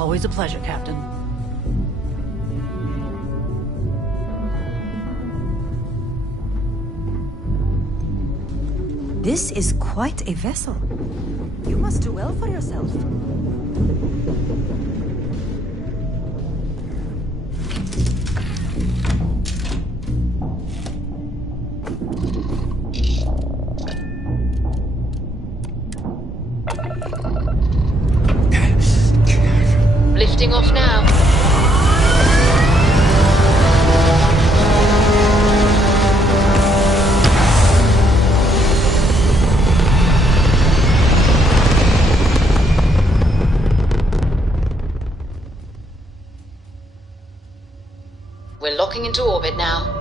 Always a pleasure, Captain. This is quite a vessel. You must do well for yourself. Lifting off now. We're locking into orbit now.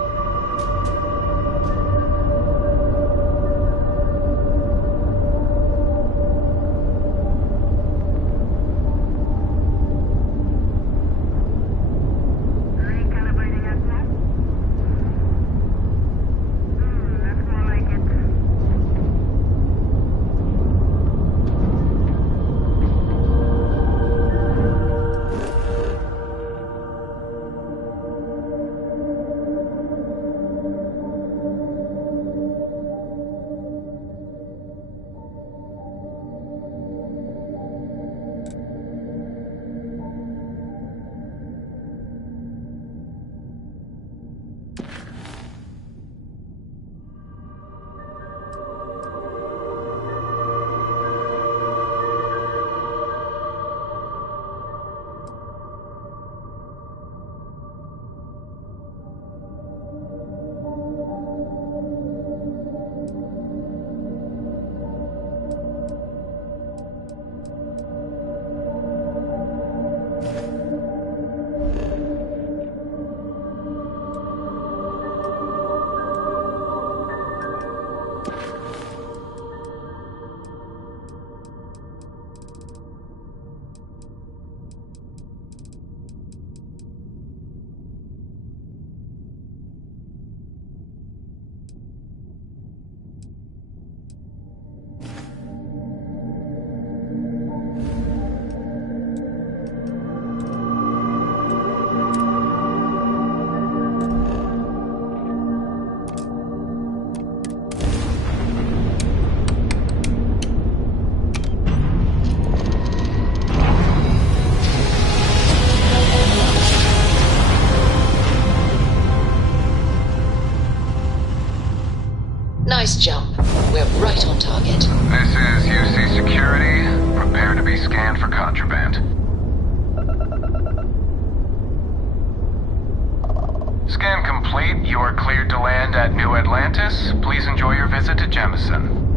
Nice jump. We're right on target. This is UC Security. Prepare to be scanned for contraband. Scan complete. You are cleared to land at New Atlantis. Please enjoy your visit to Jemison.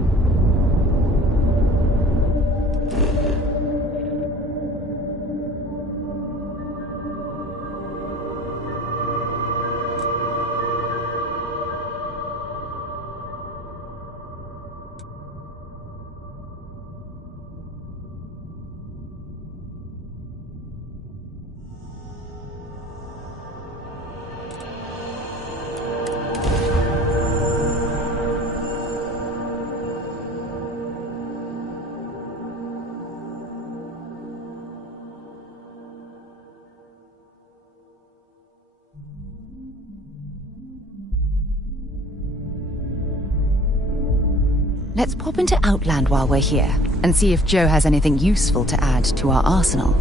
Let's pop into Outland while we're here, and see if Joe has anything useful to add to our arsenal.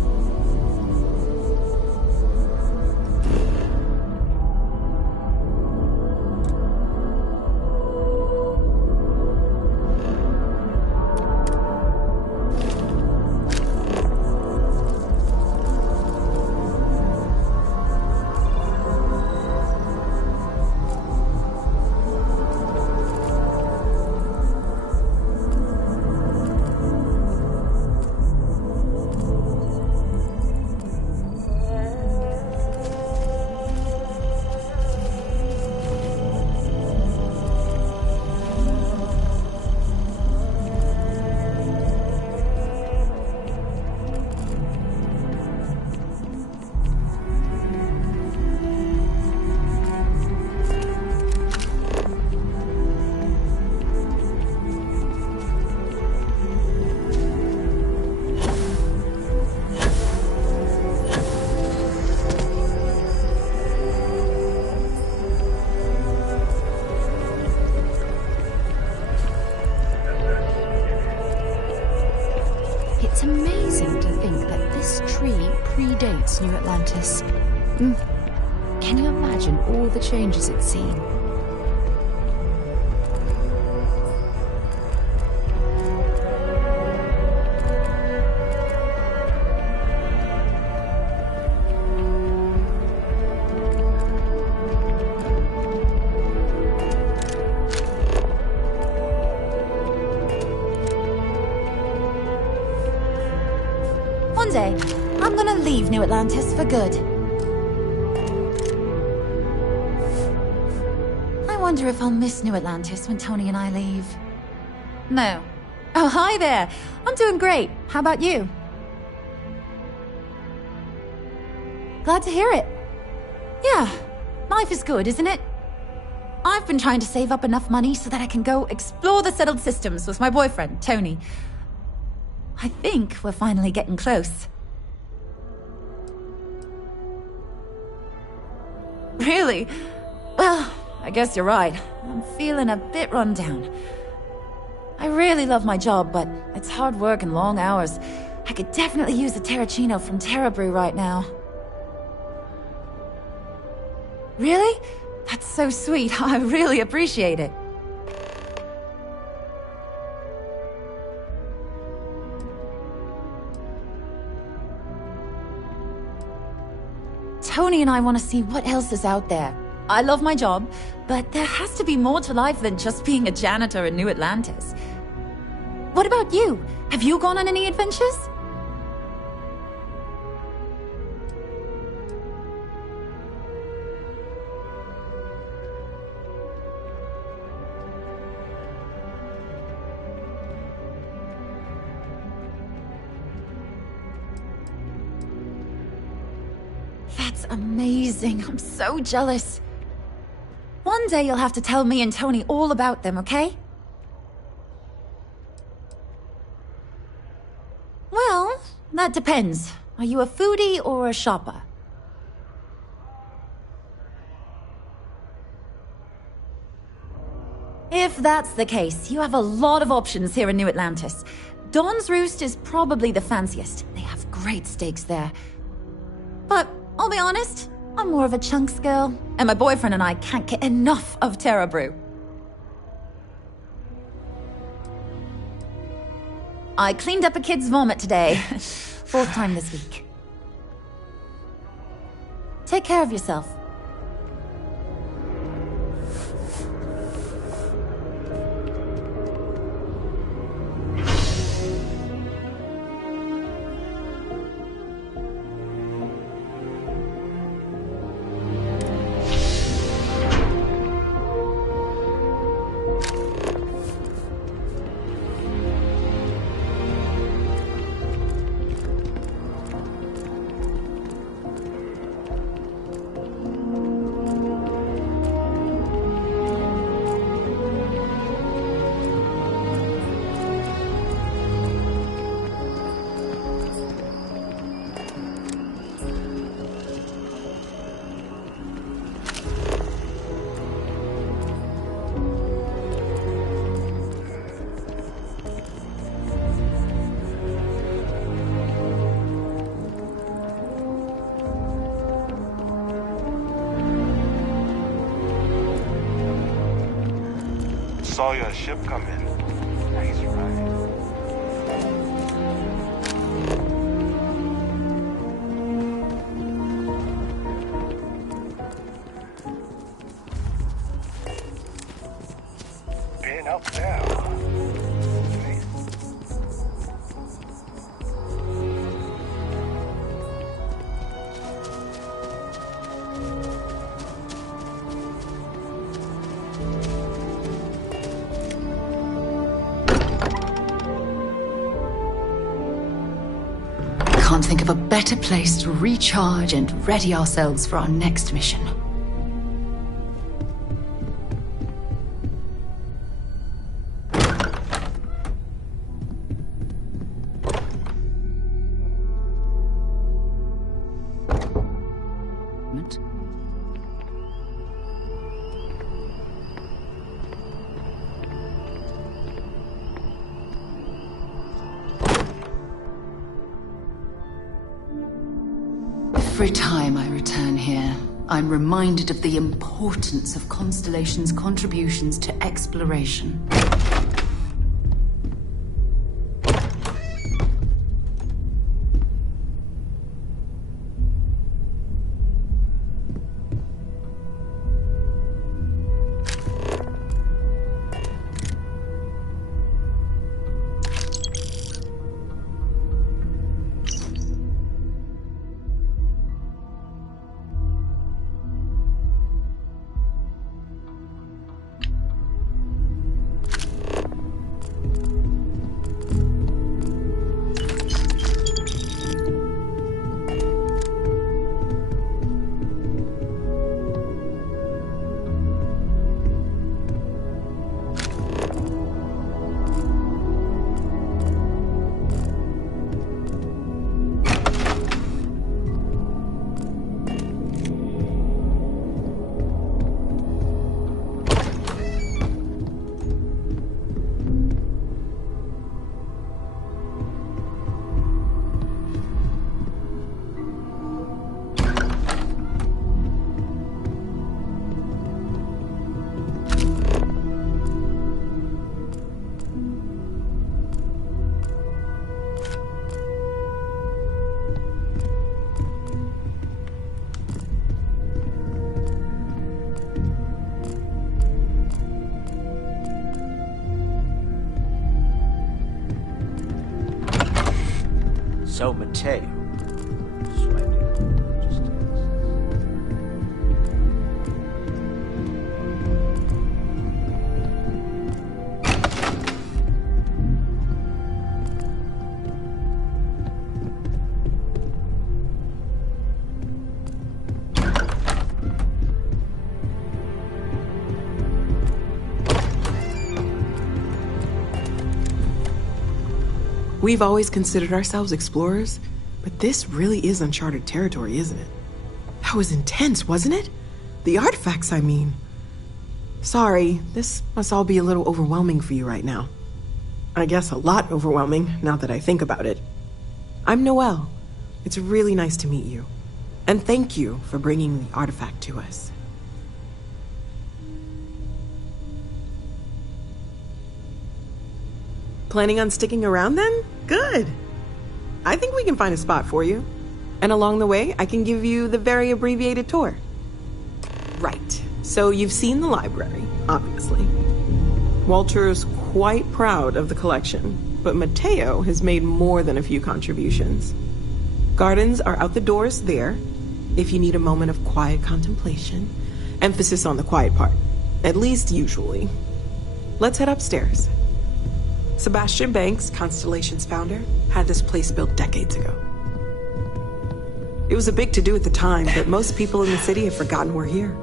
it's New Atlantis. Can you imagine all the changes it's seen? One day, I'm gonna leave New Atlantis for good. I wonder if I'll miss New Atlantis when Tony and I leave. No. Oh, hi there. I'm doing great. How about you? Glad to hear it. Yeah, life is good, isn't it? I've been trying to save up enough money so that I can go explore the settled systems with my boyfriend, Tony. I think we're finally getting close. Really? Well, I guess you're right. I'm feeling a bit run down. I really love my job, but it's hard work and long hours. I could definitely use a Terracino from TerraBrew right now. Really? That's so sweet. I really appreciate it. Tony and I want to see what else is out there. I love my job, but there has to be more to life than just being a janitor in New Atlantis. What about you? Have you gone on any adventures? That's amazing. I'm so jealous. One day you'll have to tell me and Tony all about them, okay? Well, that depends. Are you a foodie or a shopper? If that's the case, you have a lot of options here in New Atlantis. Dawn's Roost is probably the fanciest. They have great steaks there. But I'll be honest, I'm more of a chunks girl, and my boyfriend and I can't get enough of TerraBrew. I cleaned up a kid's vomit today. 4th time this week. Take care of yourself. Saw your ship come in. Nice ride. Been up there. Can't think of a better place to recharge and ready ourselves for our next mission. Every time I return here, I'm reminded of the importance of Constellation's contributions to exploration. So, Mateo. We've always considered ourselves explorers, but this really is uncharted territory, isn't it? That was intense, wasn't it? The artifacts, I mean. Sorry, this must all be a little overwhelming for you right now. I guess a lot overwhelming, now that I think about it. I'm Noelle. It's really nice to meet you. And thank you for bringing the artifact to us. Planning on sticking around then? Good. I think we can find a spot for you. And along the way, I can give you the very abbreviated tour. Right. So you've seen the library, obviously. Walter's quite proud of the collection, but Mateo has made more than a few contributions. Gardens are out the doors there, if you need a moment of quiet contemplation. Emphasis on the quiet part, at least usually. Let's head upstairs. Sebastian Banks, Constellation's founder, had this place built decades ago. It was a big to-do at the time, but most people in the city have forgotten we're here.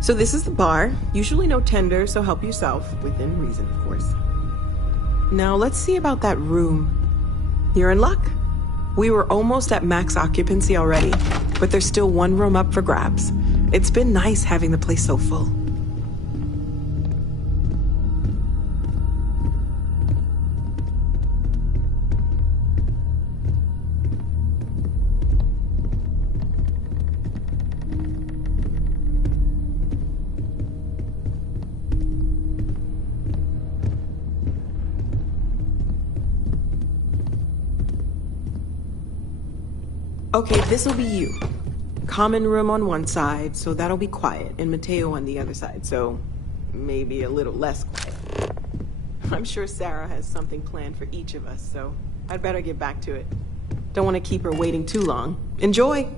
So this is the bar. Usually no tender, so help yourself, within reason, of course. Now let's see about that room. You're in luck. We were almost at max occupancy already, but there's still one room up for grabs. It's been nice having the place so full. Okay, this'll be you. Common room on one side, so that'll be quiet, and Mateo on the other side, so maybe a little less quiet. I'm sure Sarah has something planned for each of us, so I'd better get back to it. Don't want to keep her waiting too long. Enjoy!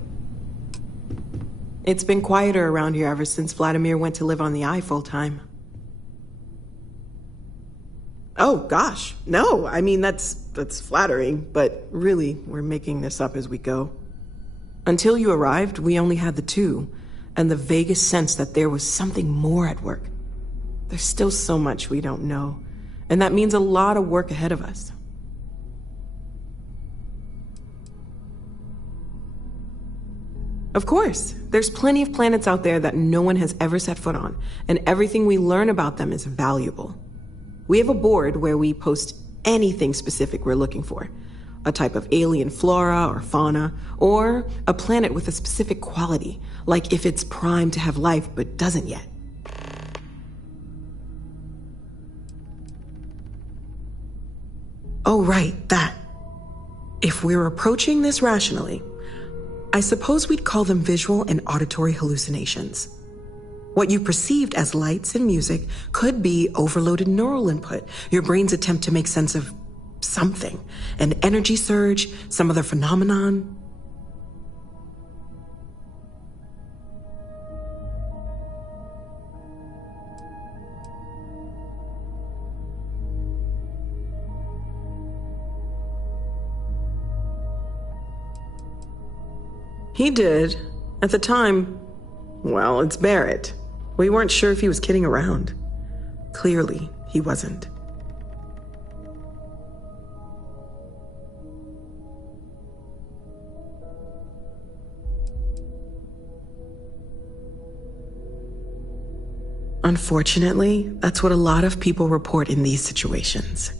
It's been quieter around here ever since Vladimir went to live on the Eye full-time. Oh, gosh. No, I mean, that's flattering, but really, we're making this up as we go. Until you arrived, we only had the two, and the vaguest sense that there was something more at work. There's still so much we don't know, And that means a lot of work ahead of us. Of course, there's plenty of planets out there that no one has ever set foot on, and everything we learn about them is valuable. We have a board where we post anything specific we're looking for. A type of alien flora or fauna, or a planet with a specific quality, like if it's primed to have life but doesn't yet. Oh, right, that. If we're approaching this rationally, I suppose we'd call them visual and auditory hallucinations. What you perceived as lights and music could be overloaded neural input, your brain's attempt to make sense of something, an energy surge, some other phenomenon. He did. At the time, well, it's Barrett. We weren't sure if he was kidding around. Clearly, he wasn't. Unfortunately, that's what a lot of people report in these situations.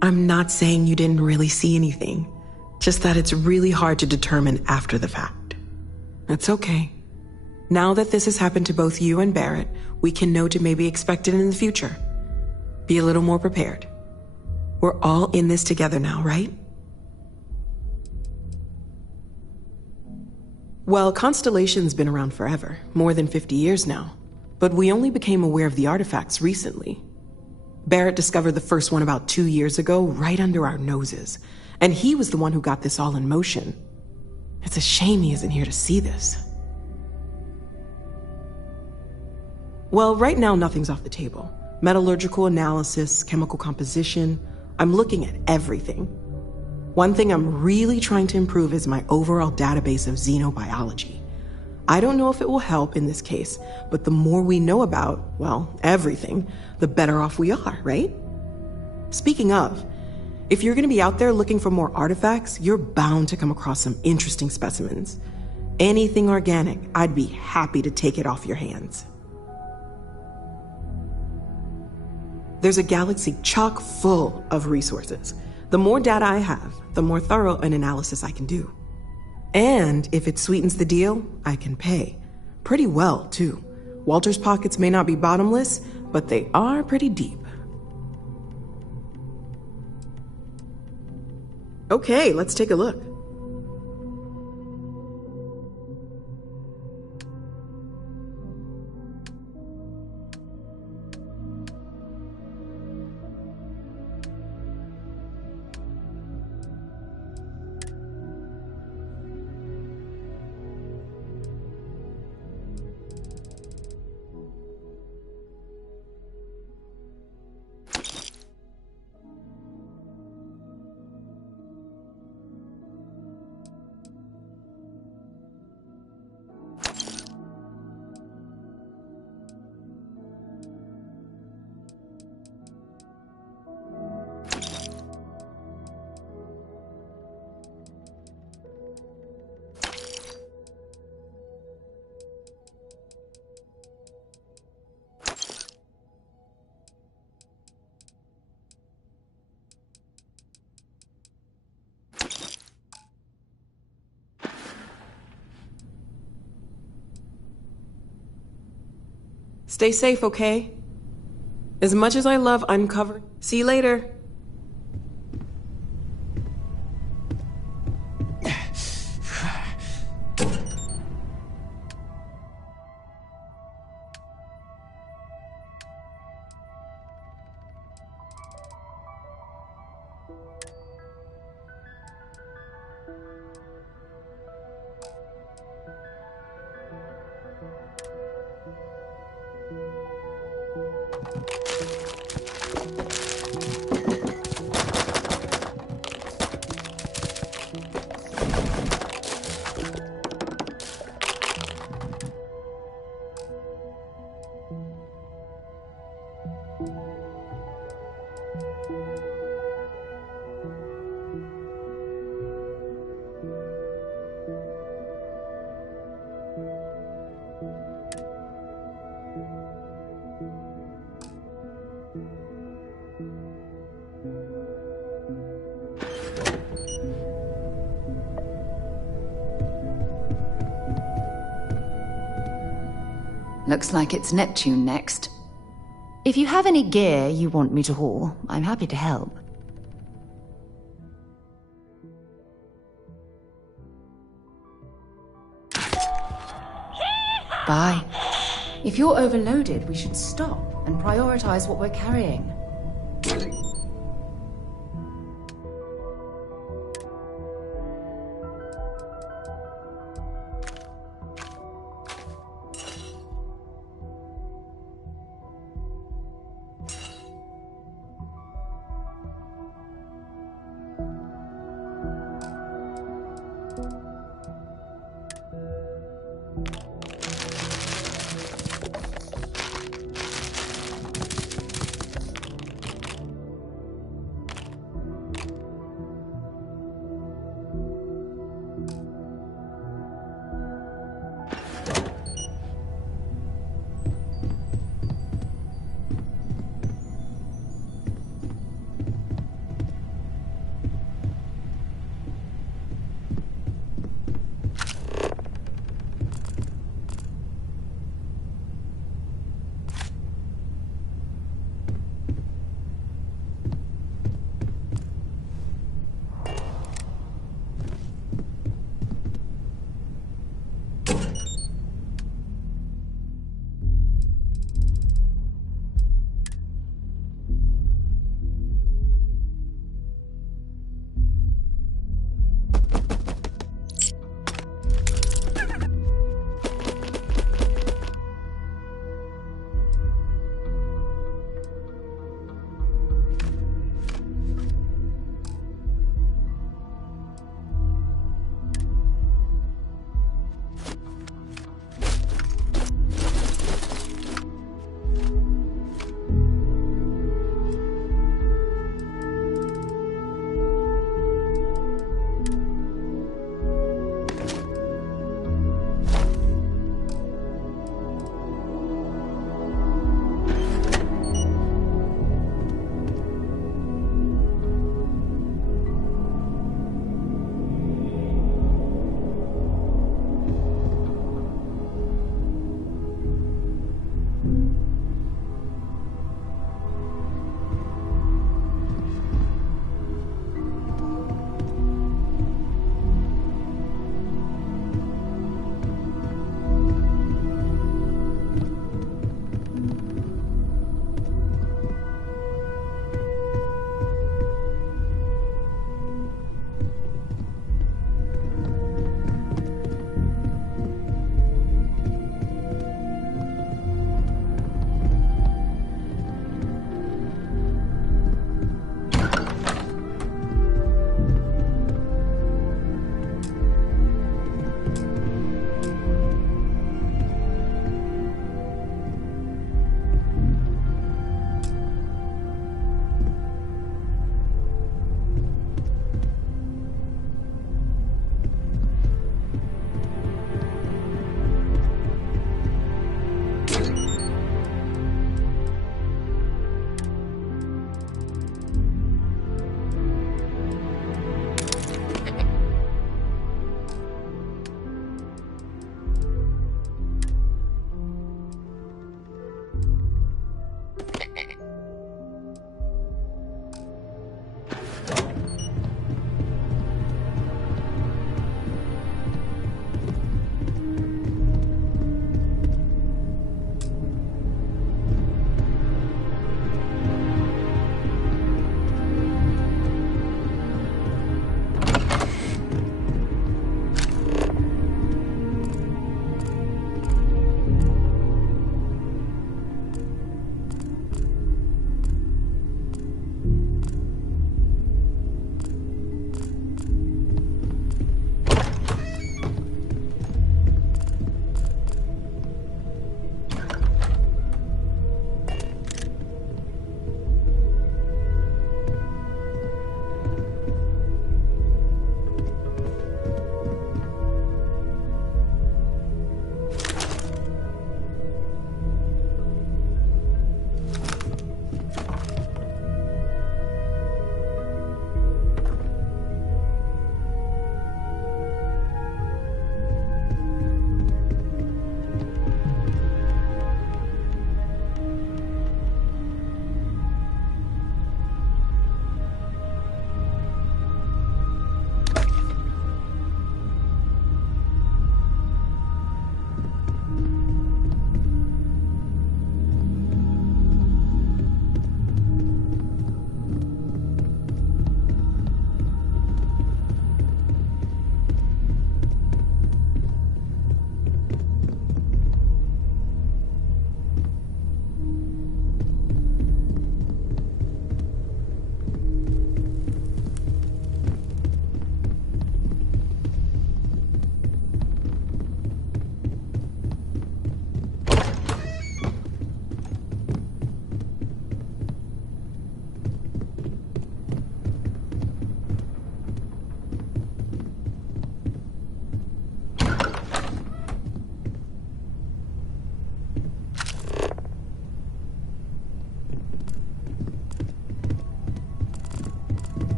I'm not saying you didn't really see anything, just that it's really hard to determine after the fact. It's okay. Now that this has happened to both you and Barrett, we can know to maybe expect it in the future. Be a little more prepared. We're all in this together now, right? Well, Constellation's been around forever, more than 50 years now. But we only became aware of the artifacts recently. Barrett discovered the first one about 2 years ago, right under our noses. And he was the one who got this all in motion. It's a shame he isn't here to see this. Well, right now nothing's off the table. Metallurgical analysis, chemical composition. I'm looking at everything. One thing I'm really trying to improve is my overall database of xenobiology. I don't know if it will help in this case, but the more we know about, well, everything, the better off we are, right? Speaking of, if you're going to be out there looking for more artifacts, you're bound to come across some interesting specimens. Anything organic, I'd be happy to take it off your hands. There's a galaxy chock full of resources. The more data I have, the more thorough an analysis I can do. And if it sweetens the deal, I can pay. Pretty well, too. Walter's pockets may not be bottomless, but they are pretty deep. Okay, let's take a look. Stay safe, okay? As much as I love uncovering. See you later. Looks like it's Neptune next. If you have any gear you want me to haul, I'm happy to help. Bye. If you're overloaded, we should stop and prioritize what we're carrying.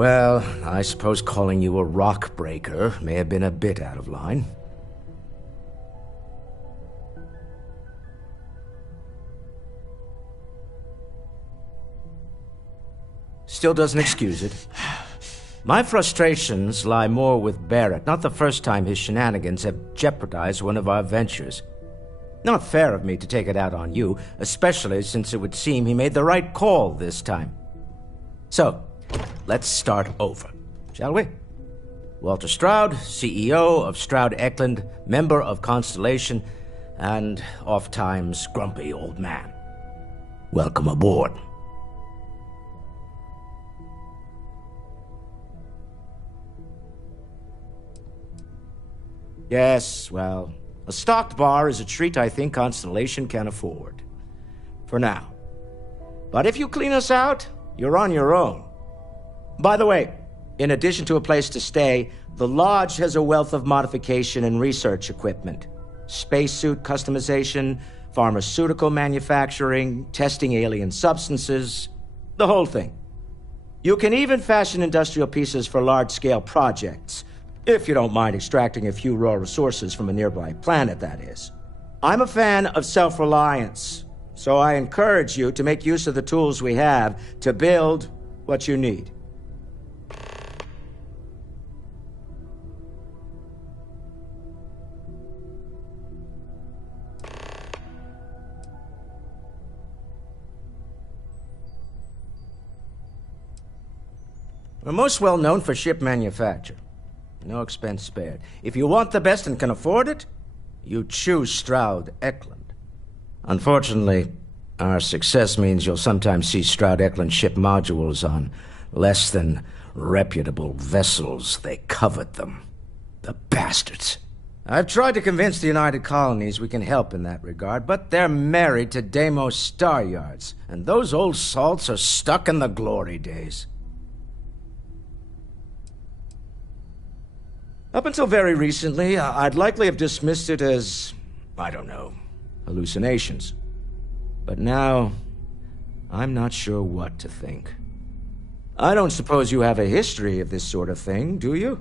Well, I suppose calling you a rock breaker may have been a bit out of line. Still doesn't excuse it. My frustrations lie more with Barrett. Not the first time his shenanigans have jeopardized one of our ventures. Not fair of me to take it out on you, especially since it would seem he made the right call this time. So, let's start over, shall we? Walter Stroud, CEO of Stroud Eklund, member of Constellation, and oft-times grumpy old man. Welcome aboard. Yes, well, a stocked bar is a treat I think Constellation can afford. For now. But if you clean us out, you're on your own. By the way, in addition to a place to stay, the Lodge has a wealth of modification and research equipment. Spacesuit customization, pharmaceutical manufacturing, testing alien substances, the whole thing. You can even fashion industrial pieces for large-scale projects, if you don't mind extracting a few raw resources from a nearby planet, that is. I'm a fan of self-reliance, so I encourage you to make use of the tools we have to build what you need. We're most well known for ship manufacture. No expense spared. If you want the best and can afford it, you choose Stroud Eklund. Unfortunately, our success means you'll sometimes see Stroud Eklund ship modules on less than reputable vessels. They covet them. The bastards. I've tried to convince the United Colonies we can help in that regard, but they're married to Deimos Star Yards, and those old salts are stuck in the glory days. Up until very recently, I'd likely have dismissed it as, I don't know, hallucinations. But now, I'm not sure what to think. I don't suppose you have a history of this sort of thing, do you?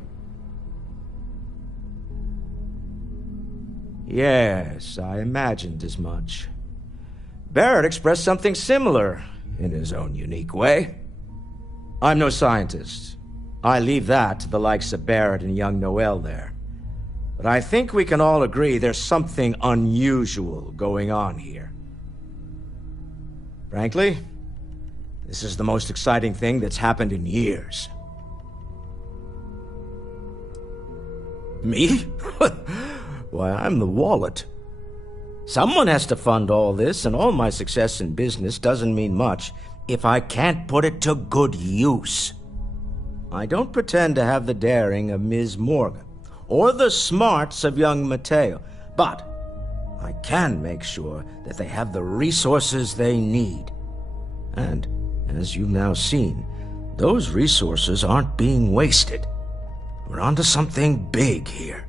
Yes, I imagined as much. Barrett expressed something similar, in his own unique way. I'm no scientist. I leave that to the likes of Barrett and young Noel there. But I think we can all agree there's something unusual going on here. Frankly, this is the most exciting thing that's happened in years. Me? Why, I'm the wallet. Someone has to fund all this, and all my success in business doesn't mean much if I can't put it to good use. I don't pretend to have the daring of Ms. Morgan, or the smarts of young Mateo, but I can make sure that they have the resources they need. And, as you've now seen, those resources aren't being wasted. We're onto something big here.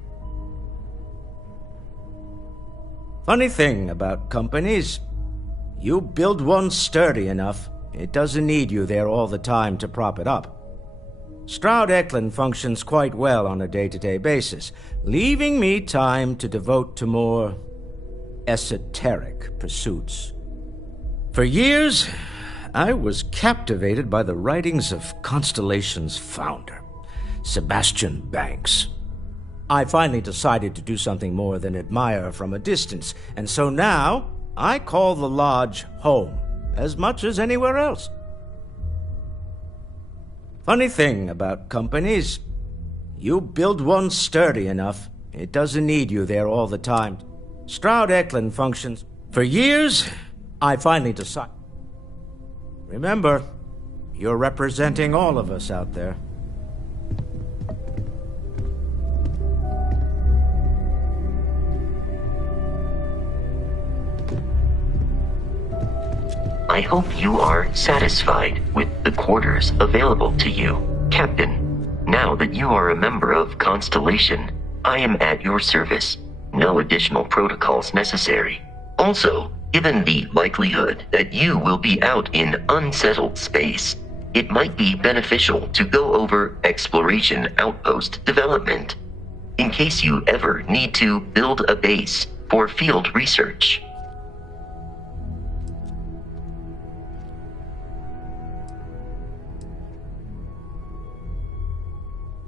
Funny thing about companies, you build one sturdy enough, it doesn't need you there all the time to prop it up. Stroud Eklund functions quite well on a day-to-day basis, leaving me time to devote to more esoteric pursuits. For years, I was captivated by the writings of Constellation's founder, Sebastian Banks. I finally decided to do something more than admire from a distance, and so now I call the Lodge home, as much as anywhere else. Funny thing about companies, you build one sturdy enough, it doesn't need you there all the time. Stroud Eklund functions. For years, I finally decided. Remember, you're representing all of us out there. I hope you are satisfied with the quarters available to you, Captain. Now that you are a member of Constellation, I am at your service. No additional protocols necessary. Also, given the likelihood that you will be out in unsettled space, it might be beneficial to go over exploration outpost development, in case you ever need to build a base for field research.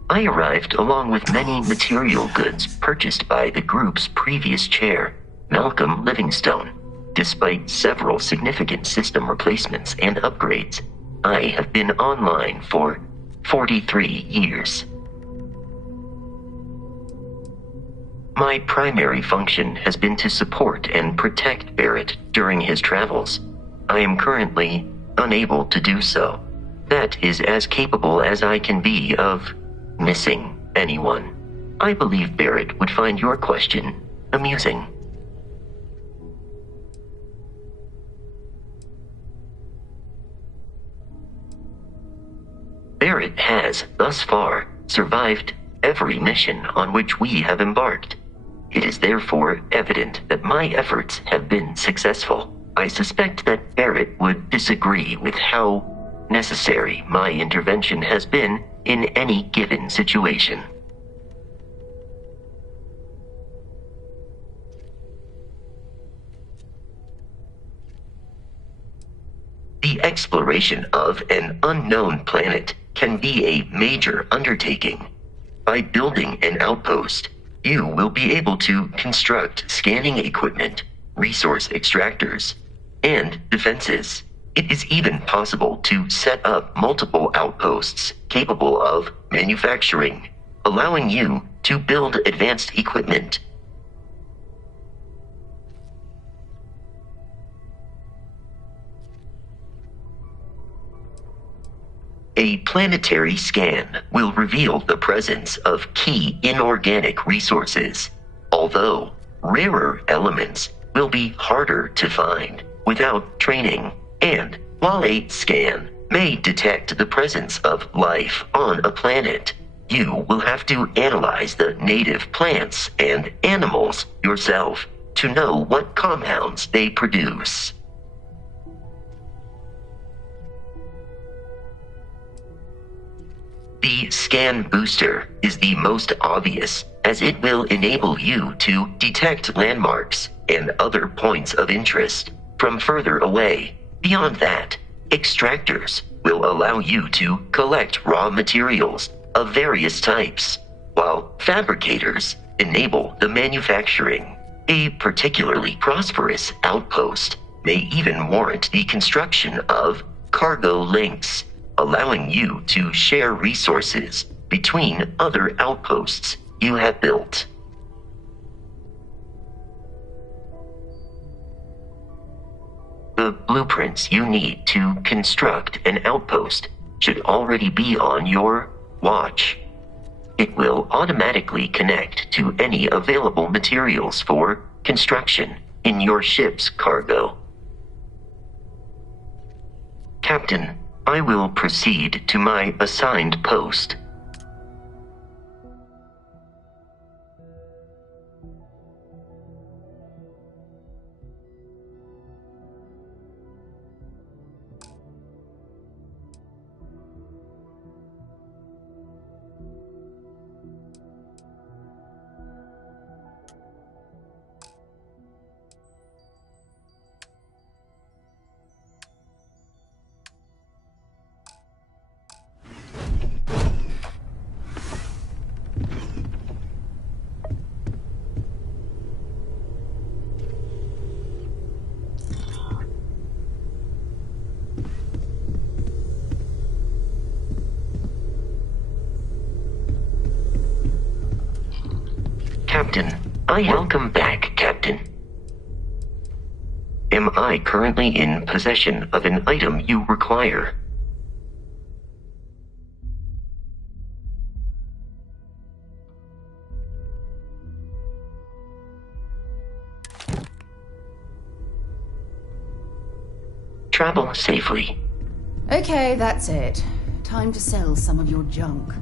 I arrived along with many material goods purchased by the group's previous chair, Malcolm Livingstone. Despite several significant system replacements and upgrades, I have been online for 43 years. My primary function has been to support and protect Barrett during his travels. I am currently unable to do so. That is as capable as I can be of missing anyone. I believe Barrett would find your question amusing. Barrett has, thus far, survived every mission on which we have embarked. It is therefore evident that my efforts have been successful. I suspect that Barrett would disagree with how necessary my intervention has been in any given situation. The exploration of an unknown planet can be a major undertaking. By building an outpost, you will be able to construct scanning equipment, resource extractors, and defenses. It is even possible to set up multiple outposts capable of manufacturing, allowing you to build advanced equipment. A planetary scan will reveal the presence of key inorganic resources, although rarer elements will be harder to find without training. And while a scan may detect the presence of life on a planet, you will have to analyze the native plants and animals yourself to know what compounds they produce. The scan booster is the most obvious, as it will enable you to detect landmarks and other points of interest from further away. Beyond that, extractors will allow you to collect raw materials of various types, while fabricators enable the manufacturing. A particularly prosperous outpost may even warrant the construction of cargo links, allowing you to share resources between other outposts you have built. The blueprints you need to construct an outpost should already be on your watch. It will automatically connect to any available materials for construction in your ship's cargo. Captain, I will proceed to my assigned post. Captain, welcome back, Captain. Am I currently in possession of an item you require? Travel safely. Okay, that's it. Time to sell some of your junk.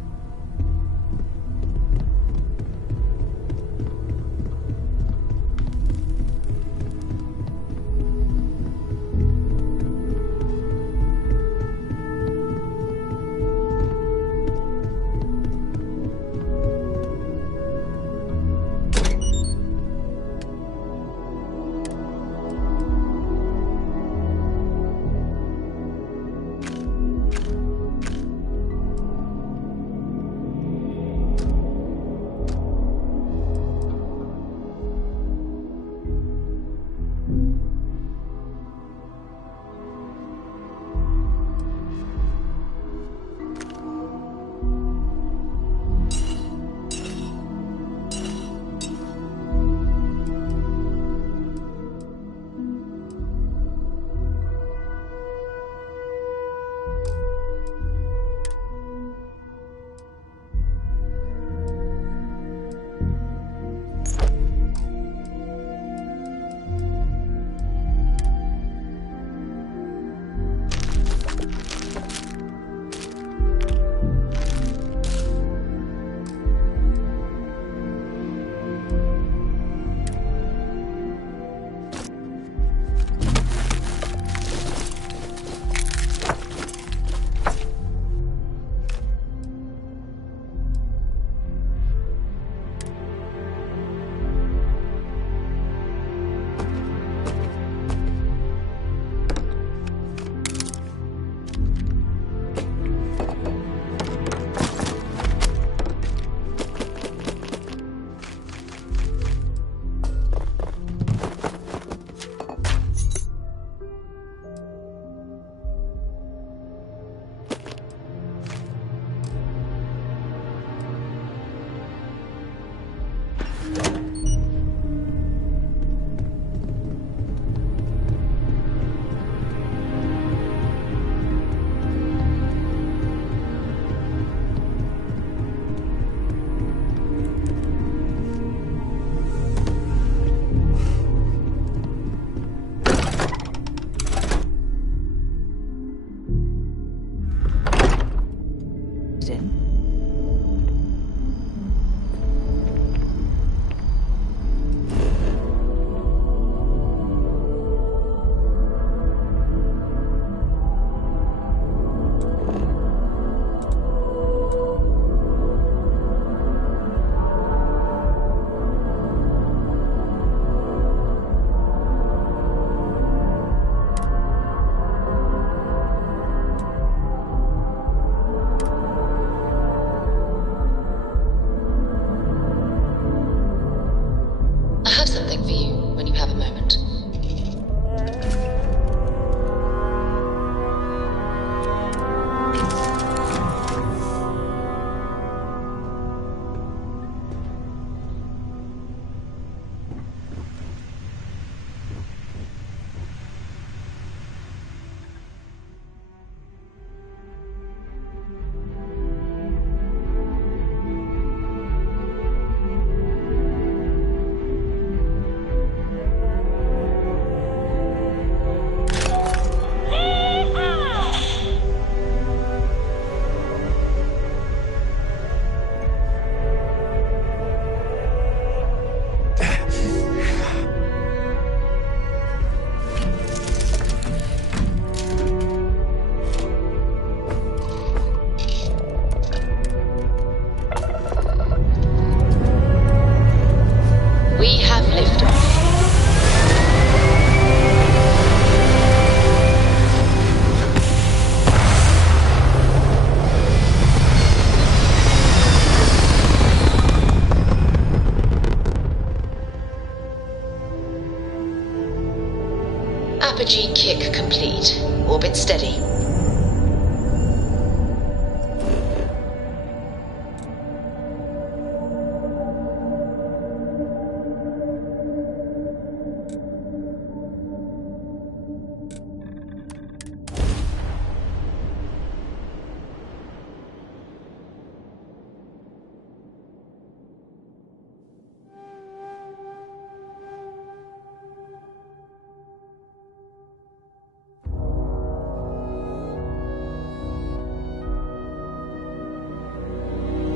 kick complete. Orbit steady.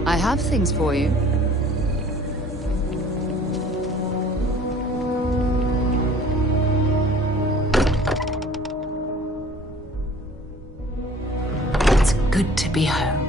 I have things for you. It's good to be home.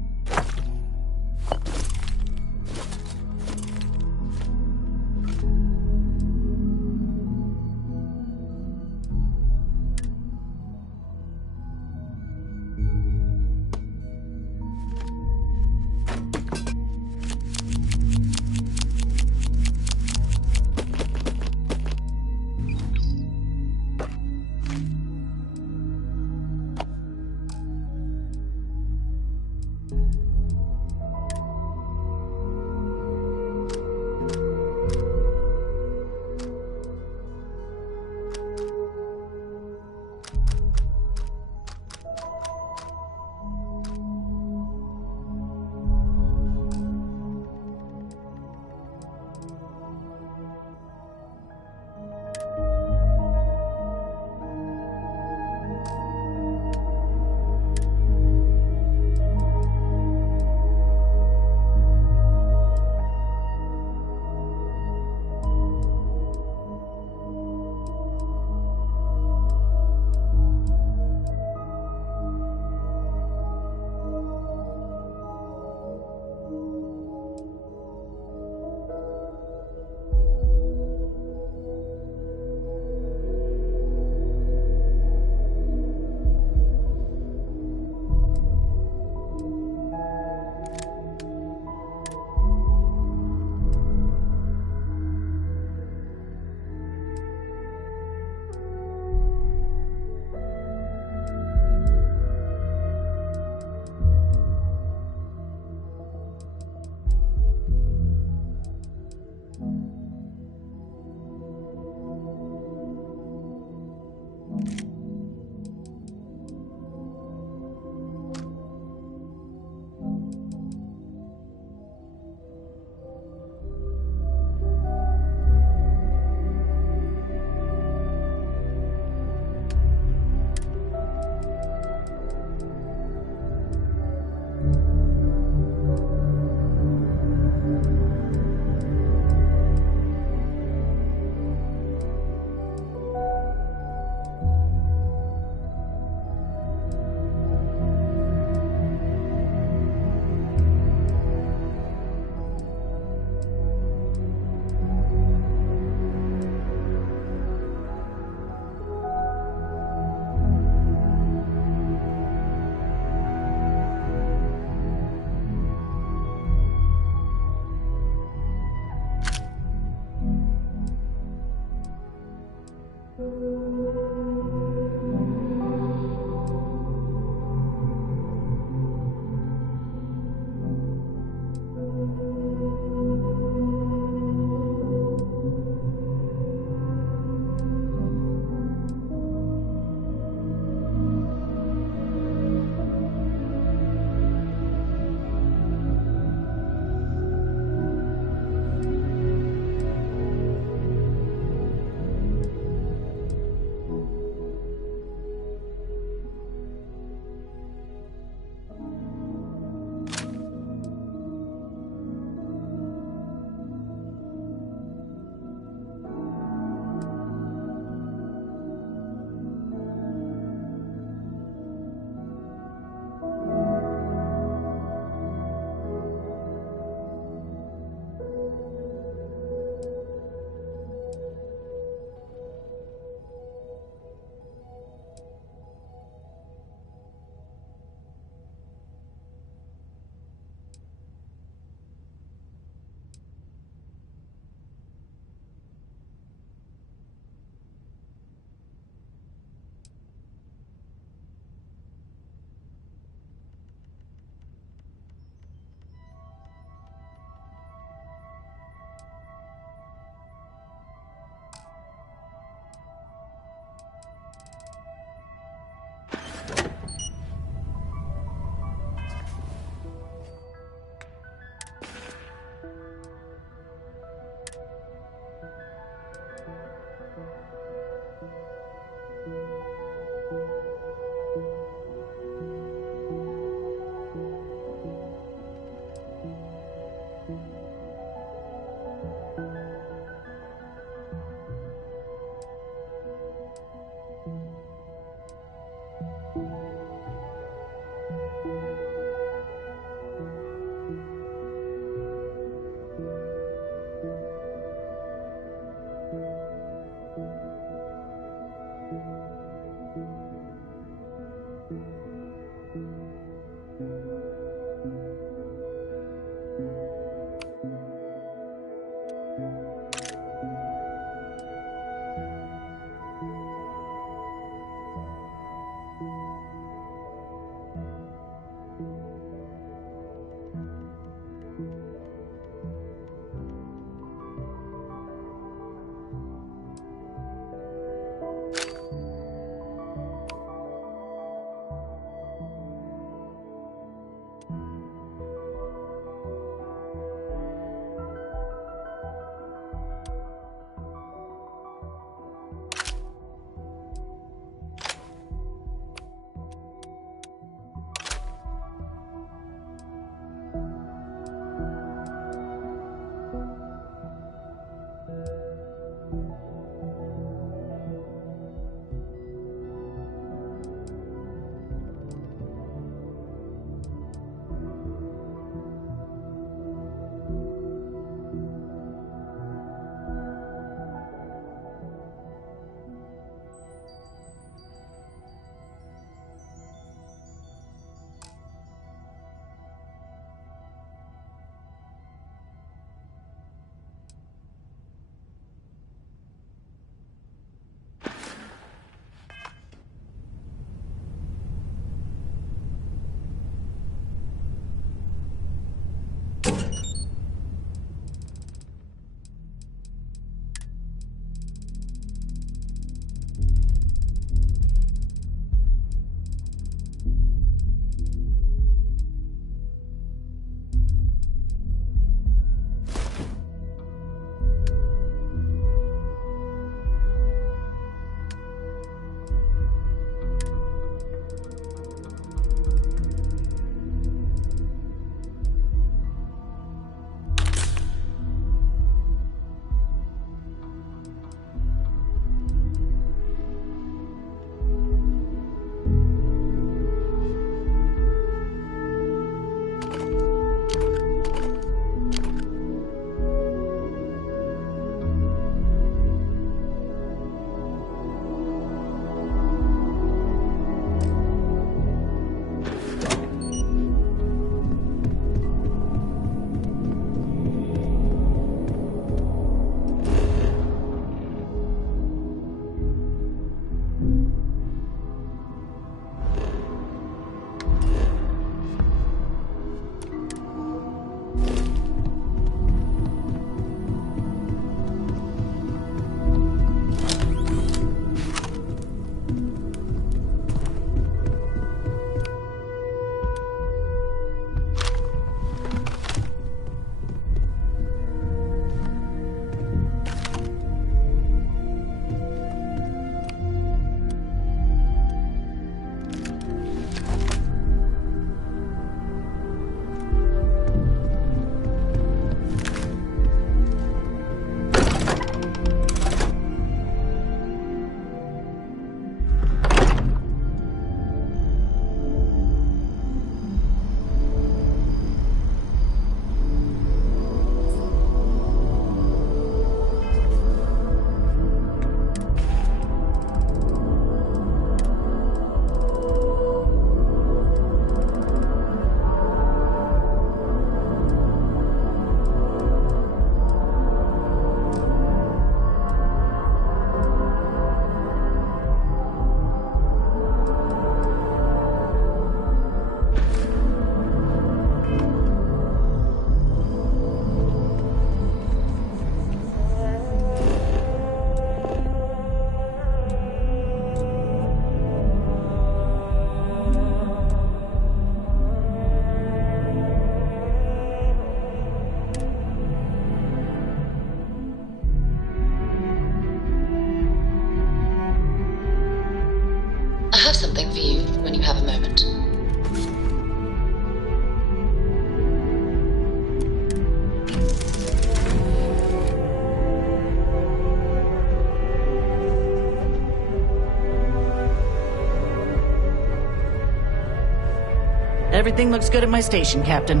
Everything looks good at my station, Captain.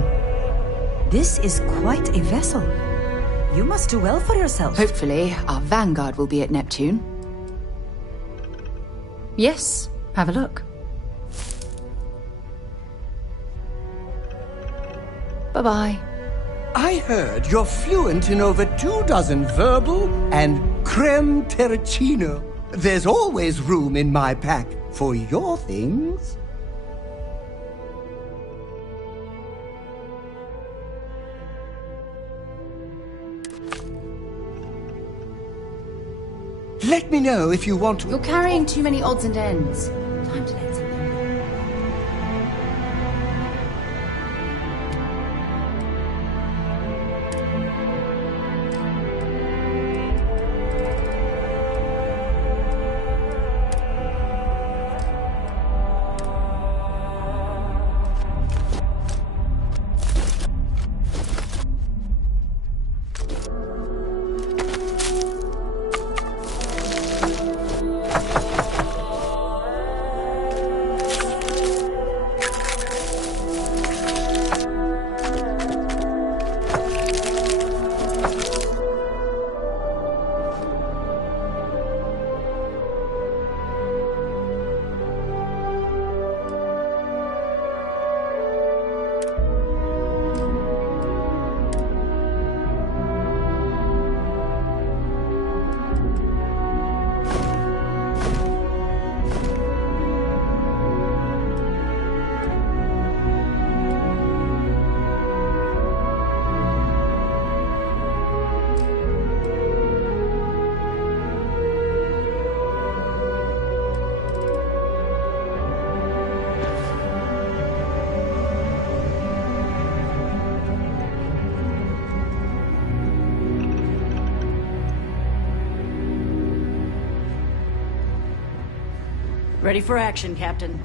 This is quite a vessel. You must do well for yourself. Hopefully, our vanguard will be at Neptune. Yes, have a look. Bye-bye. I heard you're fluent in over 24 verbal and creme terracino. There's always room in my pack for your things. Let me know if you want to... You're carrying too many odds and ends. Time to let something go. Ready for action, Captain.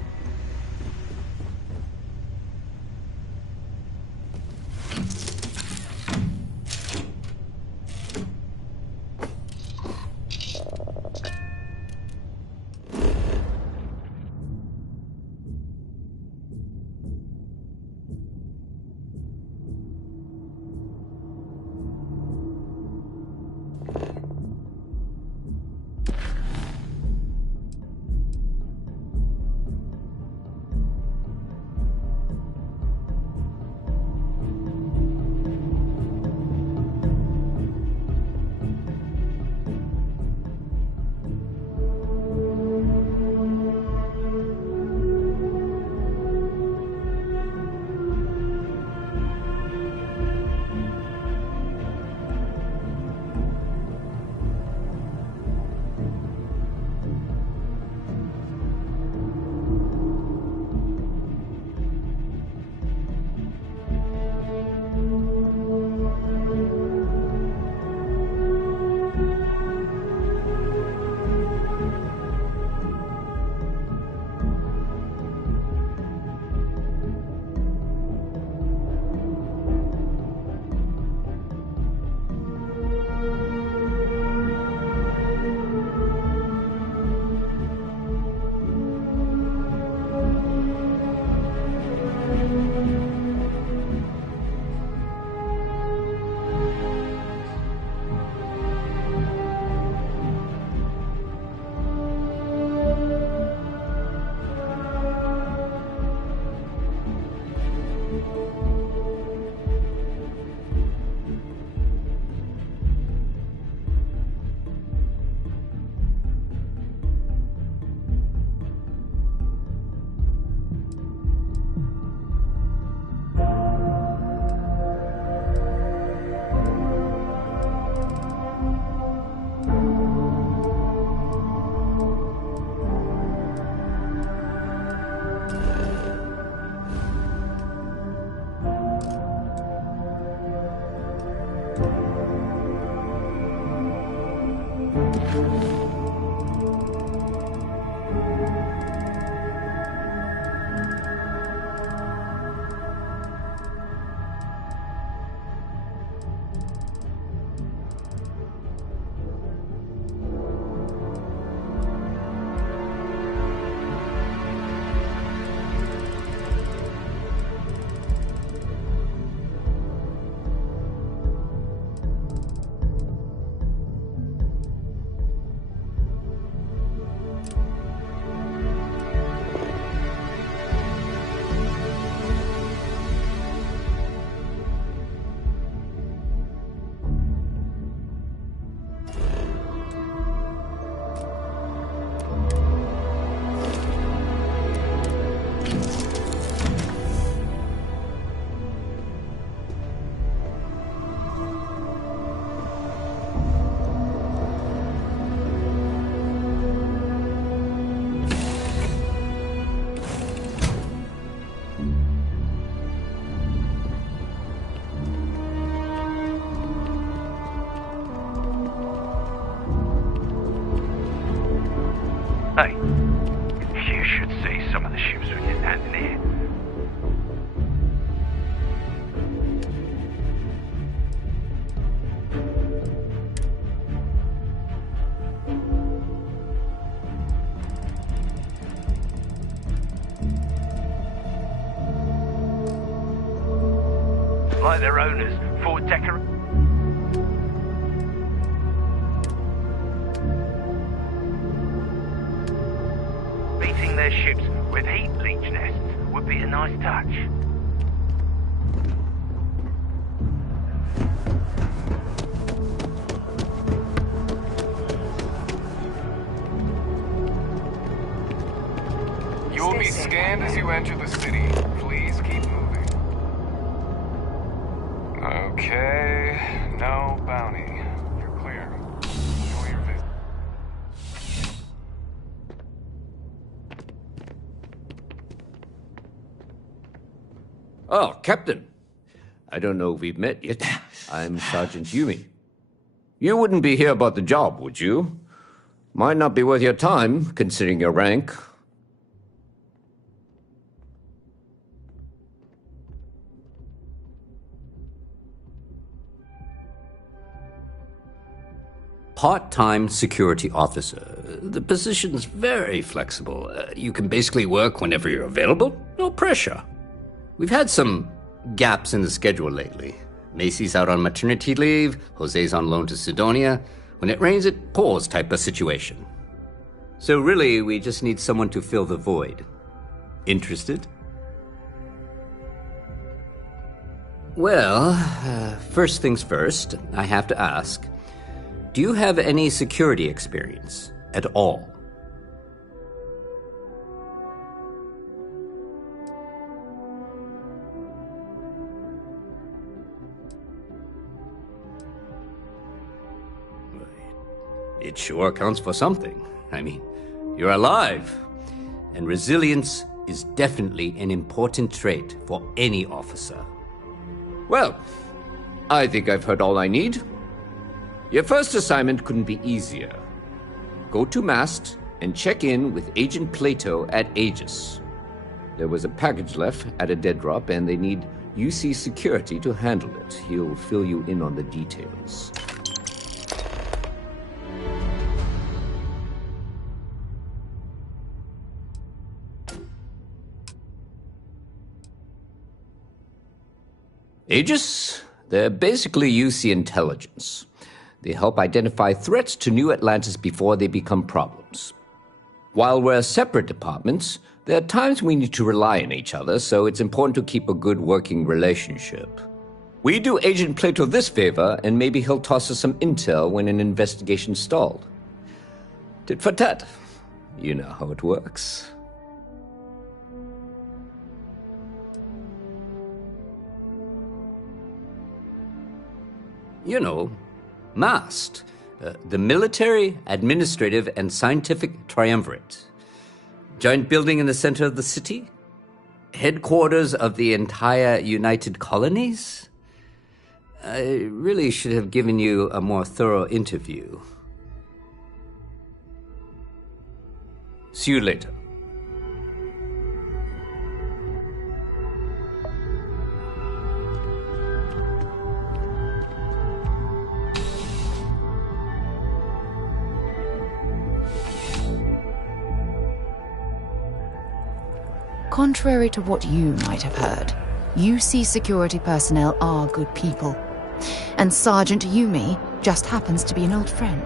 like their owners, for beating their ships with heat leech nests would be a nice touch. You will be scanned as you enter the city. Please keep moving. Okay, no bounty. You're clear. Enjoy your visit. Oh, Captain. I don't know if we've met yet. I'm Sergeant Yumi. You wouldn't be here about the job, would you? Might not be worth your time, considering your rank. Part-time security officer. The position's very flexible. You can basically work whenever you're available. No pressure. We've had some gaps in the schedule lately. Macy's out on maternity leave, Jose's on loan to Sidonia. When it rains, it pours type of situation. So really, we just need someone to fill the void. Interested? Well, first things first, I have to ask, do you have any security experience at all? It sure counts for something. I mean, you're alive. And resilience is definitely an important trait for any officer. Well, I think I've heard all I need. Your first assignment couldn't be easier. Go to Mast and check in with Agent Plato at Aegis. There was a package left at a dead drop, and they need UC security to handle it. He'll fill you in on the details. Aegis? They're basically UC intelligence. They help identify threats to New Atlantis before they become problems. While we're separate departments, there are times we need to rely on each other, so it's important to keep a good working relationship. We do Agent Plato this favor, and maybe he'll toss us some intel when an investigation stalled. Tit for tat. You know how it works. You know, MAST, the Military, Administrative, and Scientific Triumvirate. Giant building in the center of the city? Headquarters of the entire United Colonies? I really should have given you a more thorough interview. See you later. Contrary to what you might have heard, UC security personnel are good people. And Sergeant Yumi just happens to be an old friend.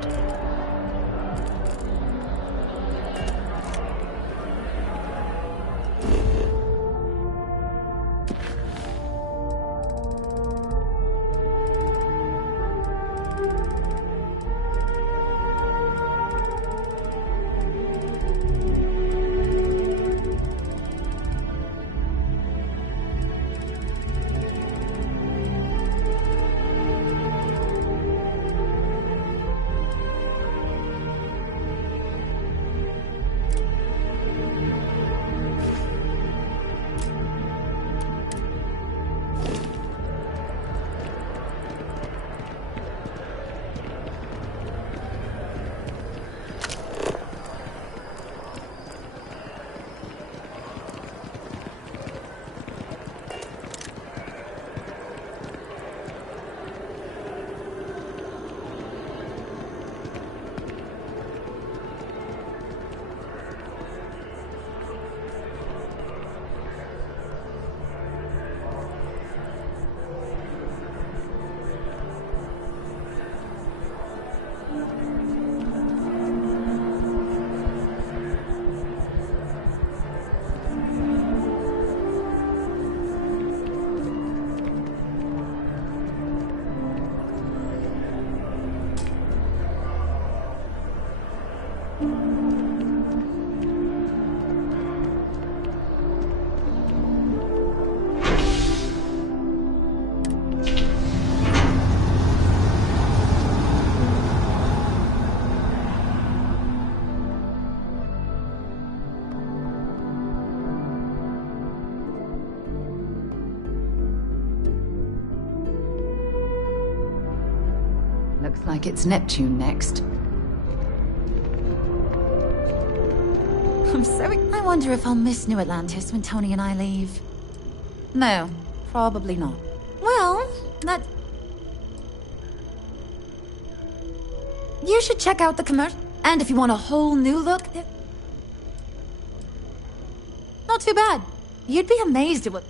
Looks like it's Neptune next. I wonder if I'll miss New Atlantis when Tony and I leave. No, probably not. Well, that... You should check out the commercial. And if you want a whole new look, not too bad. You'd be amazed at what...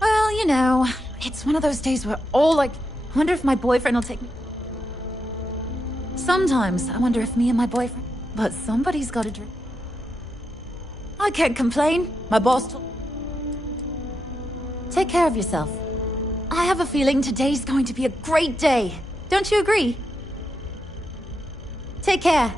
Well, you know, it's one of those days where I wonder if my boyfriend will take me. Sometimes I wonder if me and my boyfriend... But somebody's got to drink. I can't complain. My boss told... Take care of yourself. I have a feeling today's going to be a great day. Don't you agree? Take care.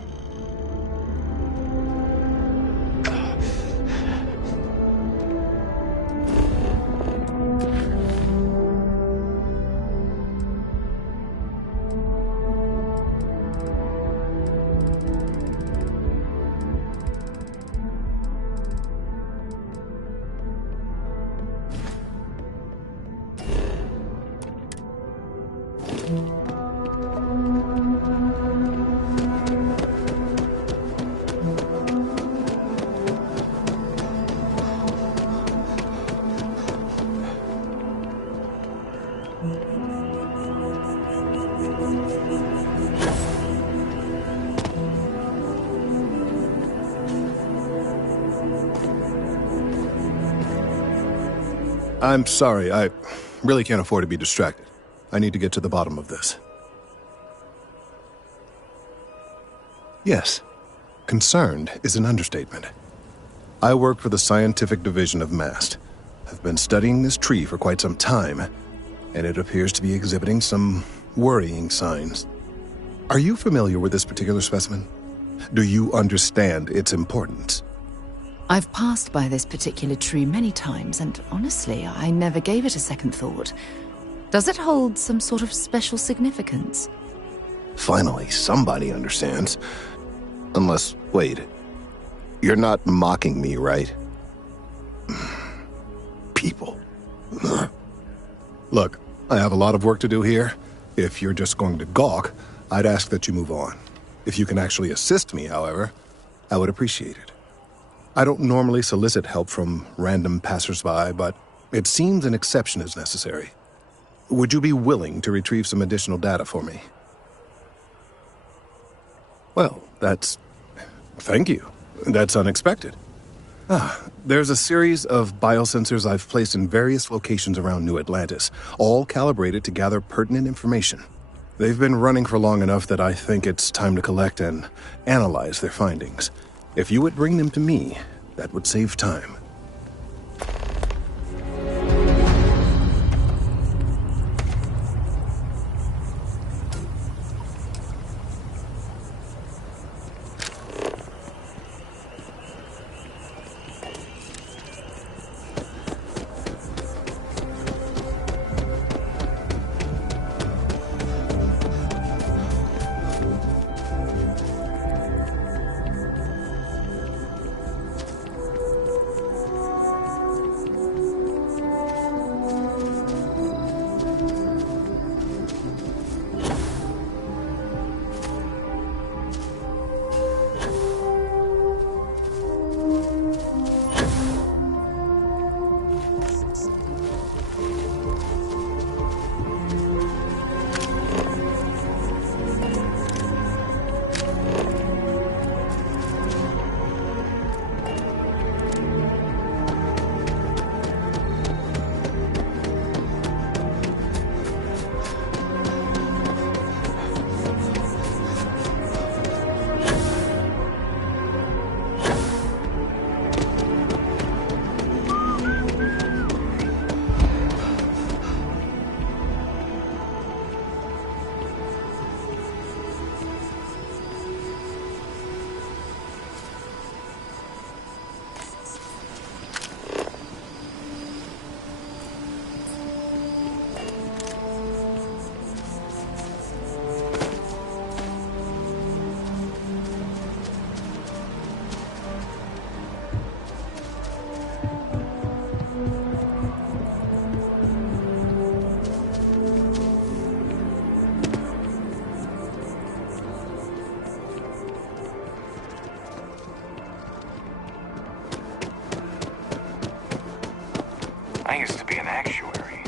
I'm sorry, I really can't afford to be distracted. I need to get to the bottom of this. Yes, concerned is an understatement. I work for the scientific division of MAST. I've been studying this tree for quite some time, and it appears to be exhibiting some worrying signs. Are you familiar with this particular specimen? Do you understand its importance? I've passed by this particular tree many times, and honestly, I never gave it a second thought. Does it hold some sort of special significance? Finally, somebody understands. Unless, wait, you're not mocking me, right? People. Look, I have a lot of work to do here. If you're just going to gawk, I'd ask that you move on. If you can actually assist me, however, I would appreciate it. I don't normally solicit help from random passersby, but it seems an exception is necessary. Would you be willing to retrieve some additional data for me? Well, thank you. That's unexpected. There's a series of biosensors I've placed in various locations around New Atlantis, all calibrated to gather pertinent information. They've been running for long enough that I think it's time to collect and analyze their findings. If you would bring them to me, that would save time. I used to be an actuary.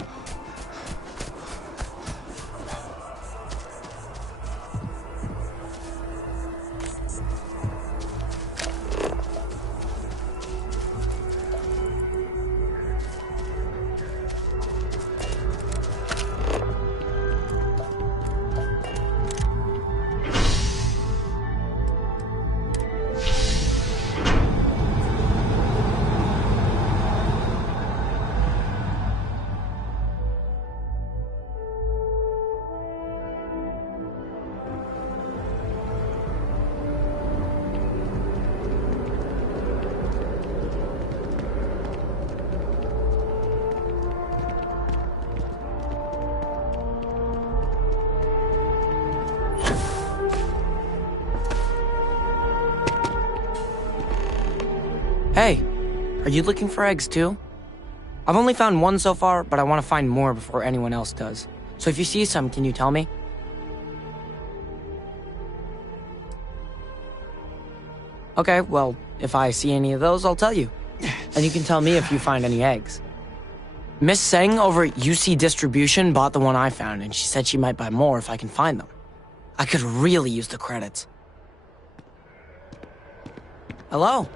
Hey, are you looking for eggs too? I've only found one so far, but I want to find more before anyone else does. So if you see some, can you tell me? Okay, well, if I see any of those, I'll tell you. And you can tell me if you find any eggs. Miss Seng over at UC Distribution bought the one I found, and she said she might buy more if I can find them. I could really use the credits. Hello?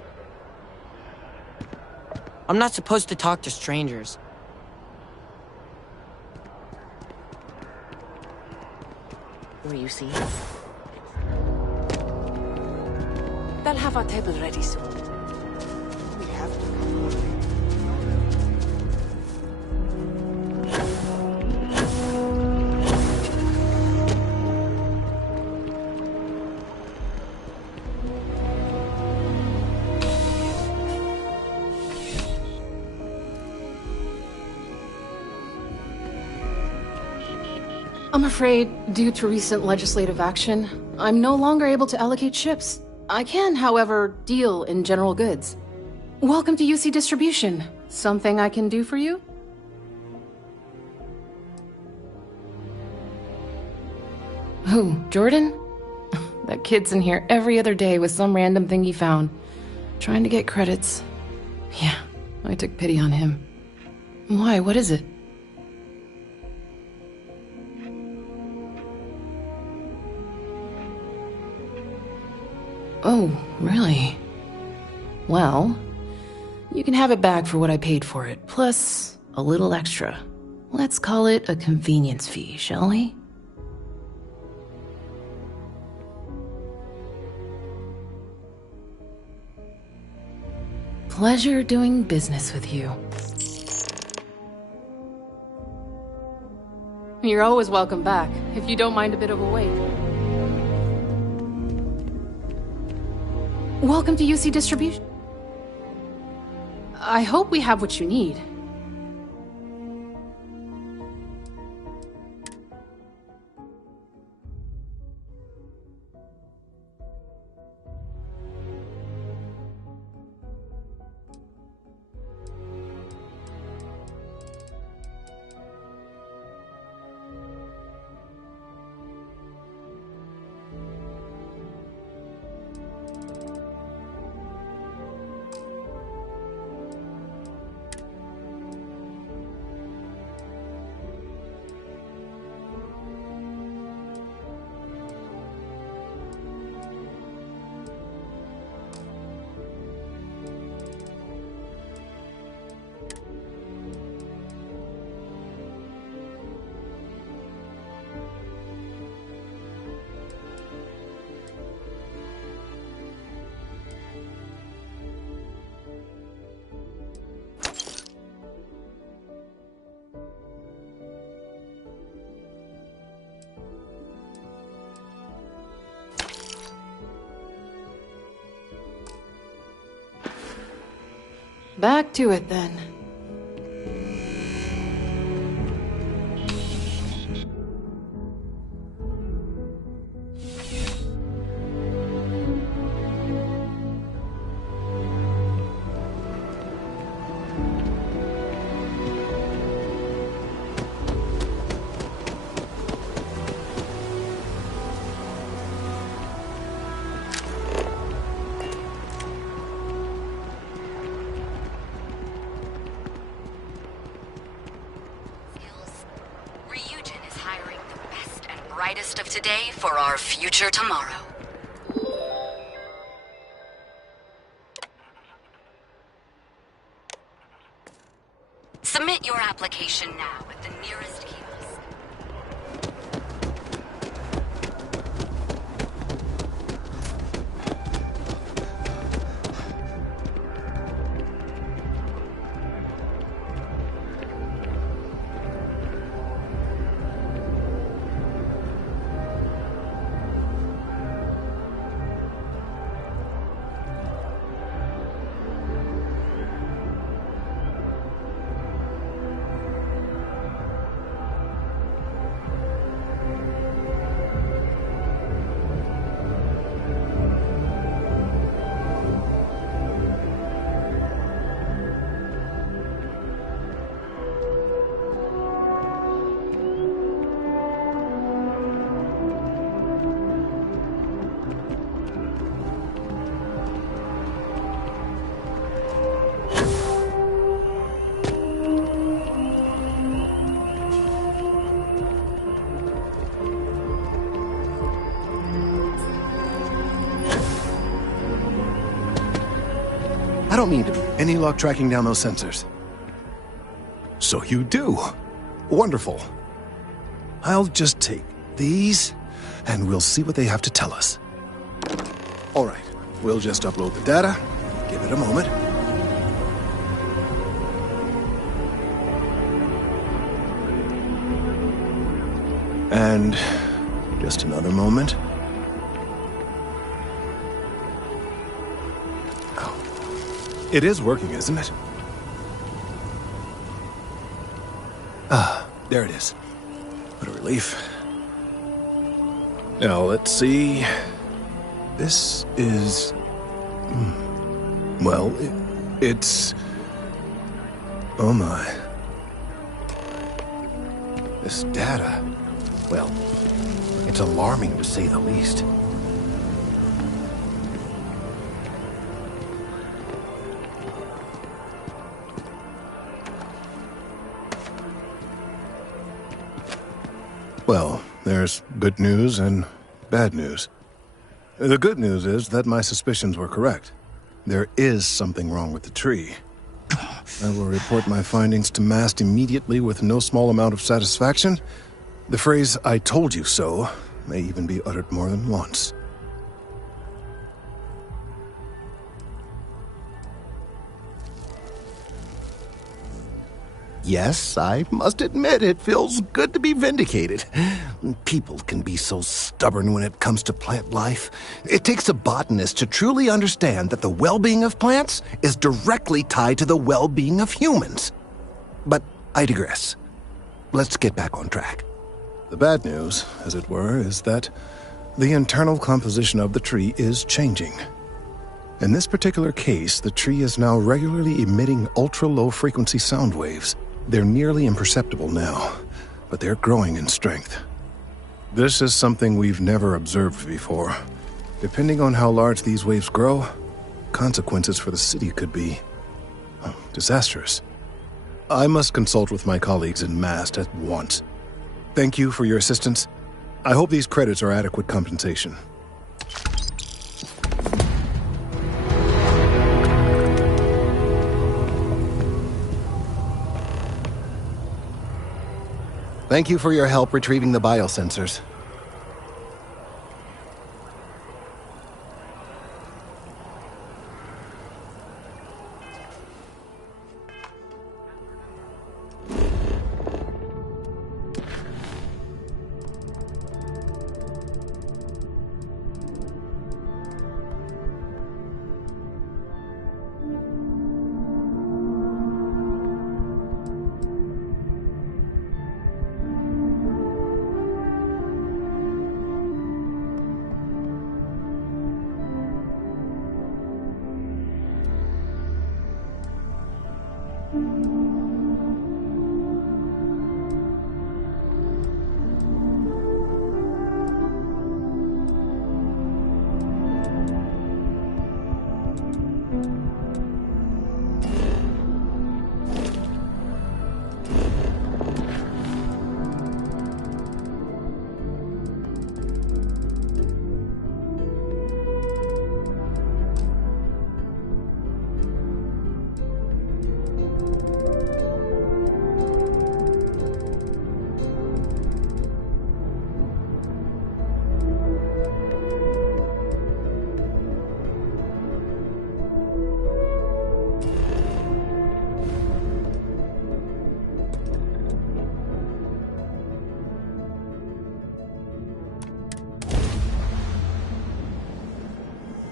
I'm not supposed to talk to strangers. Will you see? They'll have our table ready soon. We have to come. I'm afraid, due to recent legislative action, I'm no longer able to allocate ships. I can, however, deal in general goods. Welcome to UC Distribution. Something I can do for you? Who, Jordan? That kid's in here every other day with some random thing he found. Trying to get credits. Yeah, I took pity on him. Why, what is it? Oh, really? Well, you can have it back for what I paid for it, plus a little extra. Let's call it a convenience fee, shall we? Pleasure doing business with you. You're always welcome back, if you don't mind a bit of a wait. Welcome to UC Distribution. I hope we have what you need. Back to it, then. brightest of today for our future tomorrow. Submit your application now at the nearest kiosk. I don't mean to be any luck tracking down those sensors. So you do. Wonderful. I'll just take these, and we'll see what they have to tell us. All right, we'll just upload the data. Give it a moment. And just another moment. It is working, isn't it? Ah, there it is. What a relief. Now, let's see. This is... Well, it's... Oh my. This data... Well, it's alarming to say the least. Well, there's good news and bad news. The good news is that my suspicions were correct. There is something wrong with the tree. I will report my findings to MAST immediately with no small amount of satisfaction. The phrase, "I told you so," may even be uttered more than once. Yes, I must admit it feels good to be vindicated. People can be so stubborn when it comes to plant life. It takes a botanist to truly understand that the well-being of plants is directly tied to the well-being of humans. But I digress. Let's get back on track. The bad news, as it were, is that the internal composition of the tree is changing. In this particular case, the tree is now regularly emitting ultra-low frequency sound waves. They're nearly imperceptible now, but they're growing in strength. This is something we've never observed before. Depending on how large these waves grow, consequences for the city could be disastrous. I must consult with my colleagues in MAST at once. Thank you for your assistance. I hope these credits are adequate compensation. Thank you for your help retrieving the biosensors.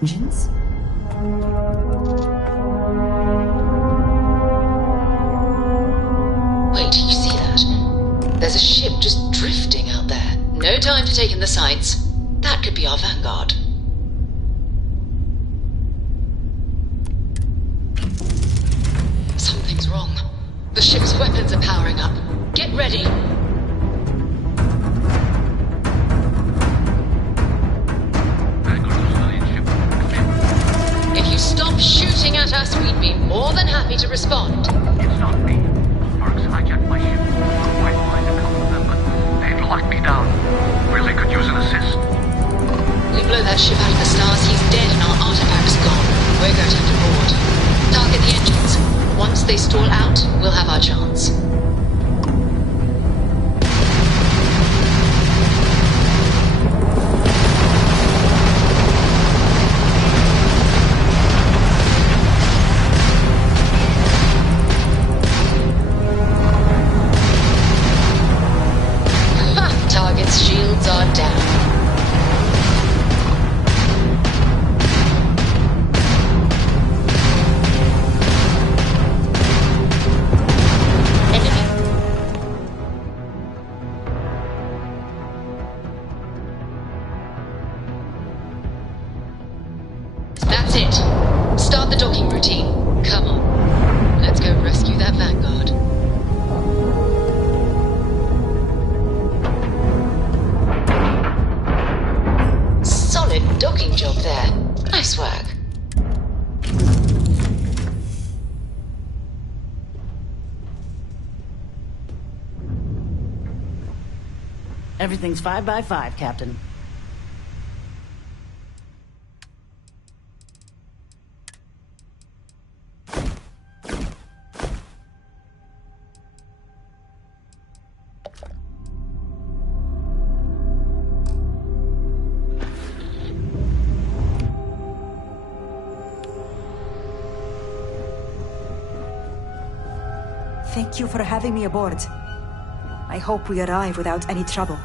Engines? Wait, you see that? There's a ship just drifting out there. No time to take in the sights. That could be our vanguard. Something's wrong. The ship's weapons are powering up. Get ready. If you stop shooting at us, we'd be more than happy to respond. It's not me. Sparks hijacked my ship. I'm quite blind to come with them, but they've locked me down. Really could use an assist. We blow that ship out of the stars, he's dead and our artifact is gone. We're going to have to board. Target the engines. Once they stall out, we'll have our chance. Target's shields are down. That's it. Start the docking routine. Come on. Let's go rescue that vanguard. Solid docking job there. Nice work. Everything's 5 by 5, Captain. Thank you for having me aboard. I hope we arrive without any trouble.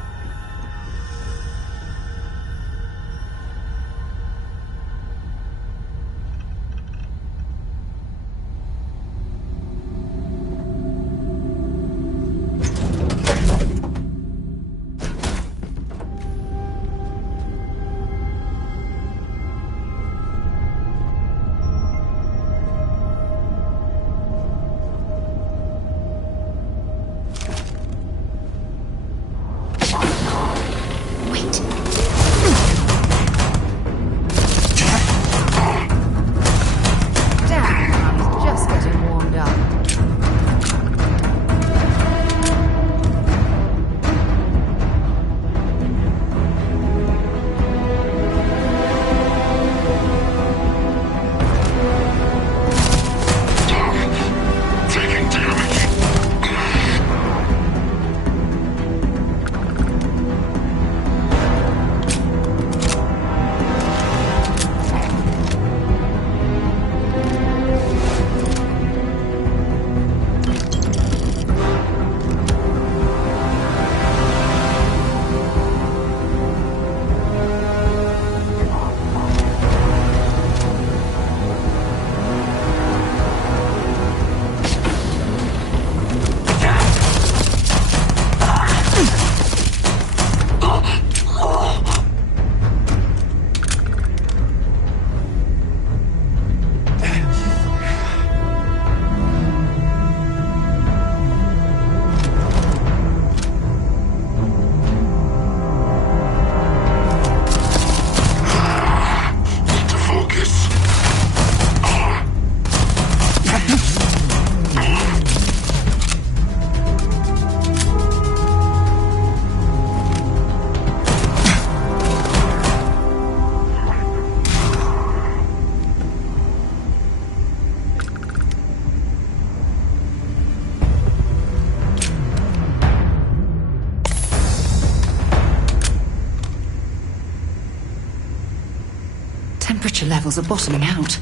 Temperature levels are bottoming out.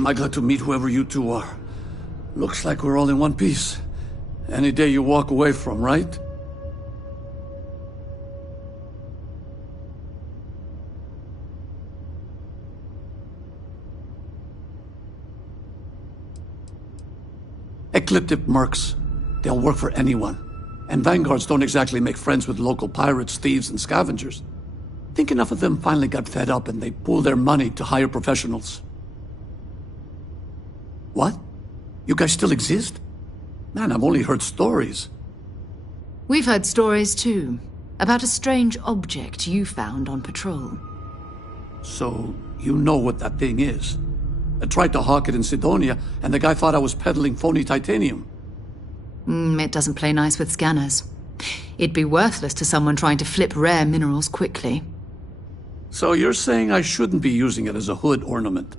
Am I glad to meet whoever you two are? Looks like we're all in one piece. Any day you walk away from, right? Ecliptic mercs. They'll work for anyone. And vanguards don't exactly make friends with local pirates, thieves, and scavengers. Think enough of them finally got fed up and they pooled their money to hire professionals. What? You guys still exist? Man, I've only heard stories. We've heard stories too, about a strange object you found on patrol. So, you know what that thing is? I tried to hawk it in Sidonia, and the guy thought I was peddling phony titanium. It doesn't play nice with scanners. It'd be worthless to someone trying to flip rare minerals quickly. So you're saying I shouldn't be using it as a hood ornament?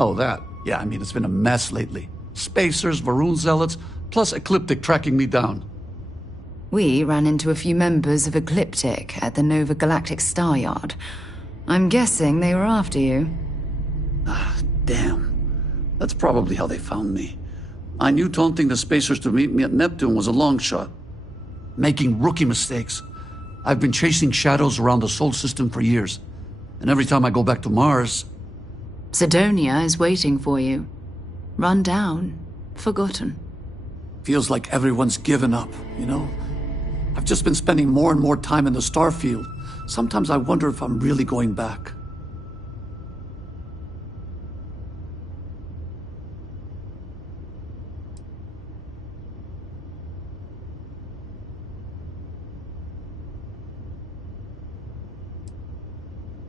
Oh, that. Yeah, I mean, it's been a mess lately. Spacers, Varun zealots, plus Ecliptic tracking me down. We ran into a few members of Ecliptic at the Nova Galactic Star Yard. I'm guessing they were after you. Damn. That's probably how they found me. I knew taunting the Spacers to meet me at Neptune was a long shot. Making rookie mistakes. I've been chasing shadows around the Sol system for years. And every time I go back to Mars... Sidonia is waiting for you. Run down. Forgotten. Feels like everyone's given up, you know? I've just been spending more and more time in the starfield. Sometimes I wonder if I'm really going back.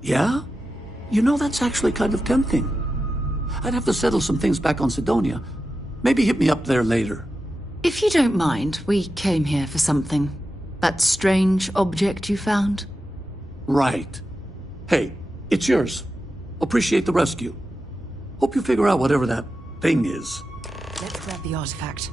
Yeah? You know, that's actually kind of tempting. I'd have to settle some things back on Sidonia. Maybe hit me up there later. If you don't mind, we came here for something. That strange object you found? Right. Hey, it's yours. Appreciate the rescue. Hope you figure out whatever that thing is. Let's grab the artifact.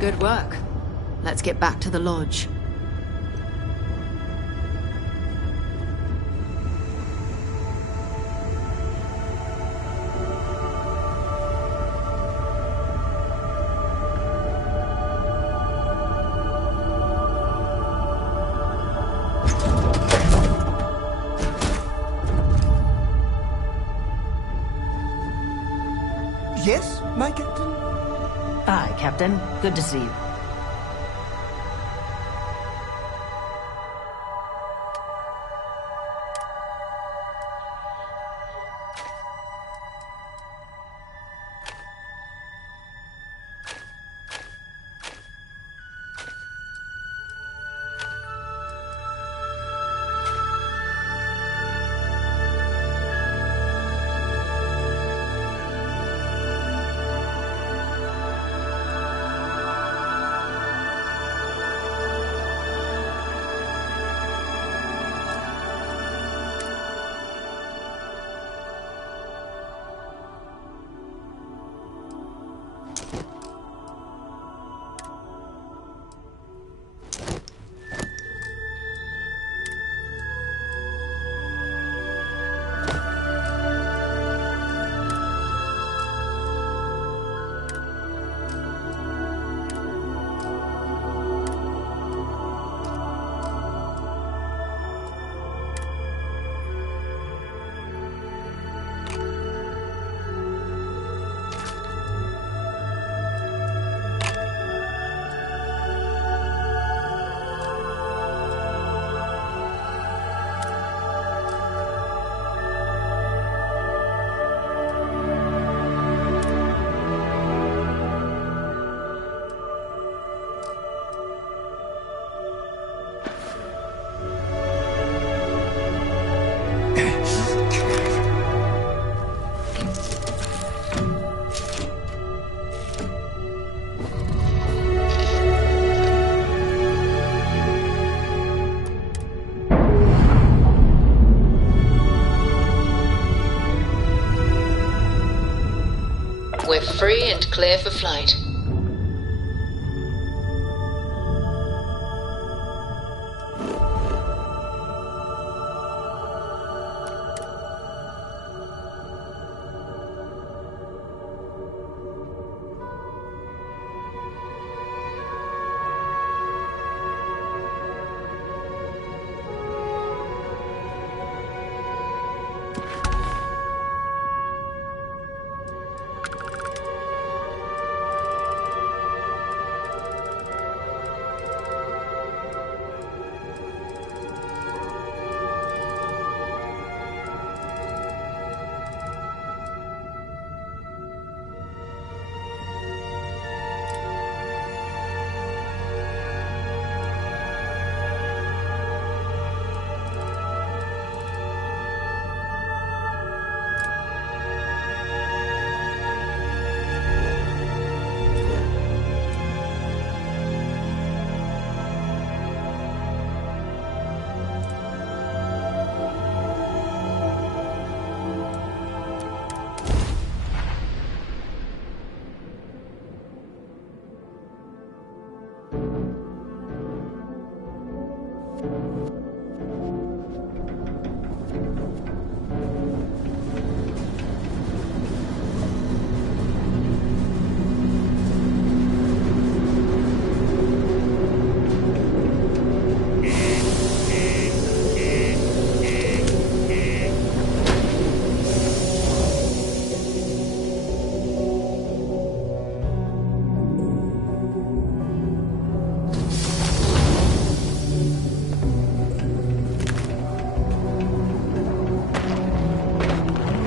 Good work. Let's get back to the lodge. Yes, my captain? Aye, Captain. Good to see you. Clear for flight.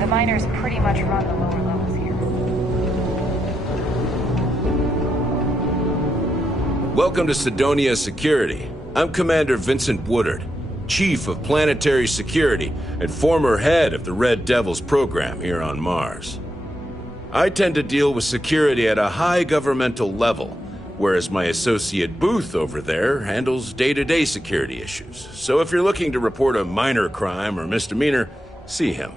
Miners pretty much run the lower levels here. Welcome to Cydonia Security. I'm Commander Vincent Woodard, Chief of Planetary Security and former head of the Red Devils program here on Mars. I tend to deal with security at a high governmental level, whereas my associate Booth over there handles day-to-day security issues. So if you're looking to report a minor crime or misdemeanor, see him.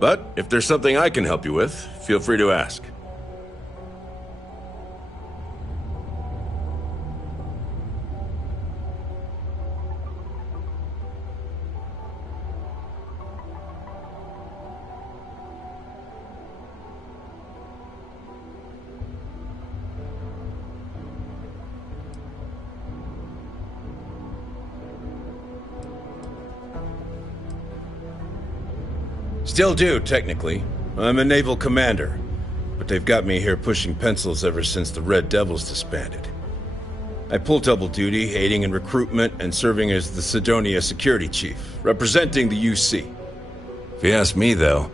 But if there's something I can help you with, feel free to ask. Still do, technically. I'm a naval commander, but they've got me here pushing pencils ever since the Red Devils disbanded. I pull double duty, aiding in recruitment and serving as the Cydonia security chief, representing the UC. If you ask me, though,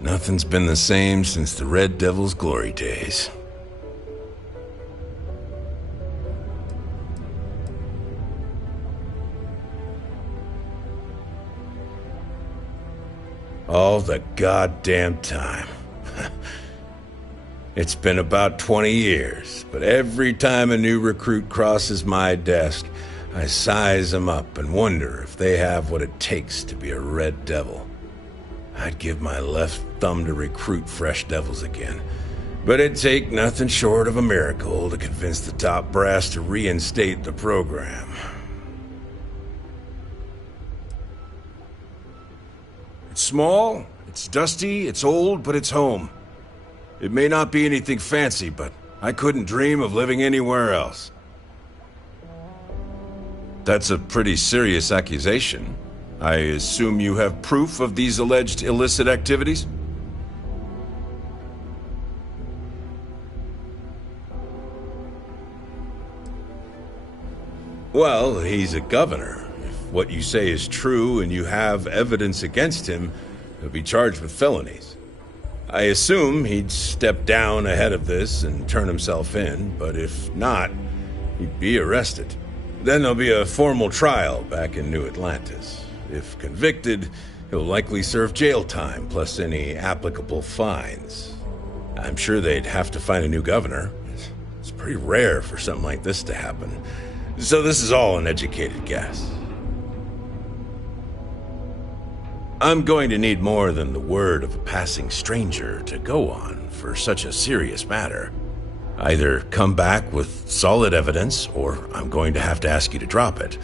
nothing's been the same since the Red Devils' glory days. All the goddamn time. It's been about 20 years, but every time a new recruit crosses my desk, I size them up and wonder if they have what it takes to be a Red Devil. I'd give my left thumb to recruit fresh devils again, but it'd take nothing short of a miracle to convince the top brass to reinstate the program. It's small, it's dusty, it's old, but it's home. It may not be anything fancy, but I couldn't dream of living anywhere else. That's a pretty serious accusation. I assume you have proof of these alleged illicit activities? Well, he's a governor. If what you say is true and you have evidence against him, he'll be charged with felonies. I assume he'd step down ahead of this and turn himself in, but if not, he'd be arrested. Then there'll be a formal trial back in New Atlantis. If convicted, he'll likely serve jail time, plus any applicable fines. I'm sure they'd have to find a new governor. It's pretty rare for something like this to happen. So this is all an educated guess. I'm going to need more than the word of a passing stranger to go on for such a serious matter. Either come back with solid evidence, or I'm going to have to ask you to drop it.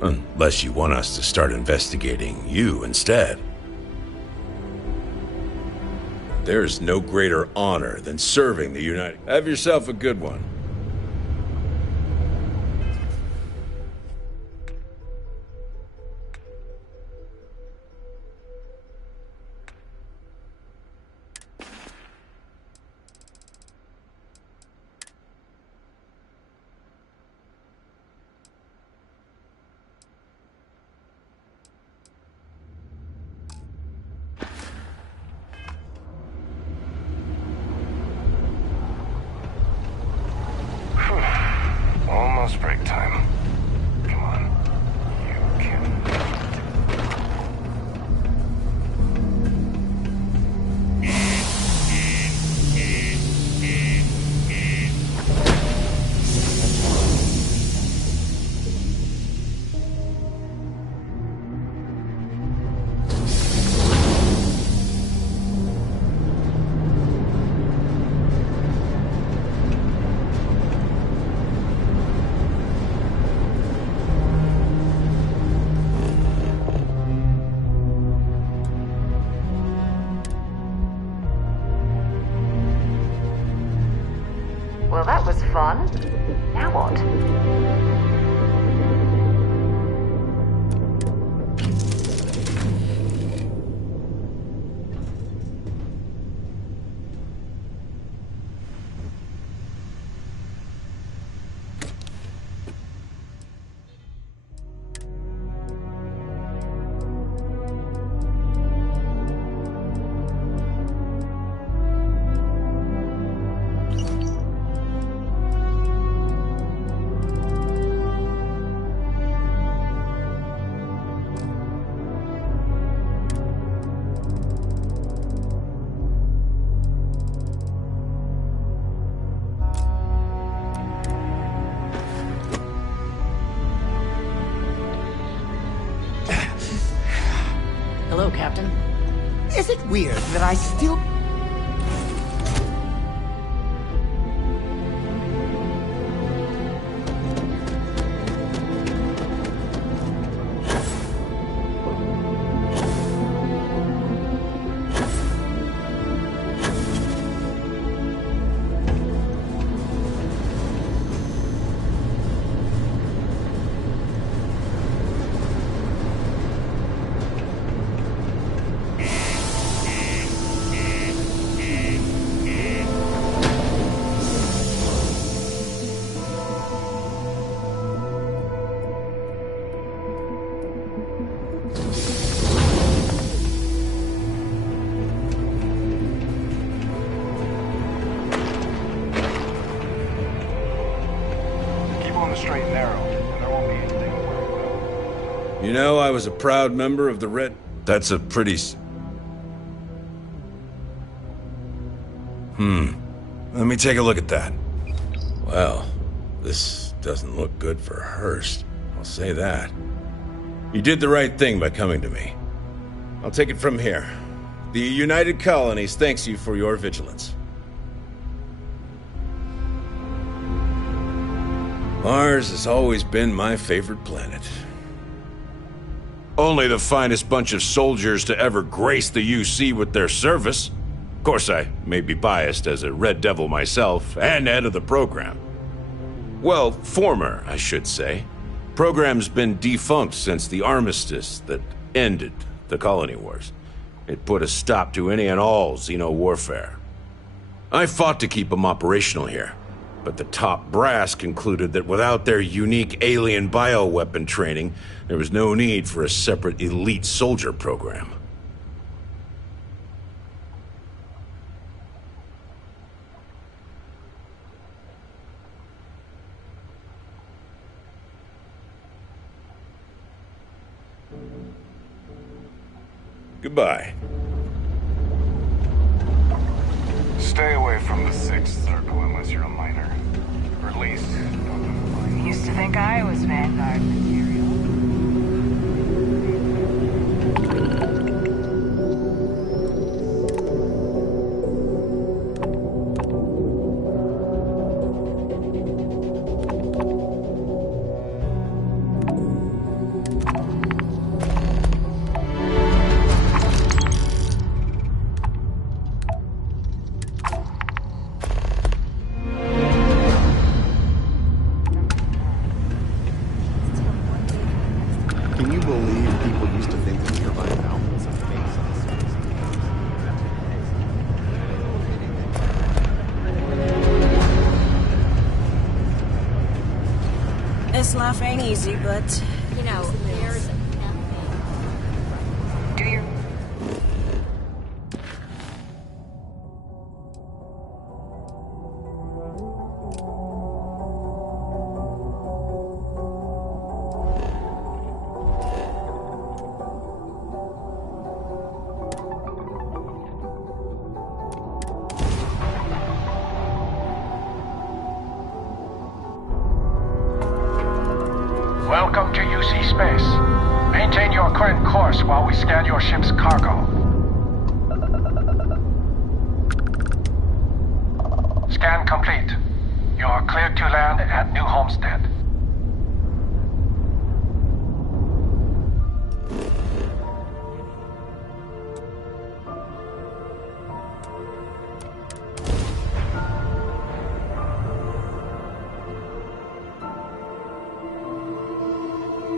Unless you want us to start investigating you instead. There's no greater honor than serving the United... Have yourself a good one. Almost break time. Come on. You can... Well, that was fun. Now what? Hello, Captain. Is it weird that I still... Straight and narrow, and there won't be anything to worry about. You know, I was a proud member of the Red... That's a pretty... Let me take a look at that. Well, this doesn't look good for Hearst. I'll say that. You did the right thing by coming to me. I'll take it from here. The United Colonies thanks you for your vigilance. Mars has always been my favorite planet. Only the finest bunch of soldiers to ever grace the UC with their service. Of course, I may be biased as a Red Devil myself, and head of the program. Well, former, I should say. Program's been defunct since the armistice that ended the colony wars. It put a stop to any and all Xeno warfare. I fought to keep them operational here. But the top brass concluded that without their unique alien bioweapon training, there was no need for a separate elite soldier program. Goodbye. Stay away from the Sixth Circle unless you're a minor. Or at least, don't Used to think I was Vanguard material. believe people used to think that nearby mountains and This life ain't easy, but, you know, there's nothing. Do your... Welcome to UC Space. Maintain your current course while we scan your ship's cargo. Scan complete. You are cleared to land at New Homestead.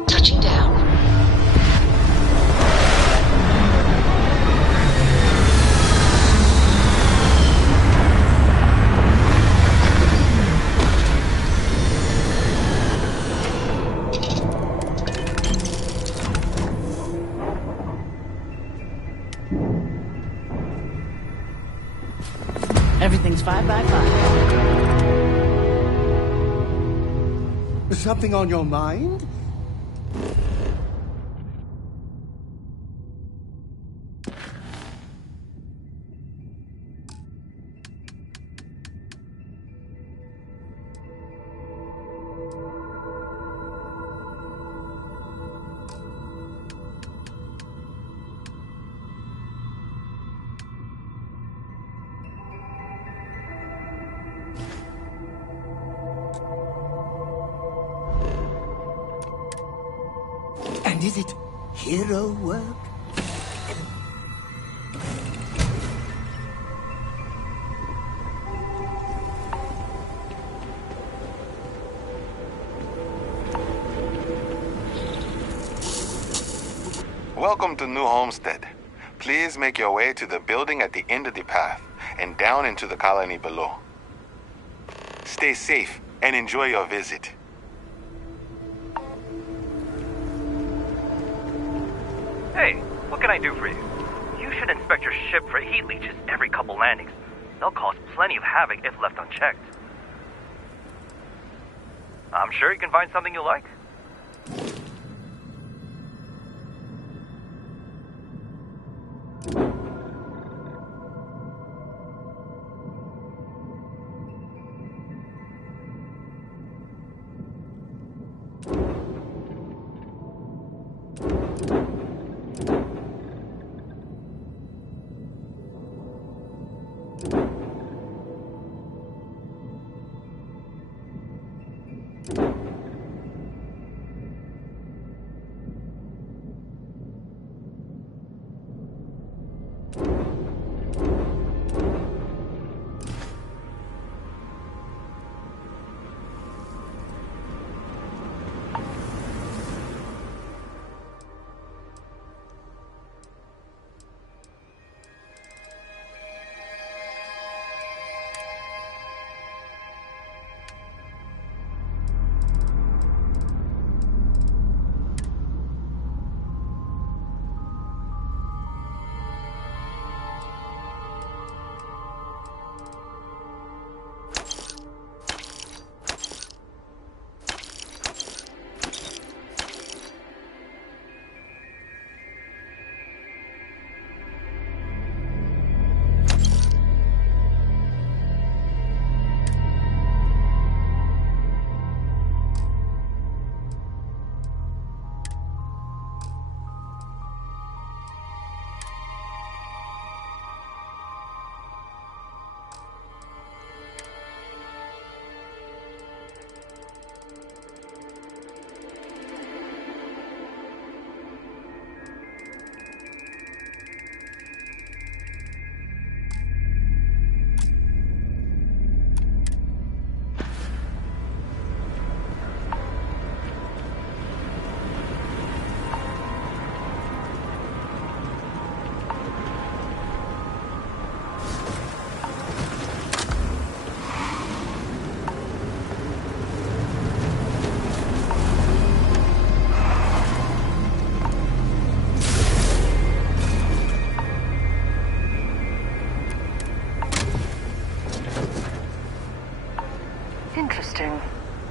Touching down. Everything's 5 by 5. Something on your mind? And is it hero work? Welcome to New Homestead. Please make your way to the building at the end of the path and down into the colony below. Stay safe and enjoy your visit. Hey, what can I do for you? You should inspect your ship for heat leeches every couple landings. They'll cause plenty of havoc if left unchecked. I'm sure you can find something you like.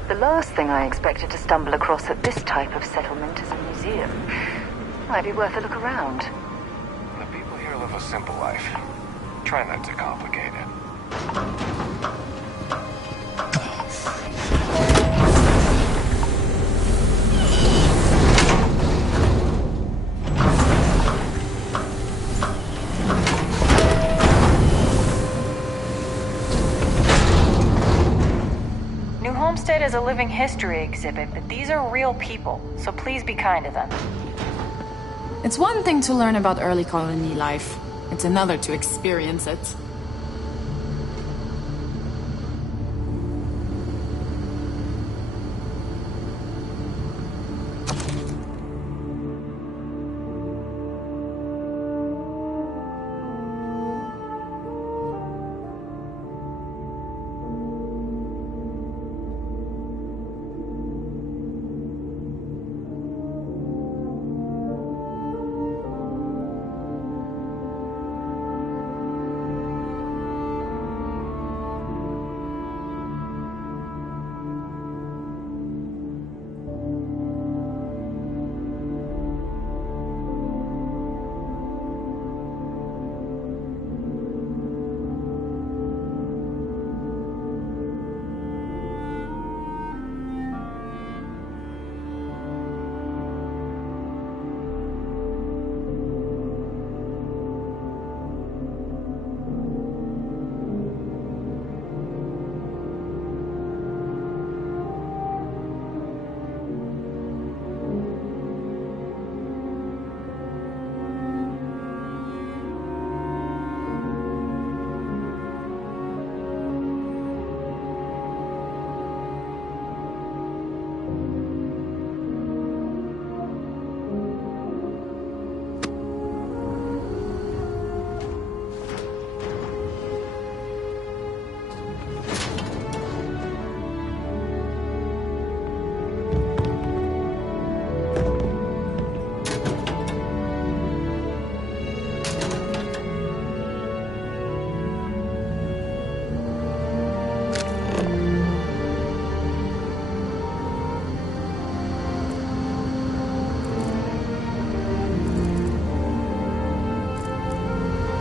The last thing I expected to stumble across at this type of settlement is a museum. Might be worth a look around. The people here live a simple life. Try not to complicate it. New Homestead is a living history exhibit, but these are real people, so please be kind to them. It's one thing to learn about early colony life. It's another to experience it.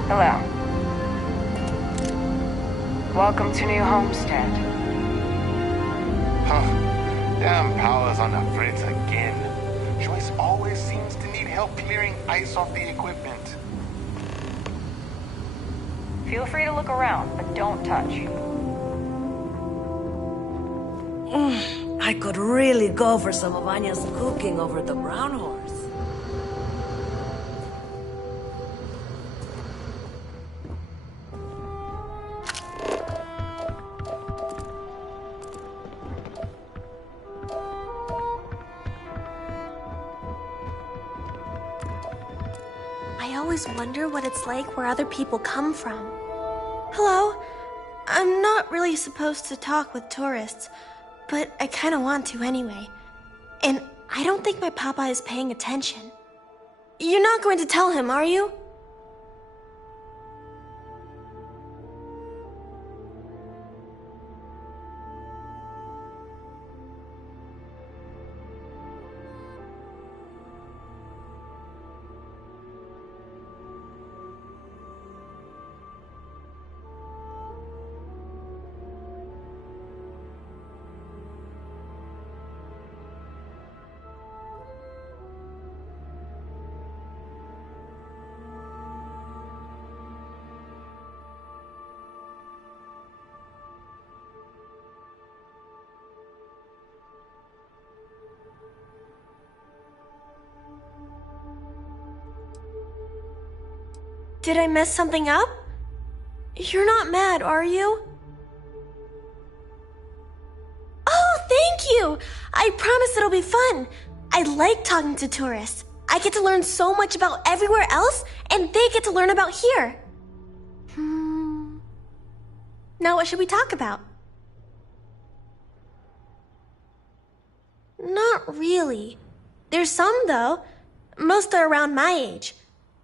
Hello. Welcome to New Homestead. Huh. Damn Paula's on the fritz again. Joyce always seems to need help clearing ice off the equipment. Feel free to look around, but don't touch. I could really go for some of Anya's cooking over at the Brown Horse. I always wonder what it's like where other people come from. Hello? I'm not really supposed to talk with tourists, but I kinda want to anyway. And I don't think my papa is paying attention. You're not going to tell him, are you? Did I mess something up? You're not mad, are you? Oh, thank you! I promise it'll be fun. I like talking to tourists. I get to learn so much about everywhere else, and they get to learn about here. Now what should we talk about? Not really. There's some, though. Most are around my age.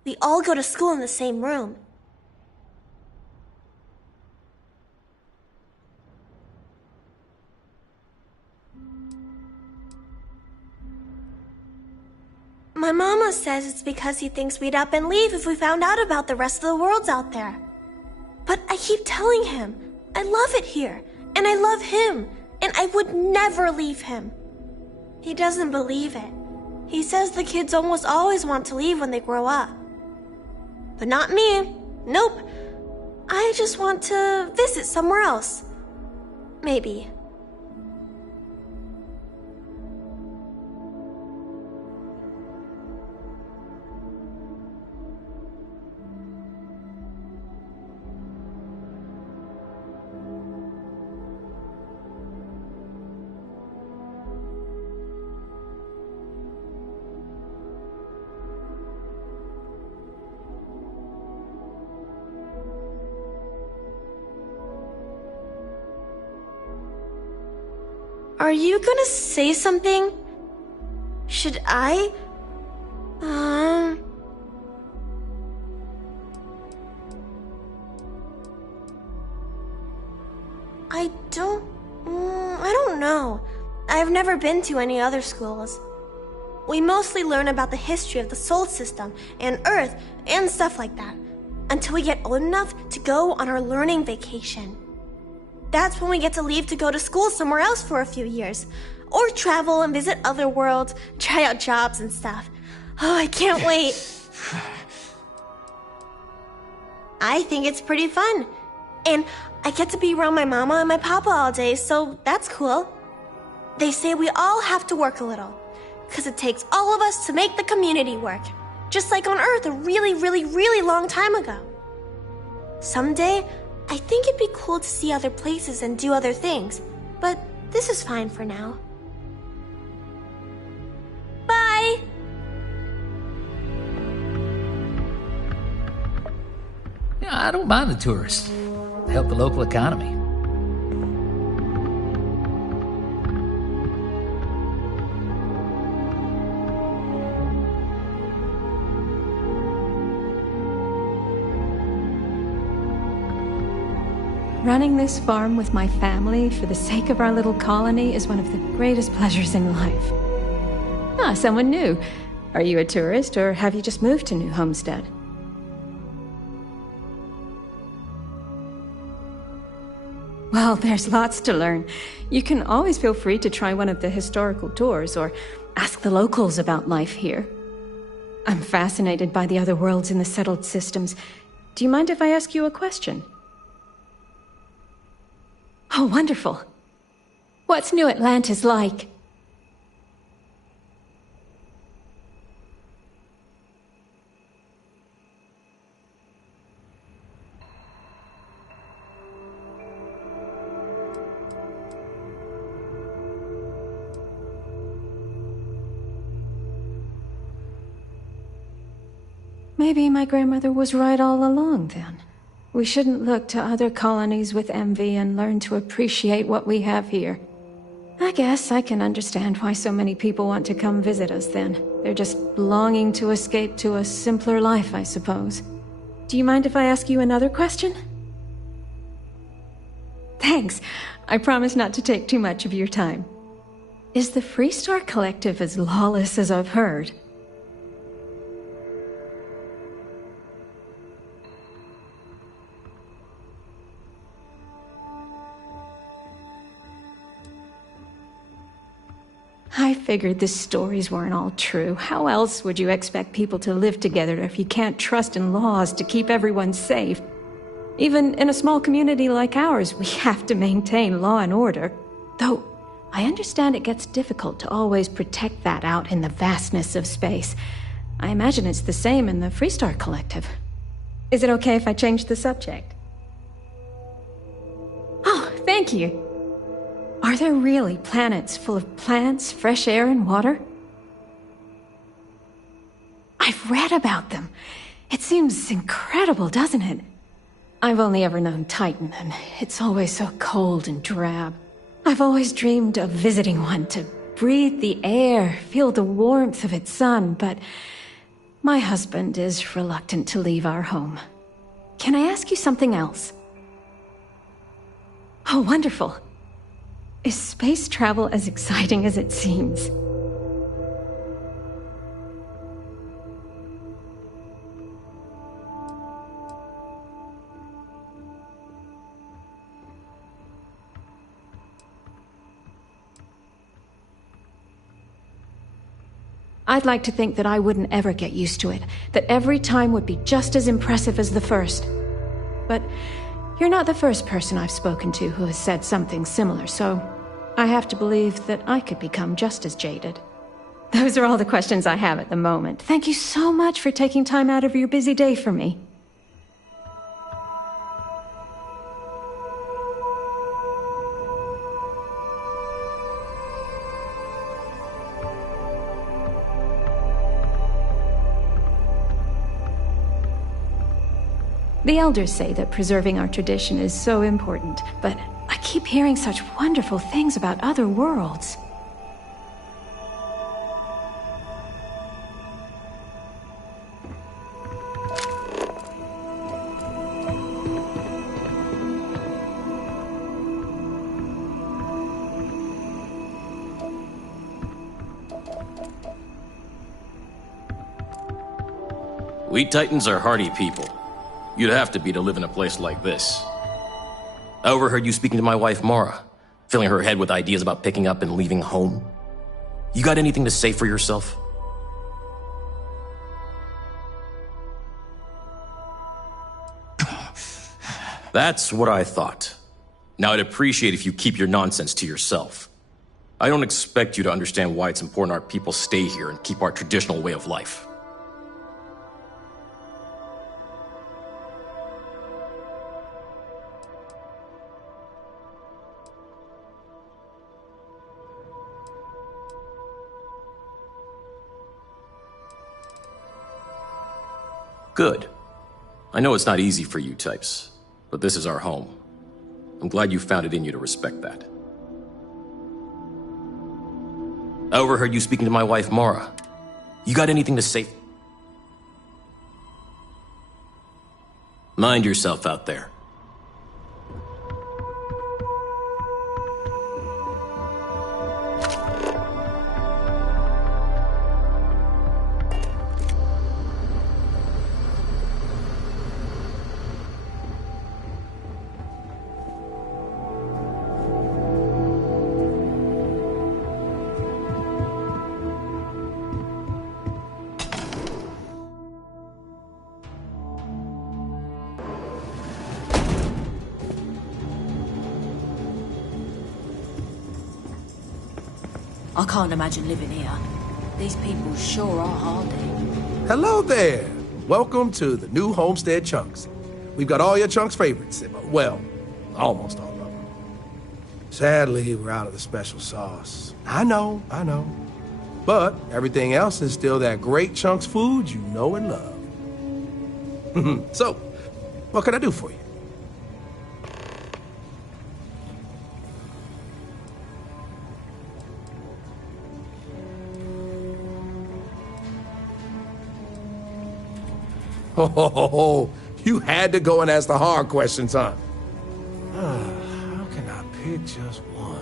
We all go to school in the same room. My mama says it's because he thinks we'd up and leave if we found out about the rest of the worlds out there. But I keep telling him, I love it here, and I love him, and I would never leave him. He doesn't believe it. He says the kids almost always want to leave when they grow up. But not me. Nope. I just want to visit somewhere else. Maybe. Are you gonna say something? Should I? I don't know. I've never been to any other schools. We mostly learn about the history of the Sol system and Earth and stuff like that, until we get old enough to go on our learning vacation. That's when we get to leave to go to school somewhere else for a few years. Or travel and visit other worlds, try out jobs and stuff. Oh, I can't wait. I think it's pretty fun. And I get to be around my mama and my papa all day, so that's cool. They say we all have to work a little, because it takes all of us to make the community work. Just like on Earth a really, really, really long time ago. Someday, I think it'd be cool to see other places and do other things, but this is fine for now. Bye! Yeah, I don't mind the tourists. They help the local economy. Running this farm with my family for the sake of our little colony is one of the greatest pleasures in life. Ah, someone new. Are you a tourist, or have you just moved to New Homestead? Well, there's lots to learn. You can always feel free to try one of the historical tours, or ask the locals about life here. I'm fascinated by the other worlds in the settled systems. Do you mind if I ask you a question? Oh, wonderful. What's New Atlantis like? Maybe my grandmother was right all along, then. We shouldn't look to other colonies with envy and learn to appreciate what we have here. I guess I can understand why so many people want to come visit us, then. They're just longing to escape to a simpler life, I suppose. Do you mind if I ask you another question? Thanks. I promise not to take too much of your time. Is the Freestar Collective as lawless as I've heard? I figured the stories weren't all true. How else would you expect people to live together if you can't trust in laws to keep everyone safe? Even in a small community like ours, we have to maintain law and order. Though, I understand it gets difficult to always protect that out in the vastness of space. I imagine it's the same in the Freestar Collective. Is it okay if I change the subject? Oh, thank you. Are there really planets full of plants, fresh air, and water? I've read about them. It seems incredible, doesn't it? I've only ever known Titan, and it's always so cold and drab. I've always dreamed of visiting one to breathe the air, feel the warmth of its sun, but my husband is reluctant to leave our home. Can I ask you something else? Oh, wonderful. Is space travel as exciting as it seems? I'd like to think that I wouldn't ever get used to it, that every time would be just as impressive as the first. But you're not the first person I've spoken to who has said something similar, so I have to believe that I could become just as jaded. Those are all the questions I have at the moment. Thank you so much for taking time out of your busy day for me. The elders say that preserving our tradition is so important, but I keep hearing such wonderful things about other worlds. We Titans are hardy people. You'd have to be to live in a place like this. I overheard you speaking to my wife, Mara, filling her head with ideas about picking up and leaving home. You got anything to say for yourself? That's what I thought. Now, I'd appreciate if you keep your nonsense to yourself. I don't expect you to understand why it's important our people stay here and keep our traditional way of life. Good. I know it's not easy for you types, but this is our home. I'm glad you found it in you to respect that. I overheard you speaking to my wife, Mara. You got anything to say? Mind yourself out there. I can't imagine living here. These people sure are hardy. Hello there. Welcome to the new Homestead Chunks. We've got all your Chunks' favorites. Well, almost all of them. Sadly, we're out of the special sauce. I know. But everything else is still that great Chunks food you know and love. So, what can I do for you? Oh, you had to go and ask the hard questions, huh? How can I pick just one?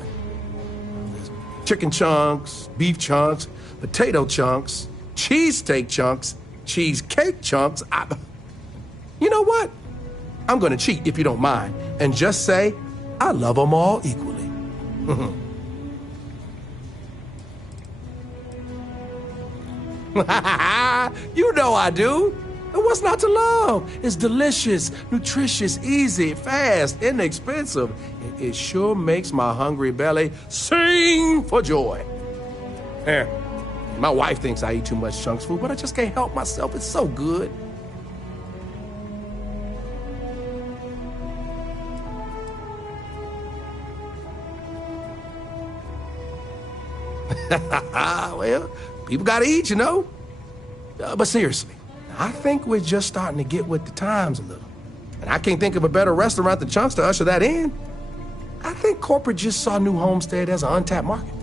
There's chicken chunks, beef chunks, potato chunks, cheesesteak chunks, cheesecake chunks. You know what? I'm gonna cheat if you don't mind, and just say I love them all equally. You know I do. And what's not to love? It's delicious, nutritious, easy, fast, inexpensive. It sure makes my hungry belly sing for joy. My wife thinks I eat too much Chunks food, but I just can't help myself. It's so good. Well, people gotta eat, you know? But seriously, I think we're just starting to get with the times a little. And I can't think of a better restaurant than Chunks to usher that in. I think corporate just saw New Homestead as an untapped market.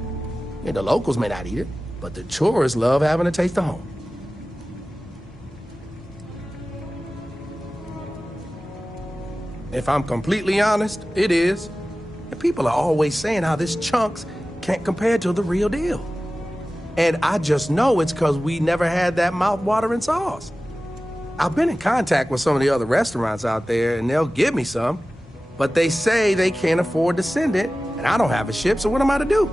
The locals may not eat it, but the tourists love having a taste of home. If I'm completely honest, it is. And people are always saying how this Chunks can't compare to the real deal. And I just know it's because we never had that mouth-watering sauce. I've been in contact with some of the other restaurants out there, and they'll give me some, but they say they can't afford to send it, and I don't have a ship, so what am I to do?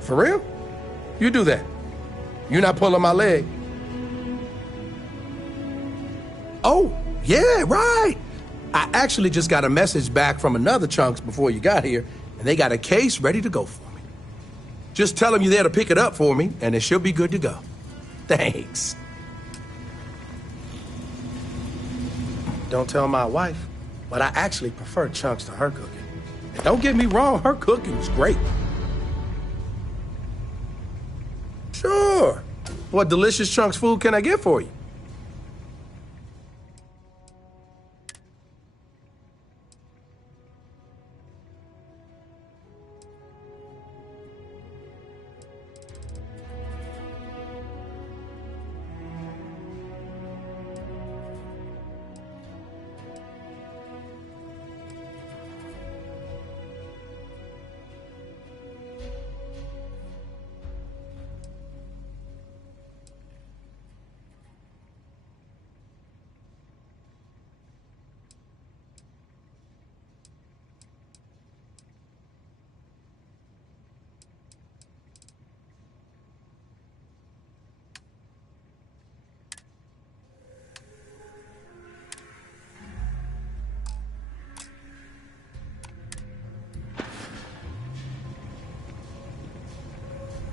For real? You do that. You're not pulling my leg. Oh, yeah, right. I actually just got a message back from another Chunks before you got here, and they got a case ready to go for me. Just tell them you're there to pick it up for me, and it should be good to go. Thanks. Don't tell my wife, but I actually prefer Chunks to her cooking. And don't get me wrong, her cooking is great. Sure. What delicious Chunks food can I get for you?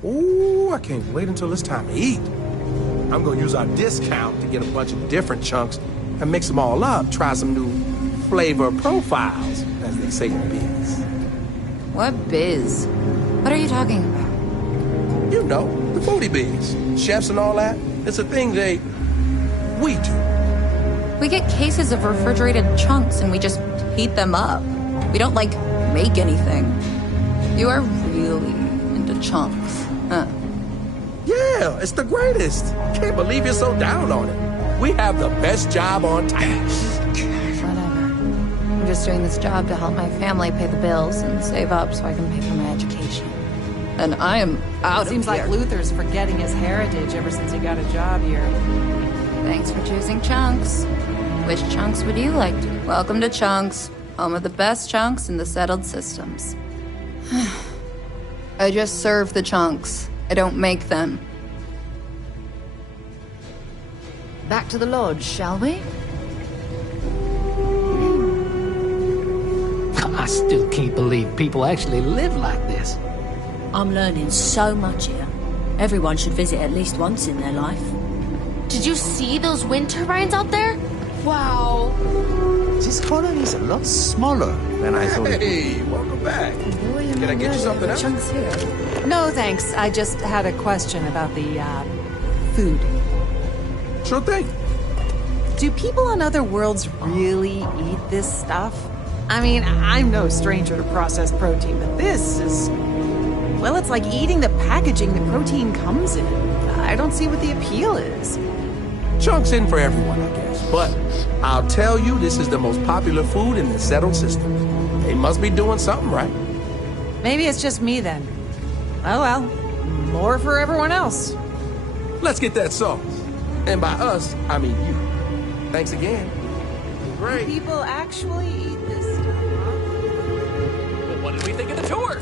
Ooh, I can't wait until it's time to eat. I'm gonna use our discount to get a bunch of different chunks and mix them all up, try some new flavor profiles, as they say in biz. What biz? What are you talking about? You know, the foodie biz. Chefs and all that. It's a thing we do. We get cases of refrigerated chunks and we just heat them up. We don't, like, make anything. You are really into chunks, huh? Yeah, it's the greatest. Can't believe you're so down on it. We have the best job on tap. Whatever. I'm just doing this job to help my family pay the bills and save up so I can pay for my education. And I am out of here. Seems like Luther's forgetting his heritage ever since he got a job here. Thanks for choosing Chunks. Which chunks would you like to? Welcome to Chunks, home of the best chunks in the settled systems. I just serve the chunks. I don't make them. Back to the lodge, shall we? I still can't believe people actually live like this. I'm learning so much here. Everyone should visit at least once in their life. Did you see those wind turbines out there? Wow. This colony's a lot smaller than I thought it would be. Hey, welcome back. Can I get you something else? Chunks here. No, thanks. I just had a question about the, food. Sure thing. Do people on other worlds really eat this stuff? I mean, I'm no stranger to processed protein, but this is... well, it's like eating the packaging the protein comes in. I don't see what the appeal is. Chunks in for everyone, I guess. But I'll tell you, this is the most popular food in the settled system. They must be doing something right. Maybe it's just me then. Oh well, more for everyone else. Let's get that sauce. And by us, I mean you. Thanks again. Great. People actually eat this stuff, huh? Well, what did we think of the tour?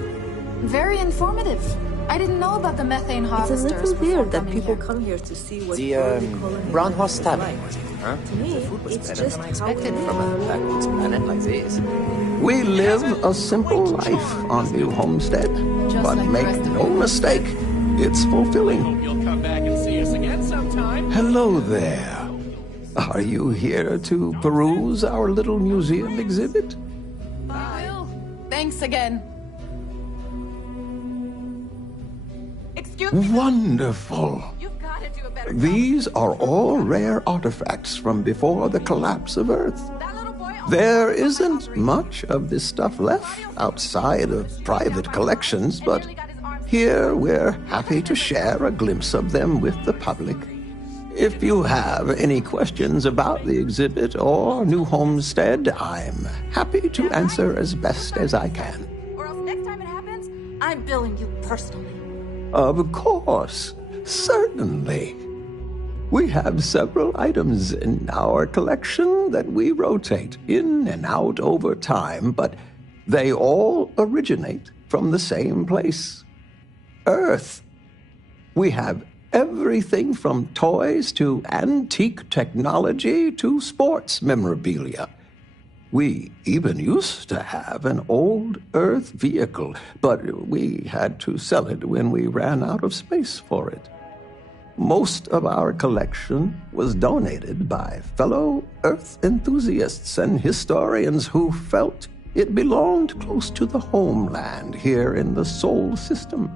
Very informative. I didn't know about the methane harvesters. It's a little weird that people come here to see what The Brown Horse Tavern, huh? To me, it's just Expected from a backwoods planet like this. We live a simple life on New Homestead, but make no mistake, it's fulfilling. You'll come back and see us again sometime. Hello there. Are you here to peruse our little museum exhibit? Thanks again. Wonderful. These are all rare artifacts from before the collapse of Earth. There isn't much of this stuff left outside of private collections, but here we're happy to share a glimpse of them with the public. If you have any questions about the exhibit or New Homestead, I'm happy to answer as best as I can. Or else next time it happens, I'm billing you personally. Of course, certainly. We have several items in our collection that we rotate in and out over time, but they all originate from the same place. Earth. We have everything from toys to antique technology to sports memorabilia. We even used to have an old Earth vehicle, but we had to sell it when we ran out of space for it. Most of our collection was donated by fellow Earth enthusiasts and historians who felt it belonged close to the homeland here in the Sol system.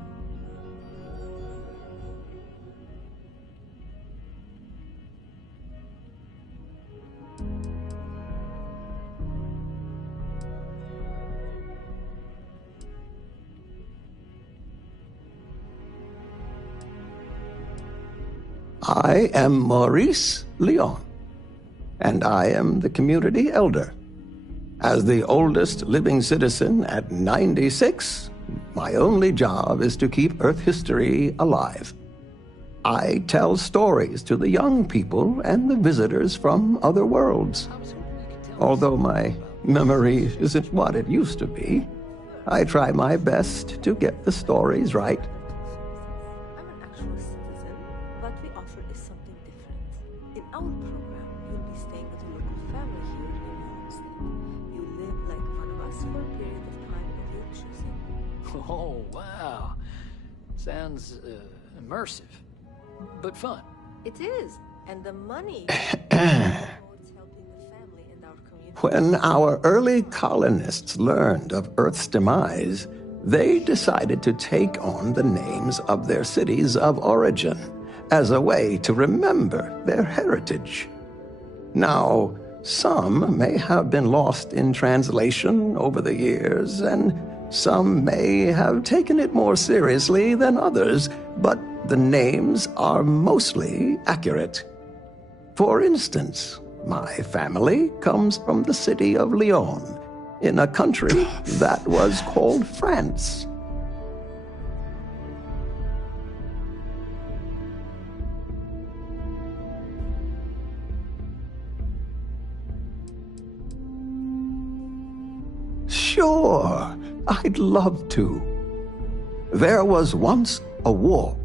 I am Maurice Leon, and I am the community elder. As the oldest living citizen at 96, my only job is to keep Earth history alive. I tell stories to the young people and the visitors from other worlds. Although my memory isn't what it used to be, I try my best to get the stories right. Oh, wow. Sounds immersive, but fun. It is, and the money... When our early colonists learned of Earth's demise, they decided to take on the names of their cities of origin as a way to remember their heritage. Now, some may have been lost in translation over the years, and some may have taken it more seriously than others, but the names are mostly accurate. For instance, my family comes from the city of Lyon, in a country that was called France. Sure, I'd love to. There was once a war,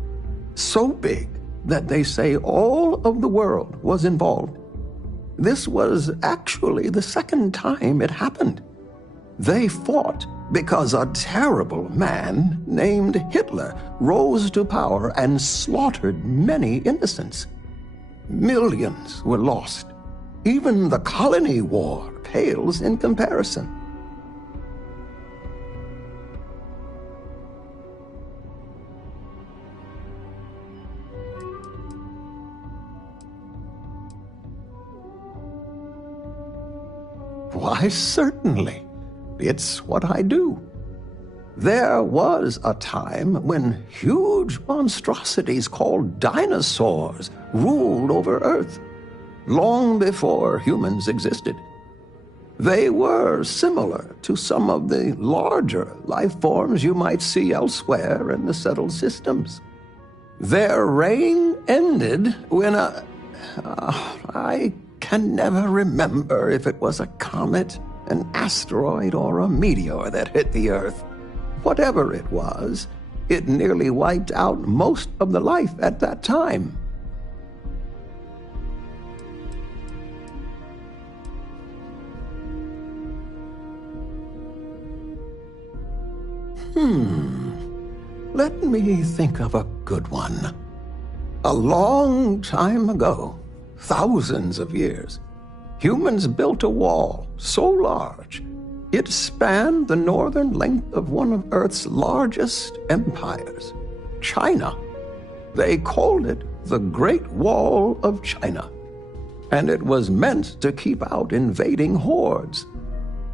so big that they say all of the world was involved. This was actually the second time it happened. They fought because a terrible man named Hitler rose to power and slaughtered many innocents. Millions were lost. Even the colony war pales in comparison. Why, certainly. It's what I do. There was a time when huge monstrosities called dinosaurs ruled over Earth, long before humans existed. They were similar to some of the larger life forms you might see elsewhere in the settled systems. Their reign ended when I can never remember if it was a comet, an asteroid, or a meteor that hit the Earth. Whatever it was, it nearly wiped out most of the life at that time. Let me think of a good one. A long time ago, thousands of years, humans built a wall so large it spanned the northern length of one of Earth's largest empires, China. They called it the Great Wall of China, and it was meant to keep out invading hordes.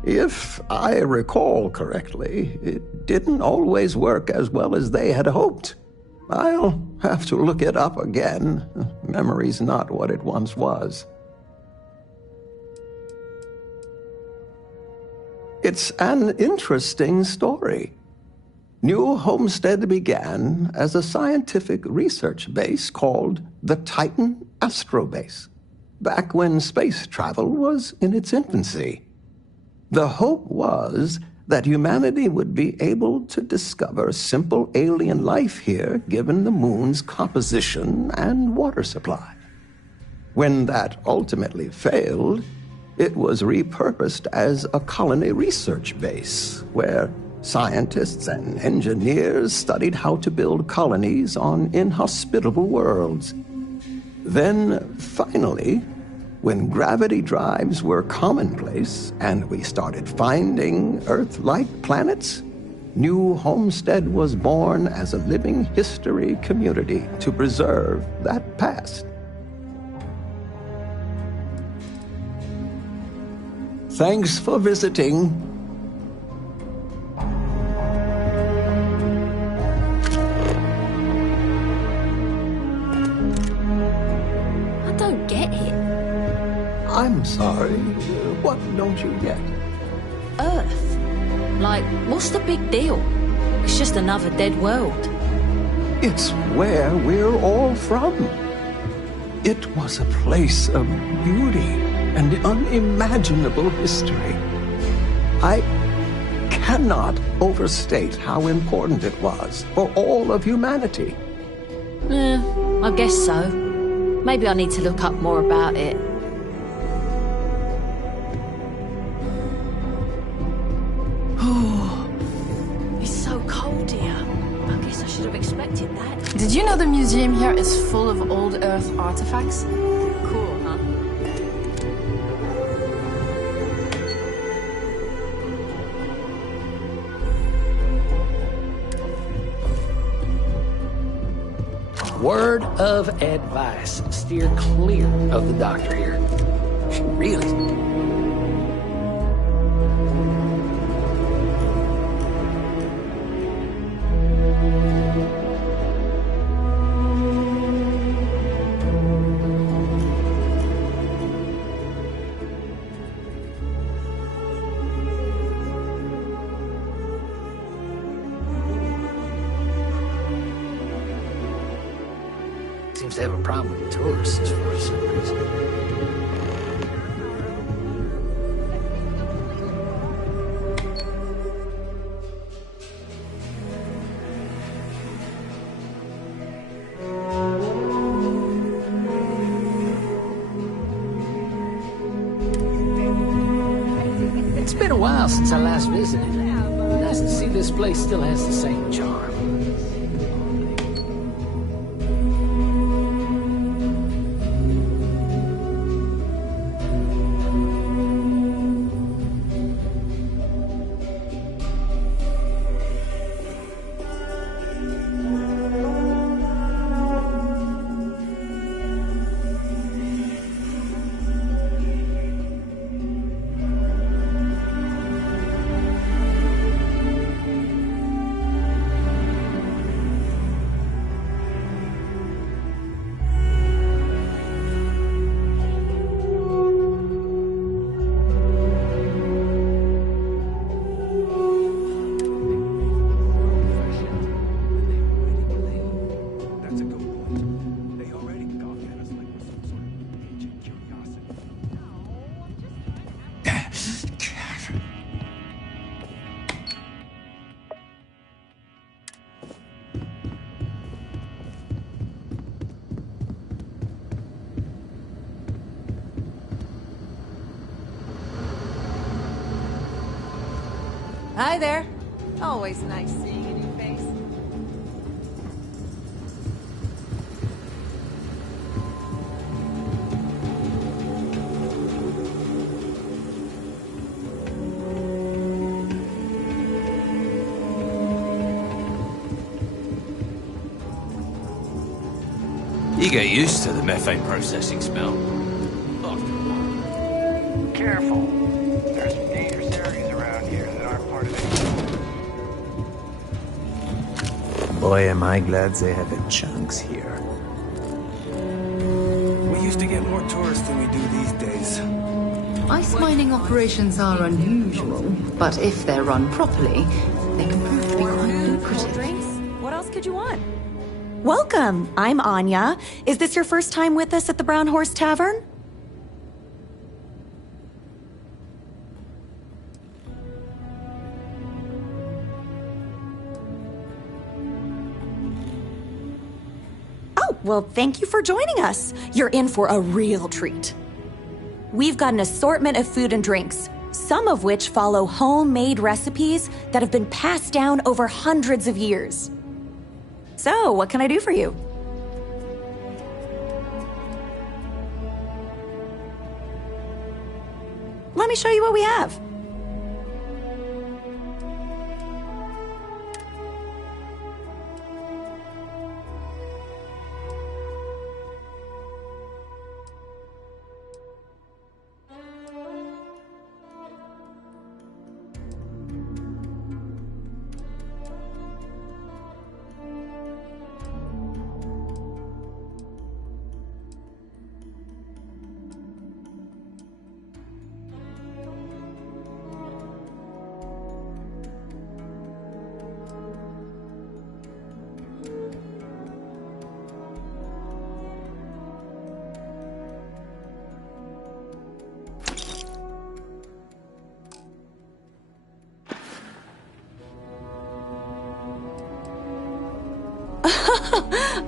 If I recall correctly, it didn't always work as well as they had hoped. I'll have to look it up again. Memory's not what it once was. It's an interesting story. New Homestead began as a scientific research base called the Titan Astrobase, back when space travel was in its infancy. The hope was that humanity would be able to discover simple alien life here given the moon's composition and water supply. When that ultimately failed, it was repurposed as a colony research base where scientists and engineers studied how to build colonies on inhospitable worlds. Then, finally, when gravity drives were commonplace and we started finding Earth-like planets, New Homestead was born as a living history community to preserve that past. Thanks for visiting. I don't get it. I'm sorry. What don't you get? Earth. Like, what's the big deal? It's just another dead world. It's where we're all from. It was a place of beauty and unimaginable history. I cannot overstate how important it was for all of humanity. I guess so. Maybe I need to look up more about it. It's so cold here. I guess I should have expected that. Did you know the museum here is full of old Earth artifacts? Cool, huh? Word of advice. Steer clear of the doctor here. She really... seems to have a problem with tourists for some reason. It's been a while since I last visited. Nice to see this place still has the same charm. Hi there. Always nice seeing a new face. You get used to the methane processing smell. Careful. There's some dangerous areas around here that aren't part of it. Boy, am I glad they have the chunks here. We used to get more tourists than we do these days. Ice mining operations are unusual, but if they're run properly, they can prove to be quite lucrative. What else could you want? Welcome. I'm Anya. Is this your first time with us at the Brown Horse Tavern? Well, thank you for joining us. You're in for a real treat. We've got an assortment of food and drinks, some of which follow homemade recipes that have been passed down over hundreds of years. So, what can I do for you? Let me show you what we have.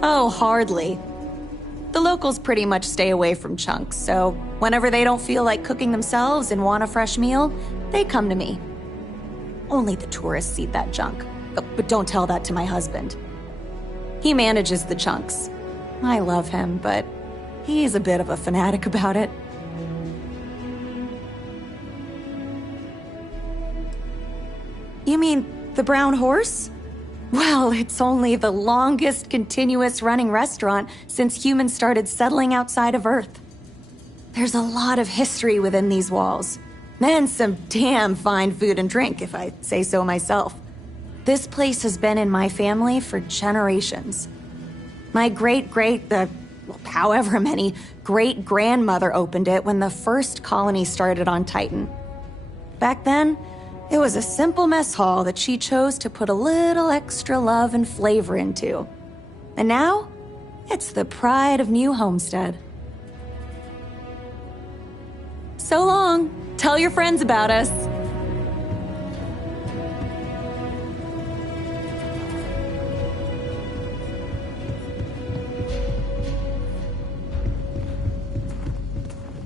Oh, hardly. The locals pretty much stay away from chunks, so whenever they don't feel like cooking themselves and want a fresh meal, they come to me. Only the tourists eat that junk. But don't tell that to my husband. He manages the chunks. I love him, but he's a bit of a fanatic about it. You mean the Brown Horse? Well, it's only the longest continuous running restaurant since humans started settling outside of Earth. There's a lot of history within these walls, and some damn fine food and drink, if I say so myself. This place has been in my family for generations. My however many great-grandmother opened it when the first colony started on Titan. Back then, it was a simple mess hall that she chose to put a little extra love and flavor into. And now, it's the pride of New Homestead. So long. Tell your friends about us.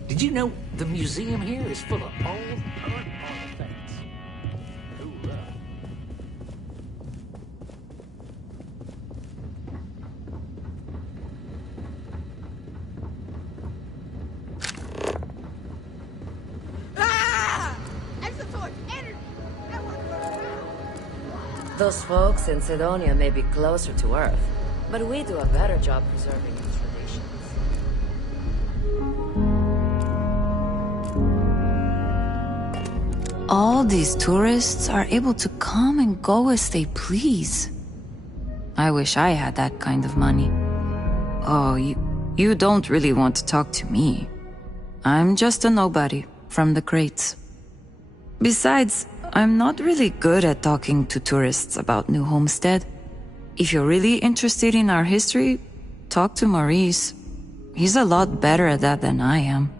Did you know the museum here is full of old Earth artifacts? Hoorah. Those folks in Sidonia may be closer to Earth, but we do a better job preserving its traditions. All these tourists are able to come and go as they please. I wish I had that kind of money. Oh, you don't really want to talk to me. I'm just a nobody from the crates. Besides, I'm not really good at talking to tourists about New Homestead. If you're really interested in our history, talk to Maurice. He's a lot better at that than I am.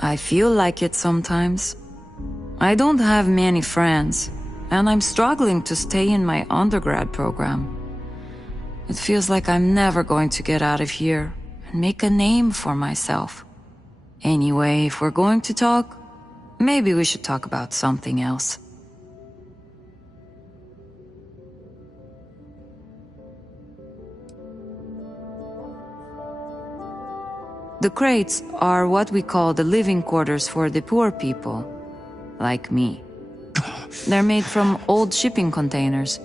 I feel like it sometimes. I don't have many friends, and I'm struggling to stay in my undergrad program. It feels like I'm never going to get out of here and make a name for myself. Anyway, if we're going to talk, maybe we should talk about something else. The crates are what we call the living quarters for the poor people, like me. They're made from old shipping containers.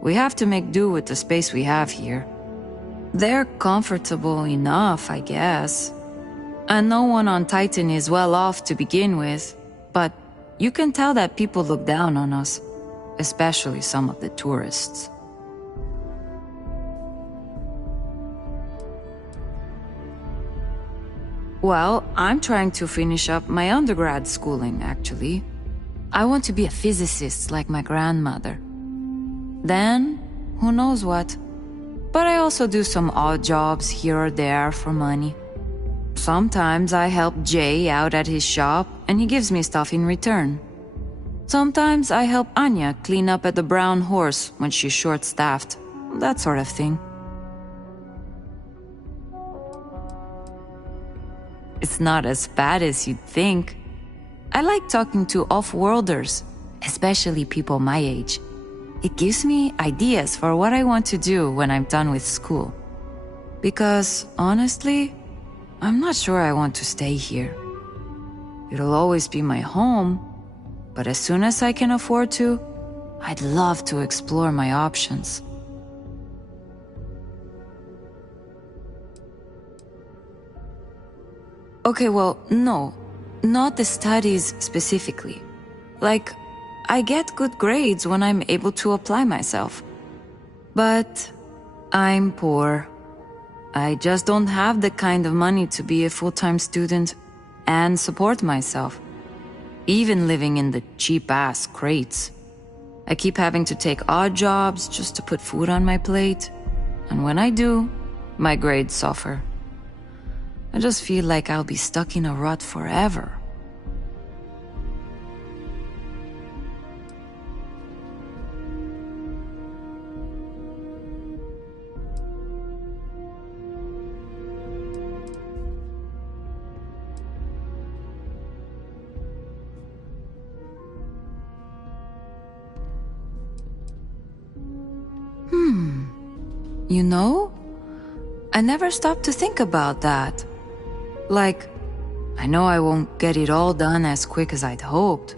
We have to make do with the space we have here. They're comfortable enough, I guess. And no one on Titan is well off to begin with, but you can tell that people look down on us, especially some of the tourists. Well, I'm trying to finish up my undergrad schooling, actually. I want to be a physicist like my grandmother. Then, who knows what? But I also do some odd jobs here or there for money. Sometimes I help Jay out at his shop, and he gives me stuff in return. Sometimes I help Anya clean up at the Brown Horse when she's short-staffed. That sort of thing. It's not as bad as you'd think. I like talking to off-worlders, especially people my age. It gives me ideas for what I want to do when I'm done with school. Because, honestly, I'm not sure I want to stay here. It'll always be my home, but as soon as I can afford to, I'd love to explore my options. Okay, well, no. Not the studies specifically. Like, I get good grades when I'm able to apply myself. But I'm poor. I just don't have the kind of money to be a full-time student and support myself. Even living in the cheap-ass crates. I keep having to take odd jobs just to put food on my plate. And when I do, my grades suffer. I just feel like I'll be stuck in a rut forever. You know, I never stopped to think about that. Like, I know I won't get it all done as quick as I'd hoped,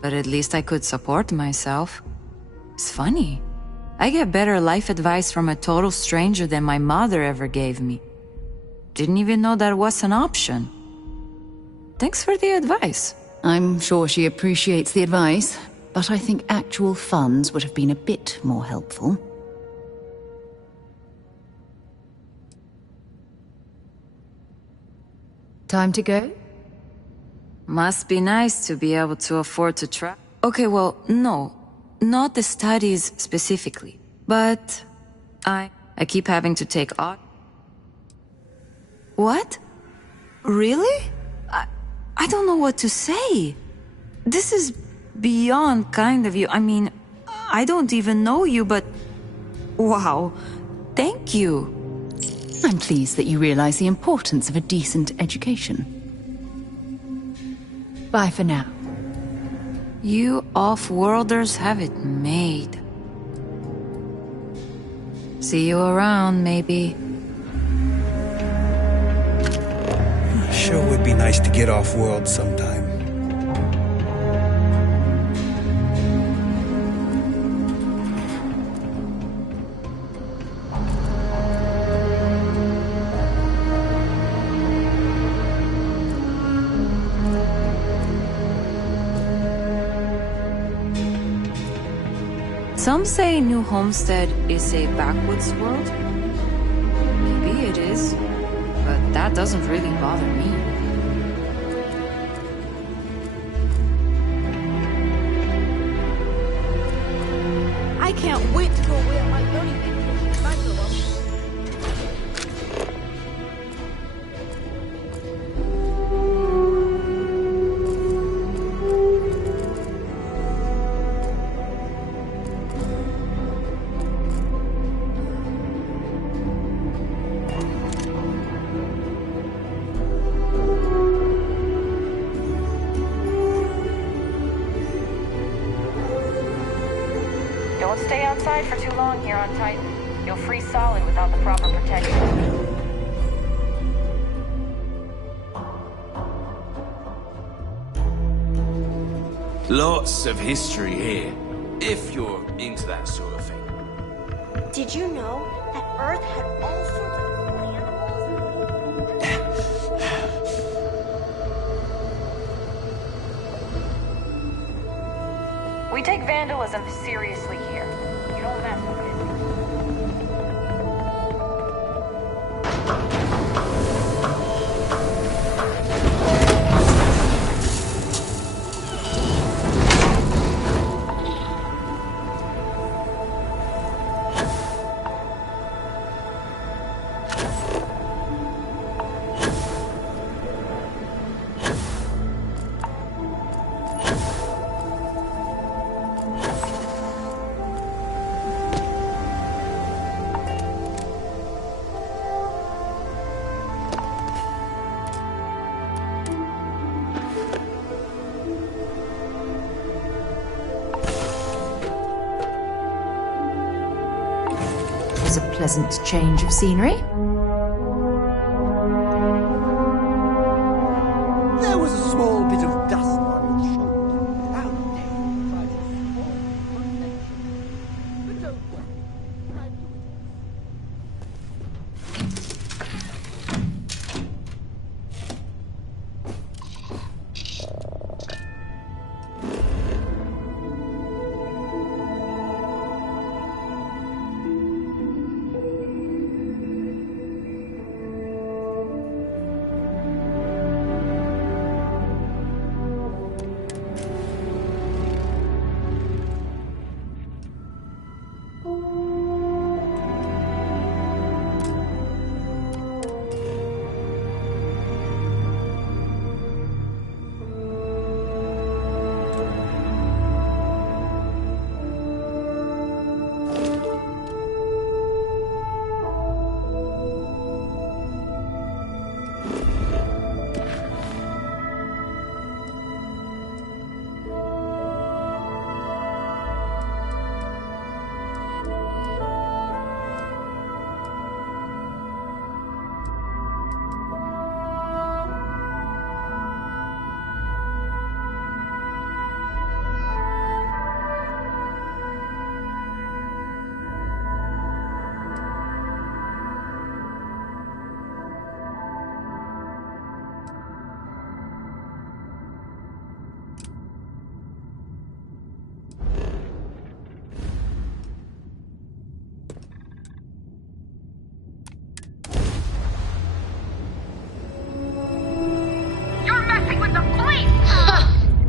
but at least I could support myself. It's funny. I get better life advice from a total stranger than my mother ever gave me. Didn't even know that was an option. Thanks for the advice. I'm sure she appreciates the advice, but I think actual funds would have been a bit more helpful. Time to go? Must be nice to be able to afford to travel. Okay, well, no. Not the studies specifically. But I keep having to take odd... What? Really? I don't know what to say. This is beyond kind of you. I mean, I don't even know you, but... Wow. Thank you. I'm pleased that you realize the importance of a decent education. Bye for now. You off-worlders have it made. See you around, maybe. Sure would be nice to get off-world sometime. Some say New Homestead is a backwoods world. Maybe it is, but that doesn't really bother me. I can't wait to go away on my learning vacation. Bye, Philip. Don't stay outside for too long here on Titan. You'll freeze solid without the proper protection. Lots of history here, if you're into that sort of thing. Did you know that Earth had all sorts of cool animals? We take vandalism seriously here. You don't mess with it. was a pleasant change of scenery. There was a small bit of dust on your shoulder. How dare you try to spoil the connection? But don't worry. I do it.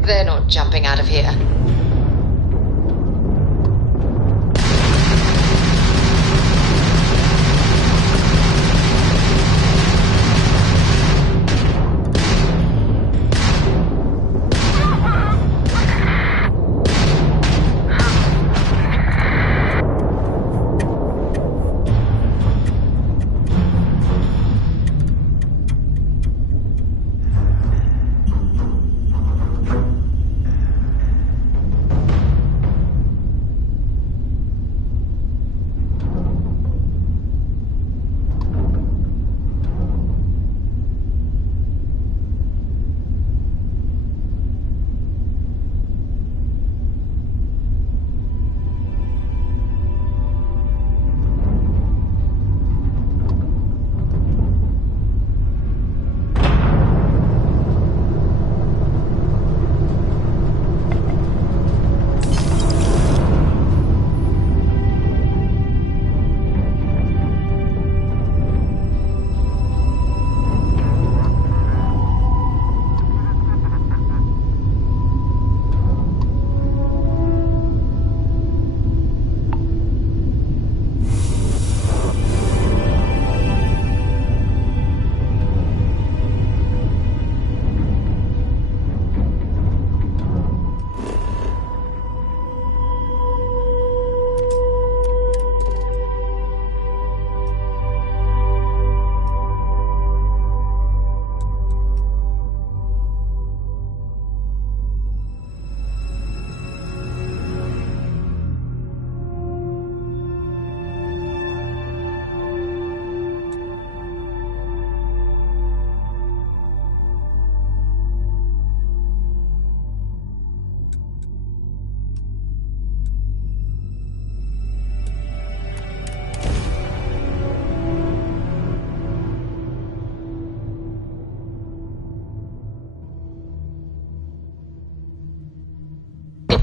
They're not jumping out of here.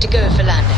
To go for landing.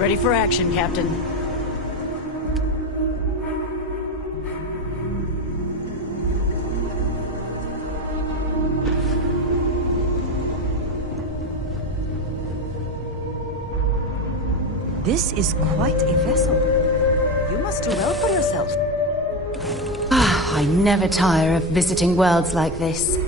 Ready for action, Captain. This is quite a vessel. You must do well for yourself. I never tire of visiting worlds like this.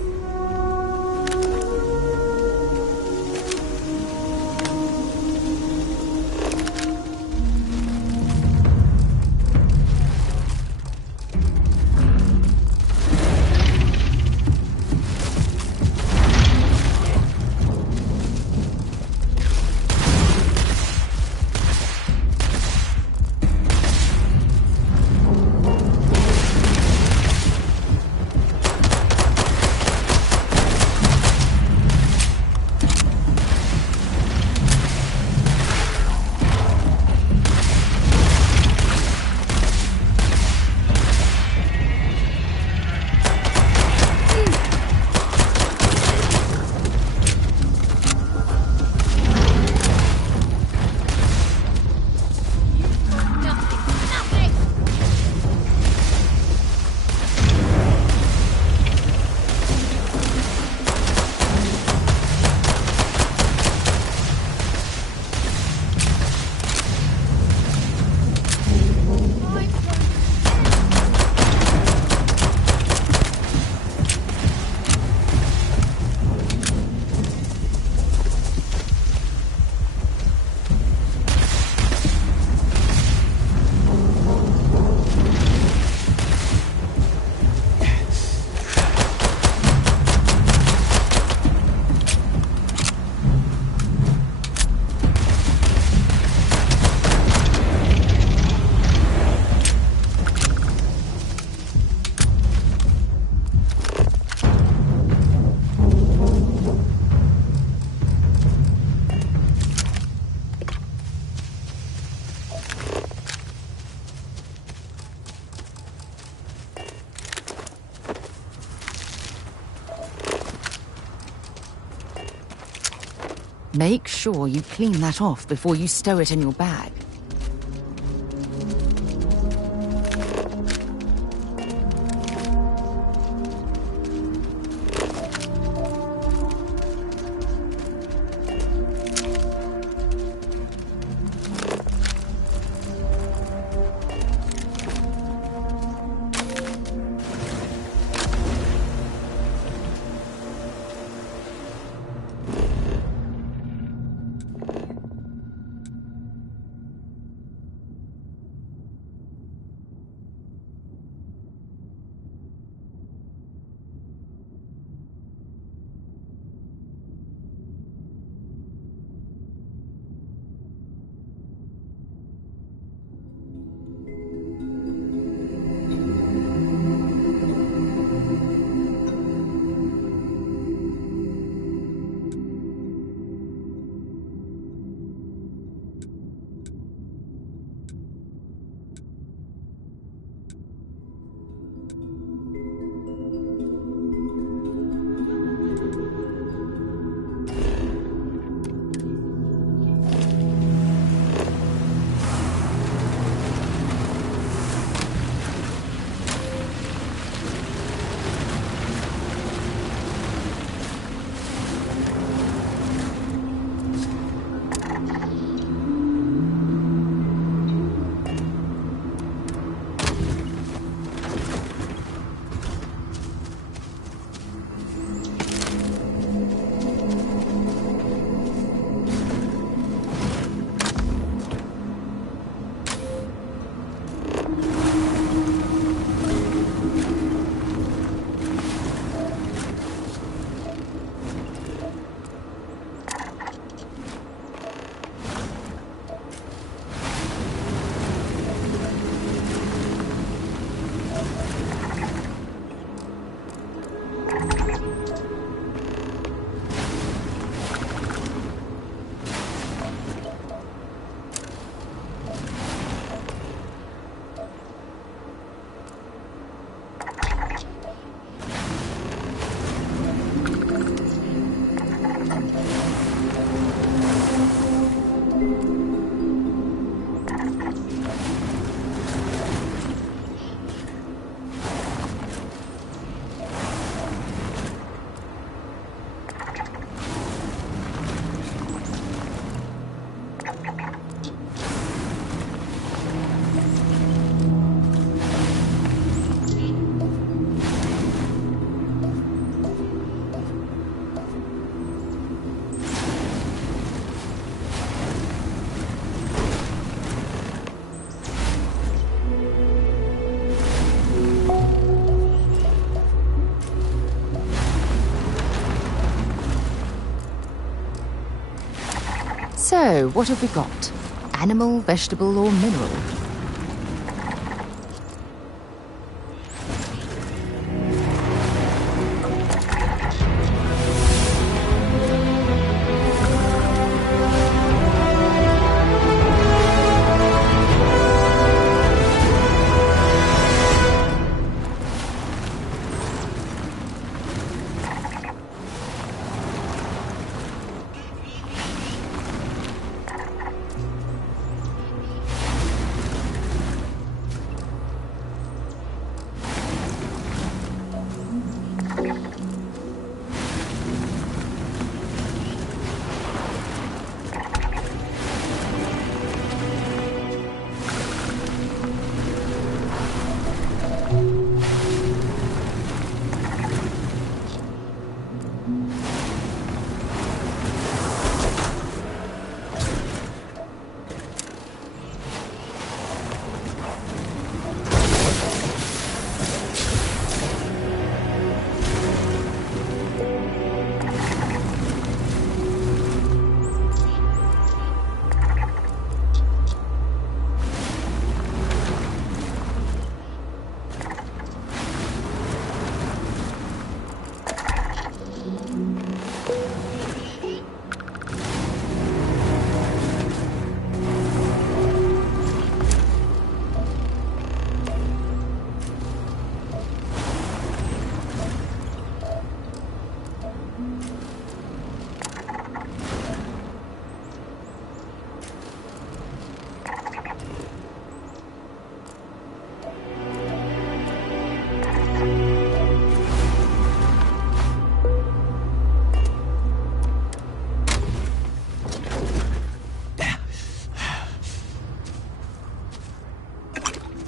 Make sure you clean that off before you stow it in your bag. So, what have we got? Animal, vegetable, or mineral?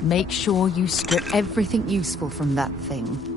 Make sure you strip everything useful from that thing.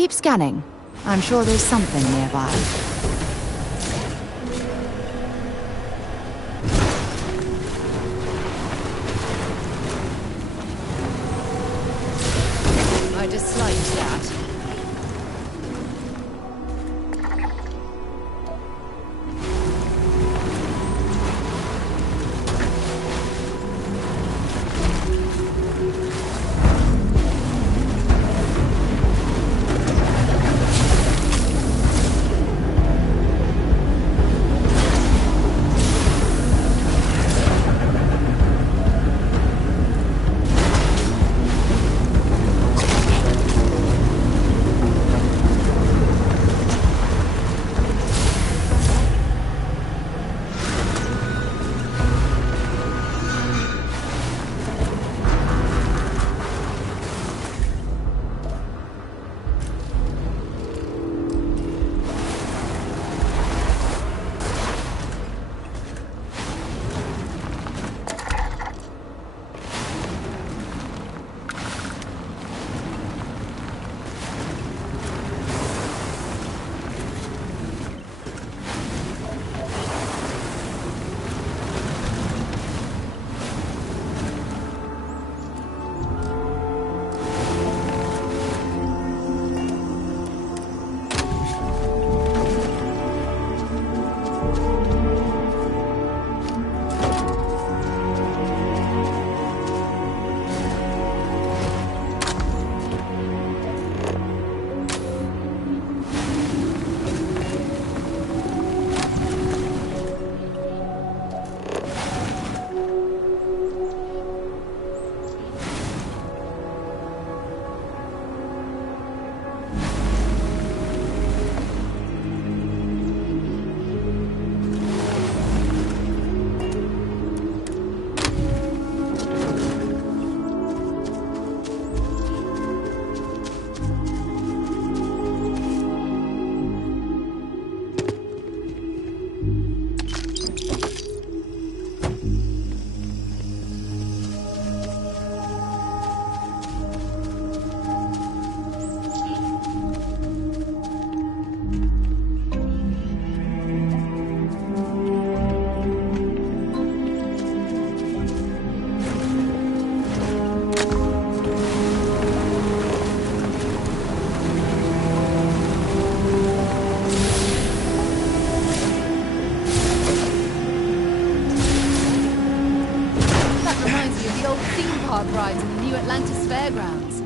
Keep scanning. I'm sure there's something nearby. I disliked that. rides in the new Atlantis Fairgrounds.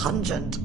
pungent.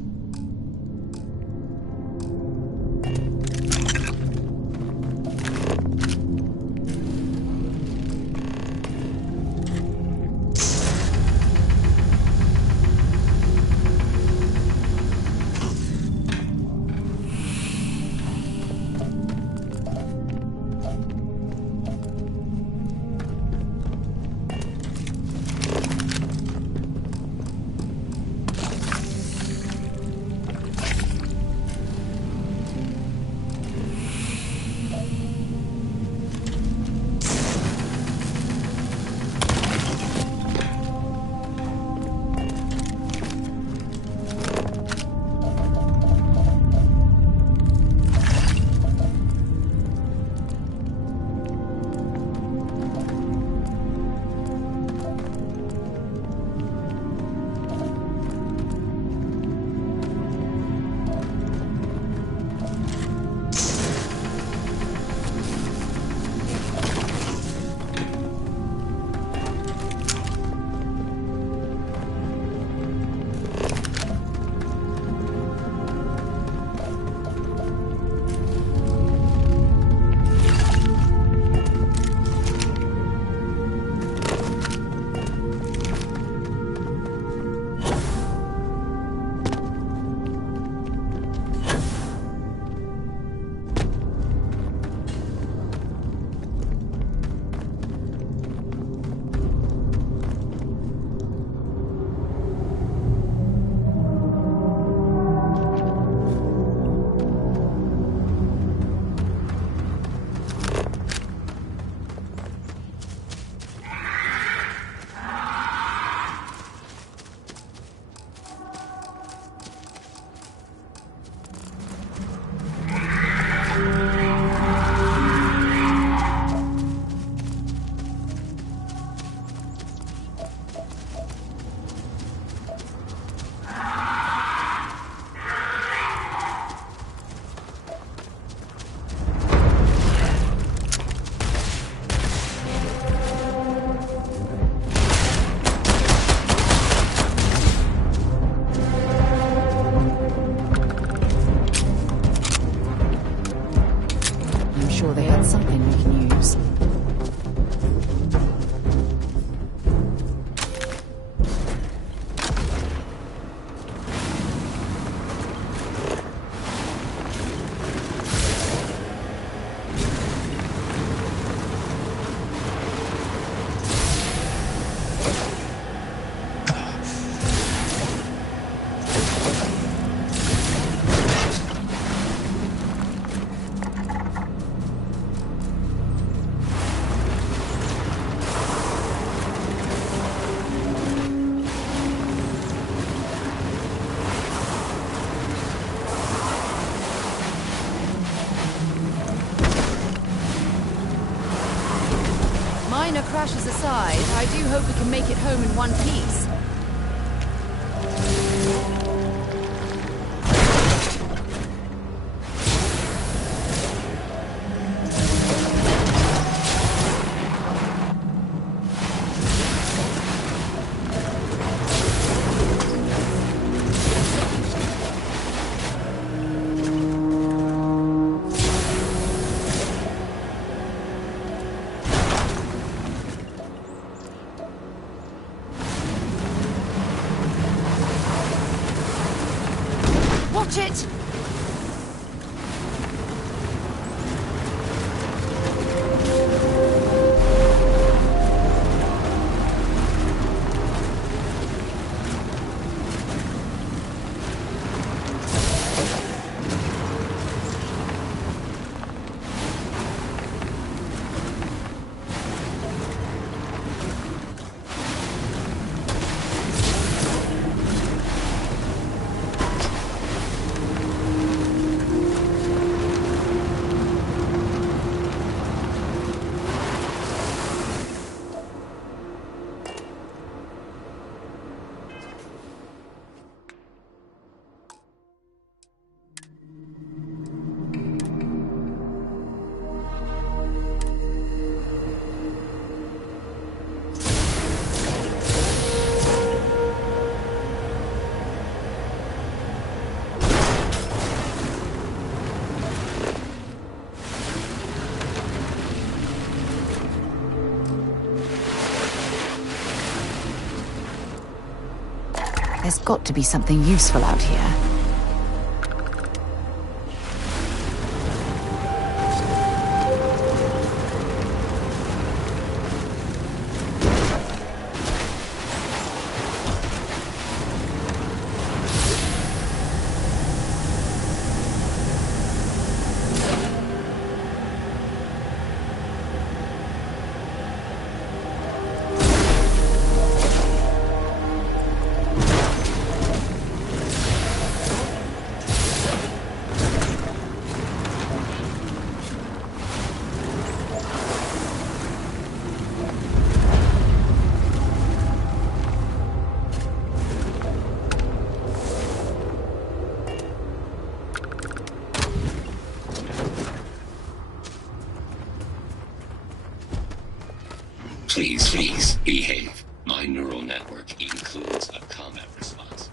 Crashes aside, I do hope we can make it home in one piece. Watch it! There's got to be something useful out here. Please, behave. My neural network includes a combat response.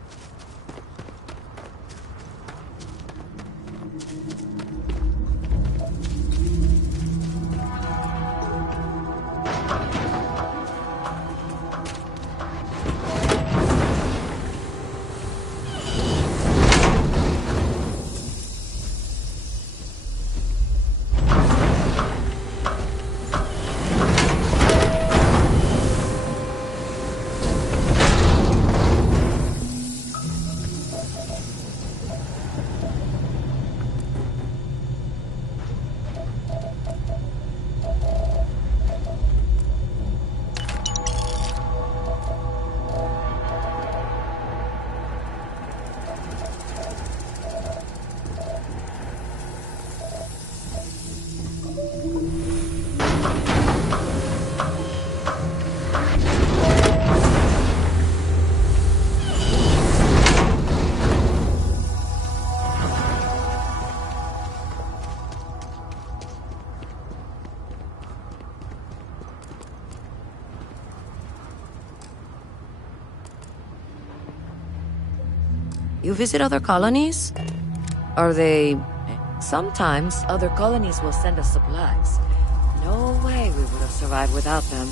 You visit other colonies? Are they... Sometimes other colonies will send us supplies. No way we would have survived without them.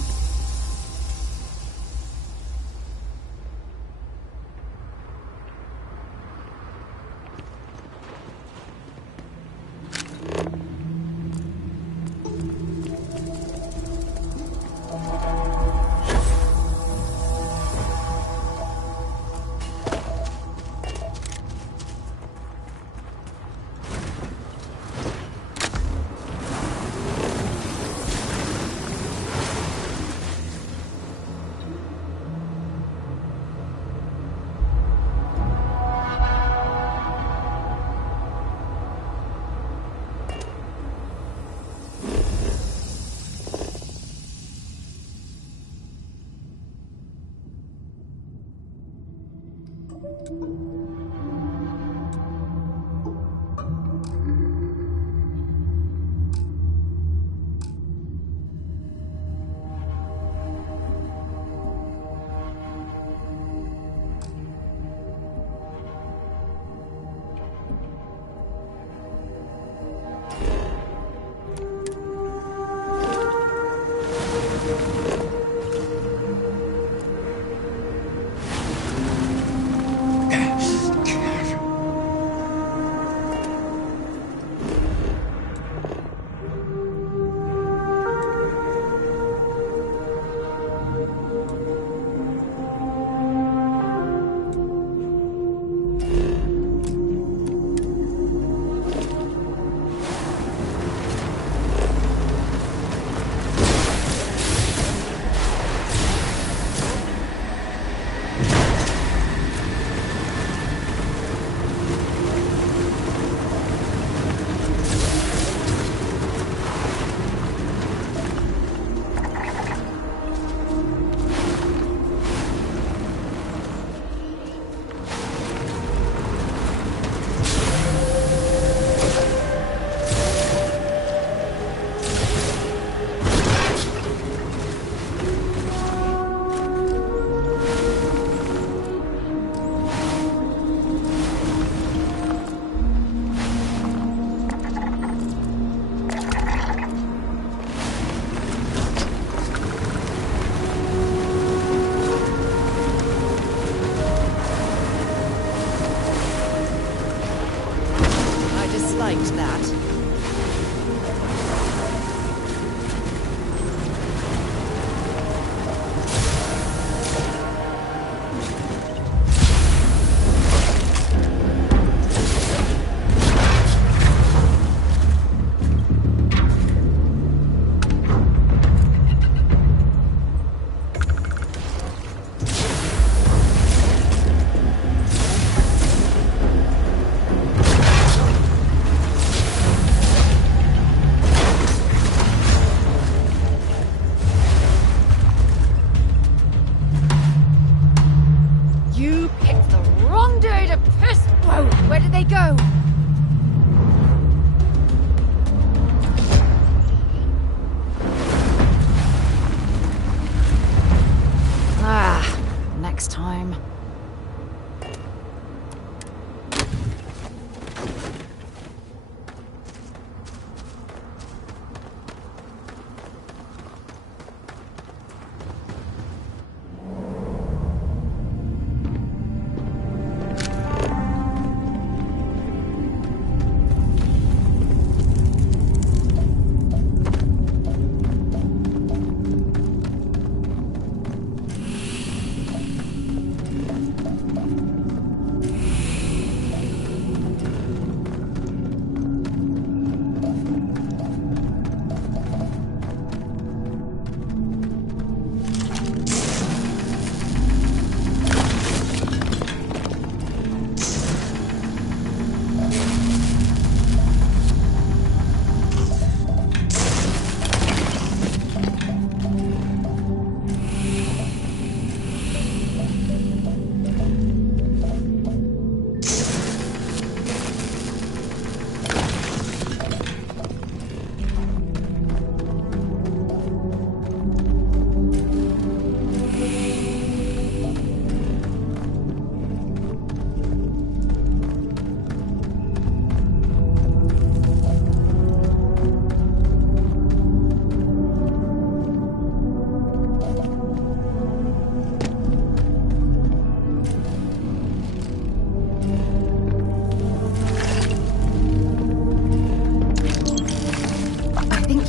liked that. Next time.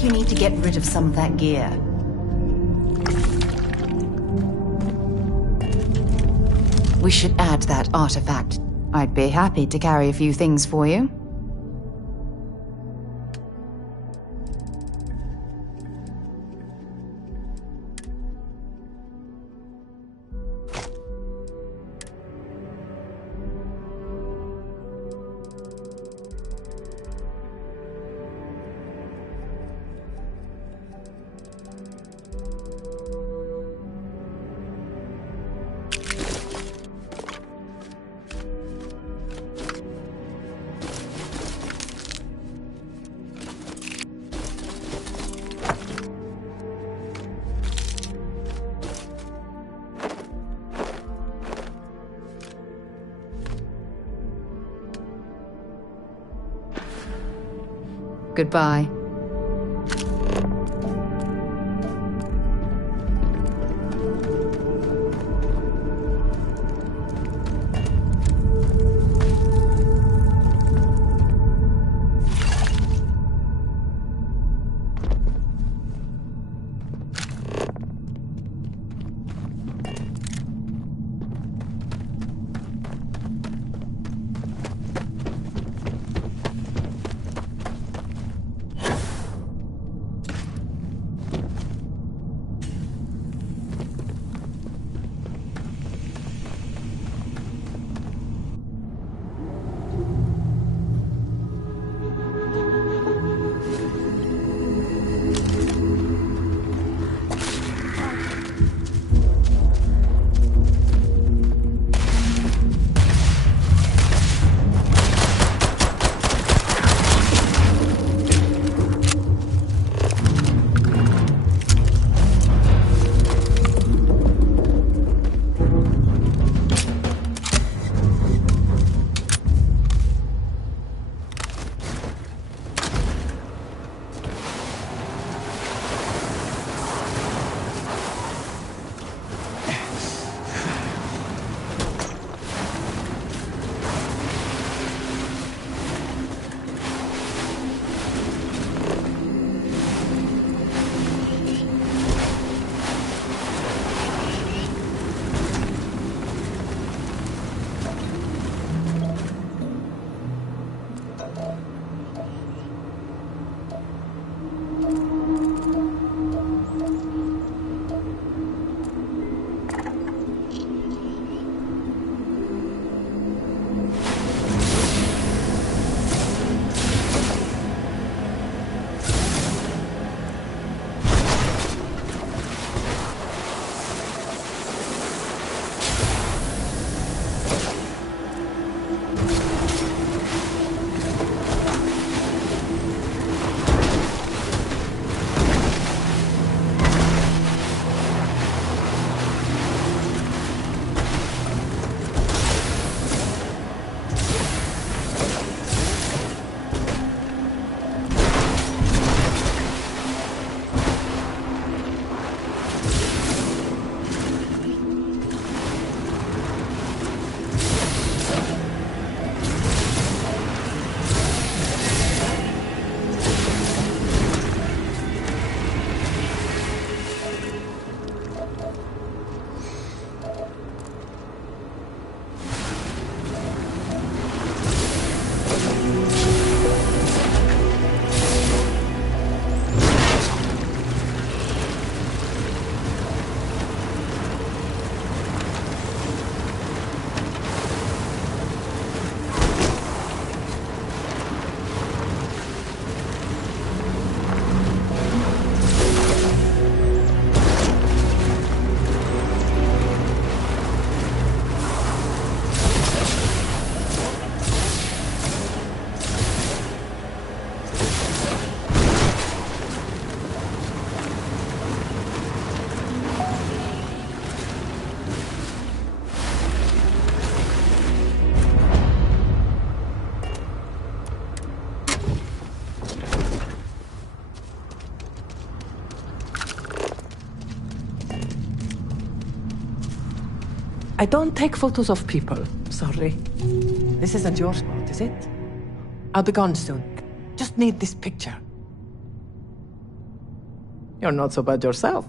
You need to get rid of some of that gear. We should add that artifact. I'd be happy to carry a few things for you. Goodbye. I don't take photos of people. Sorry. This isn't your spot, is it? I'll be gone soon. Just need this picture. You're not so bad yourself.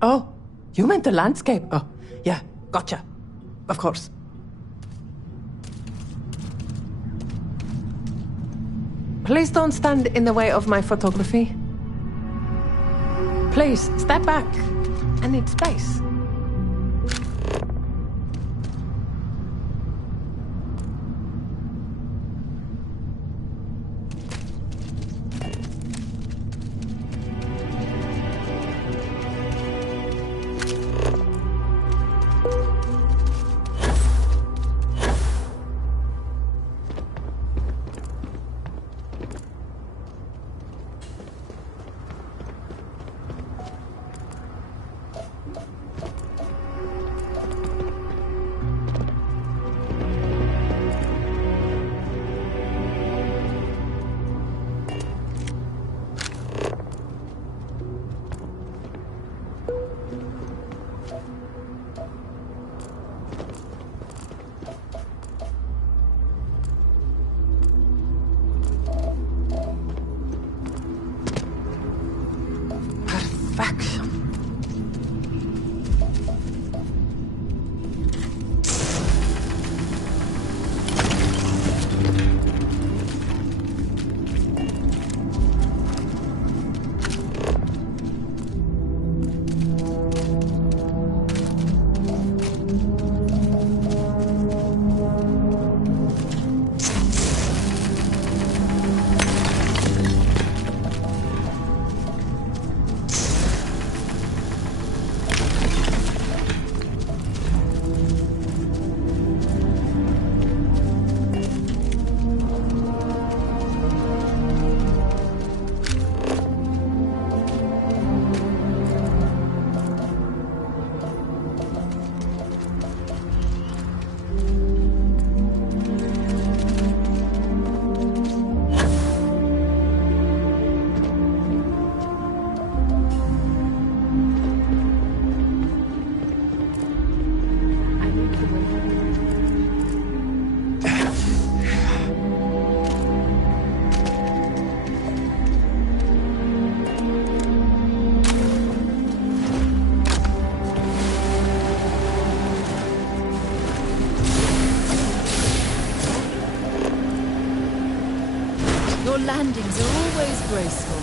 Oh, you meant the landscape. Oh, yeah, gotcha. Of course. Please don't stand in the way of my photography. Please, step back. I need space. Your landings are always graceful.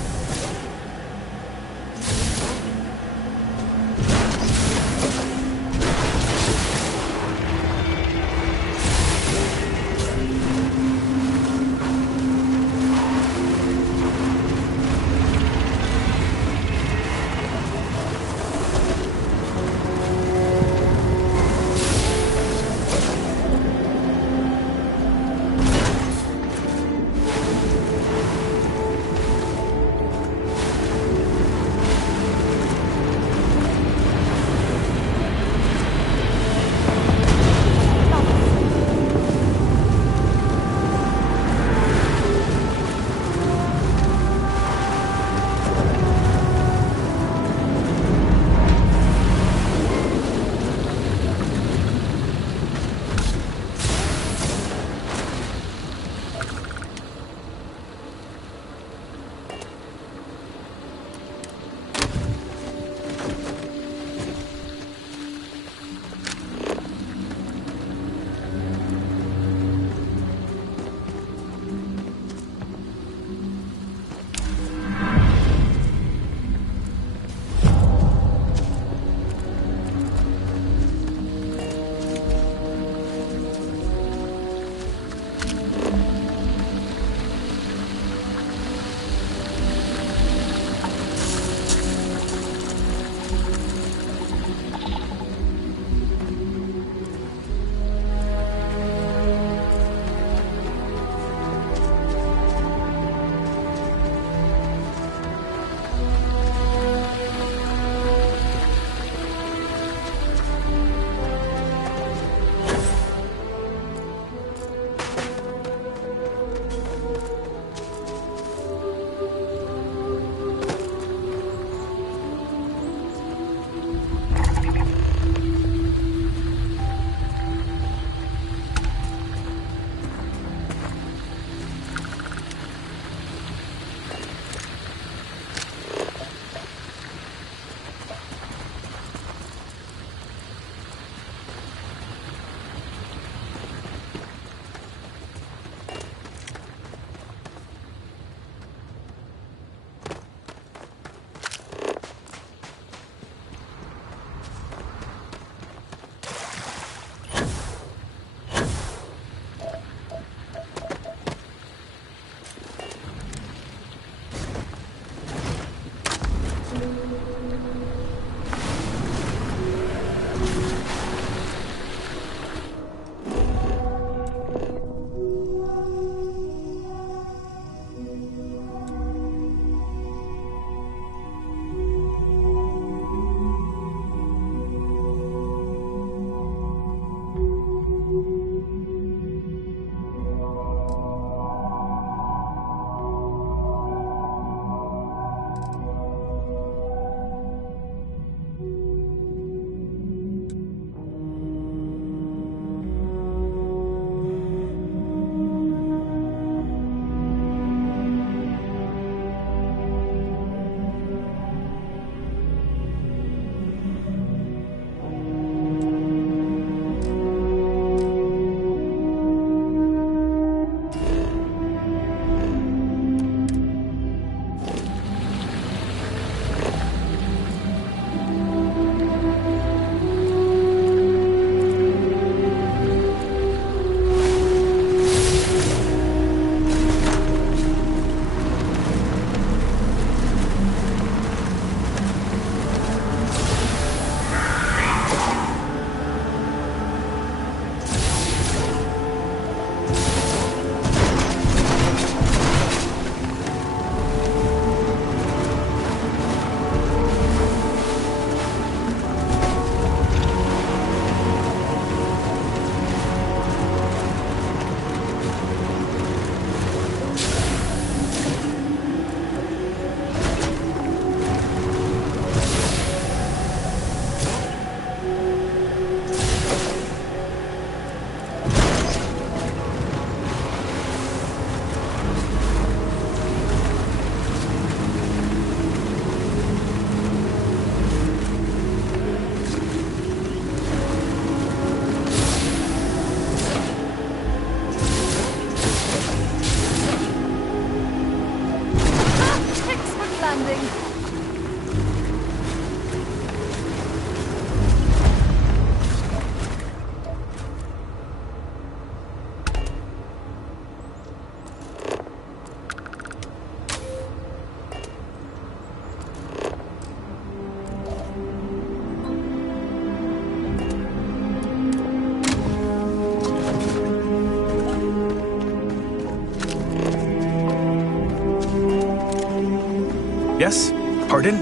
Yes? Pardon?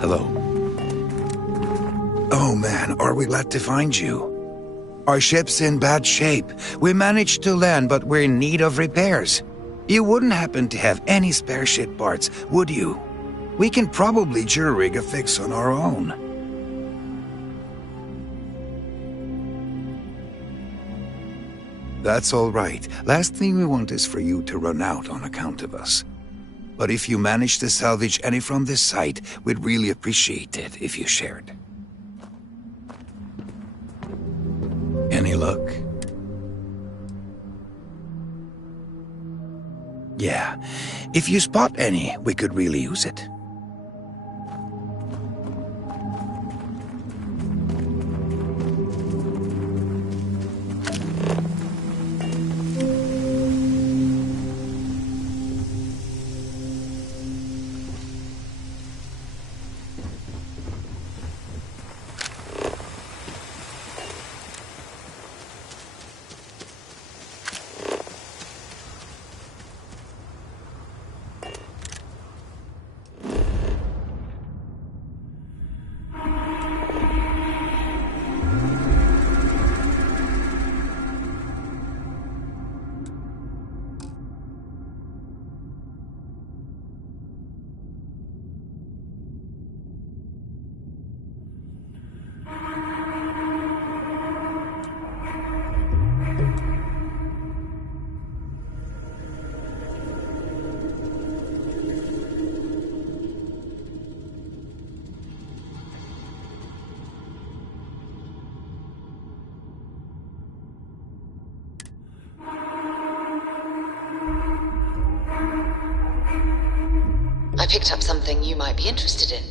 Hello. Oh man, are we glad to find you. Our ship's in bad shape. We managed to land, but we're in need of repairs. You wouldn't happen to have any spare ship parts, would you? We can probably jury-rig a fix on our own. That's all right. Last thing we want is for you to run out on account of us. But if you manage to salvage any from this site, we'd really appreciate it if you shared. Any luck? Yeah. If you spot any, we could really use it. I picked up something you might be interested in.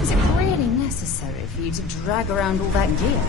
Is it really necessary for you to drag around all that gear?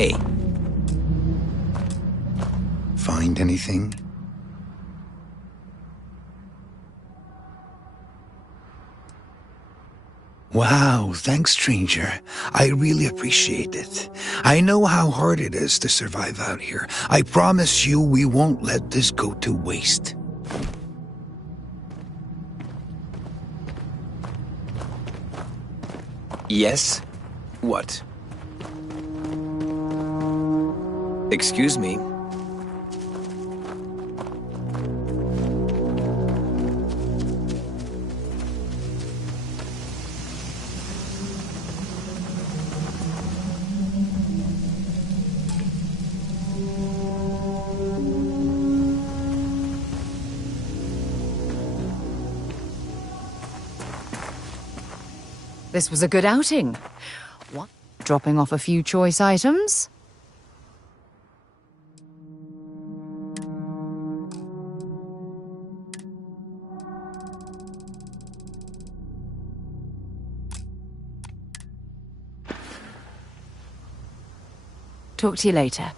Hey. Find anything? Wow, thanks, stranger. I really appreciate it. I know how hard it is to survive out here. I promise you we won't let this go to waste. Yes? What? Excuse me? This was a good outing. What? Dropping off a few choice items? Talk to you later.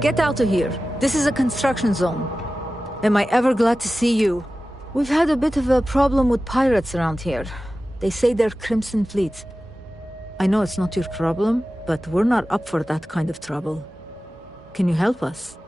Get out of here. This is a construction zone. Am I ever glad to see you? We've had a bit of a problem with pirates around here. They say they're Crimson Fleet. I know it's not your problem, but we're not up for that kind of trouble. Can you help us?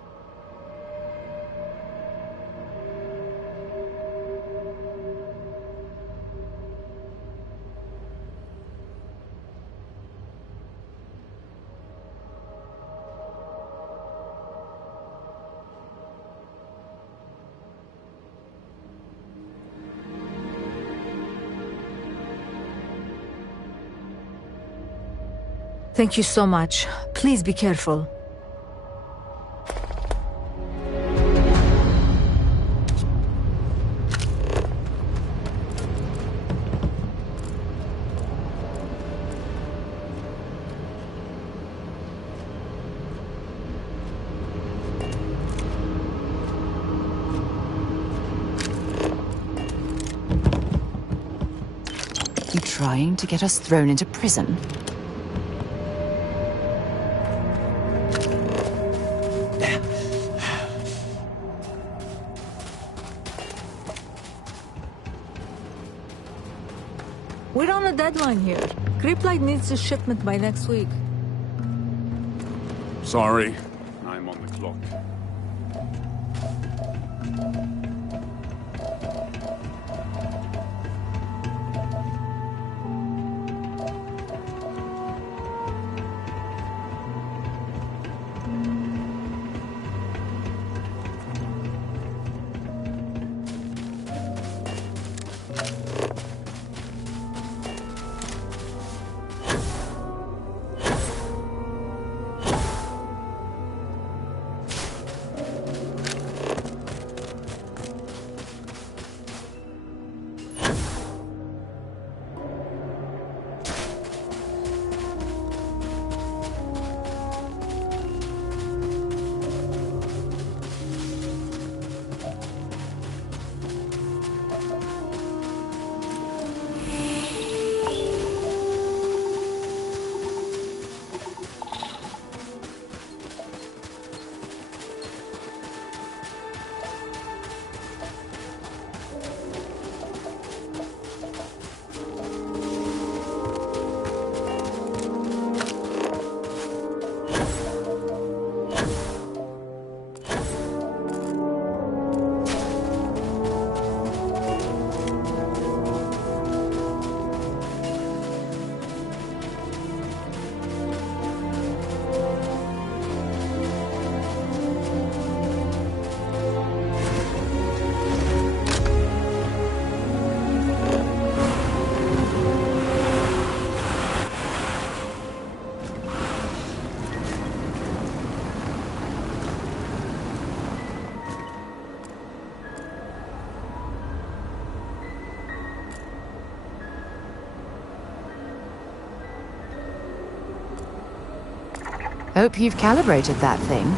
Thank you so much. Please be careful. You trying to get us thrown into prison? We're on a deadline here. Creeplight needs a shipment by next week. Sorry, I'm on the clock. Hope you've calibrated that thing.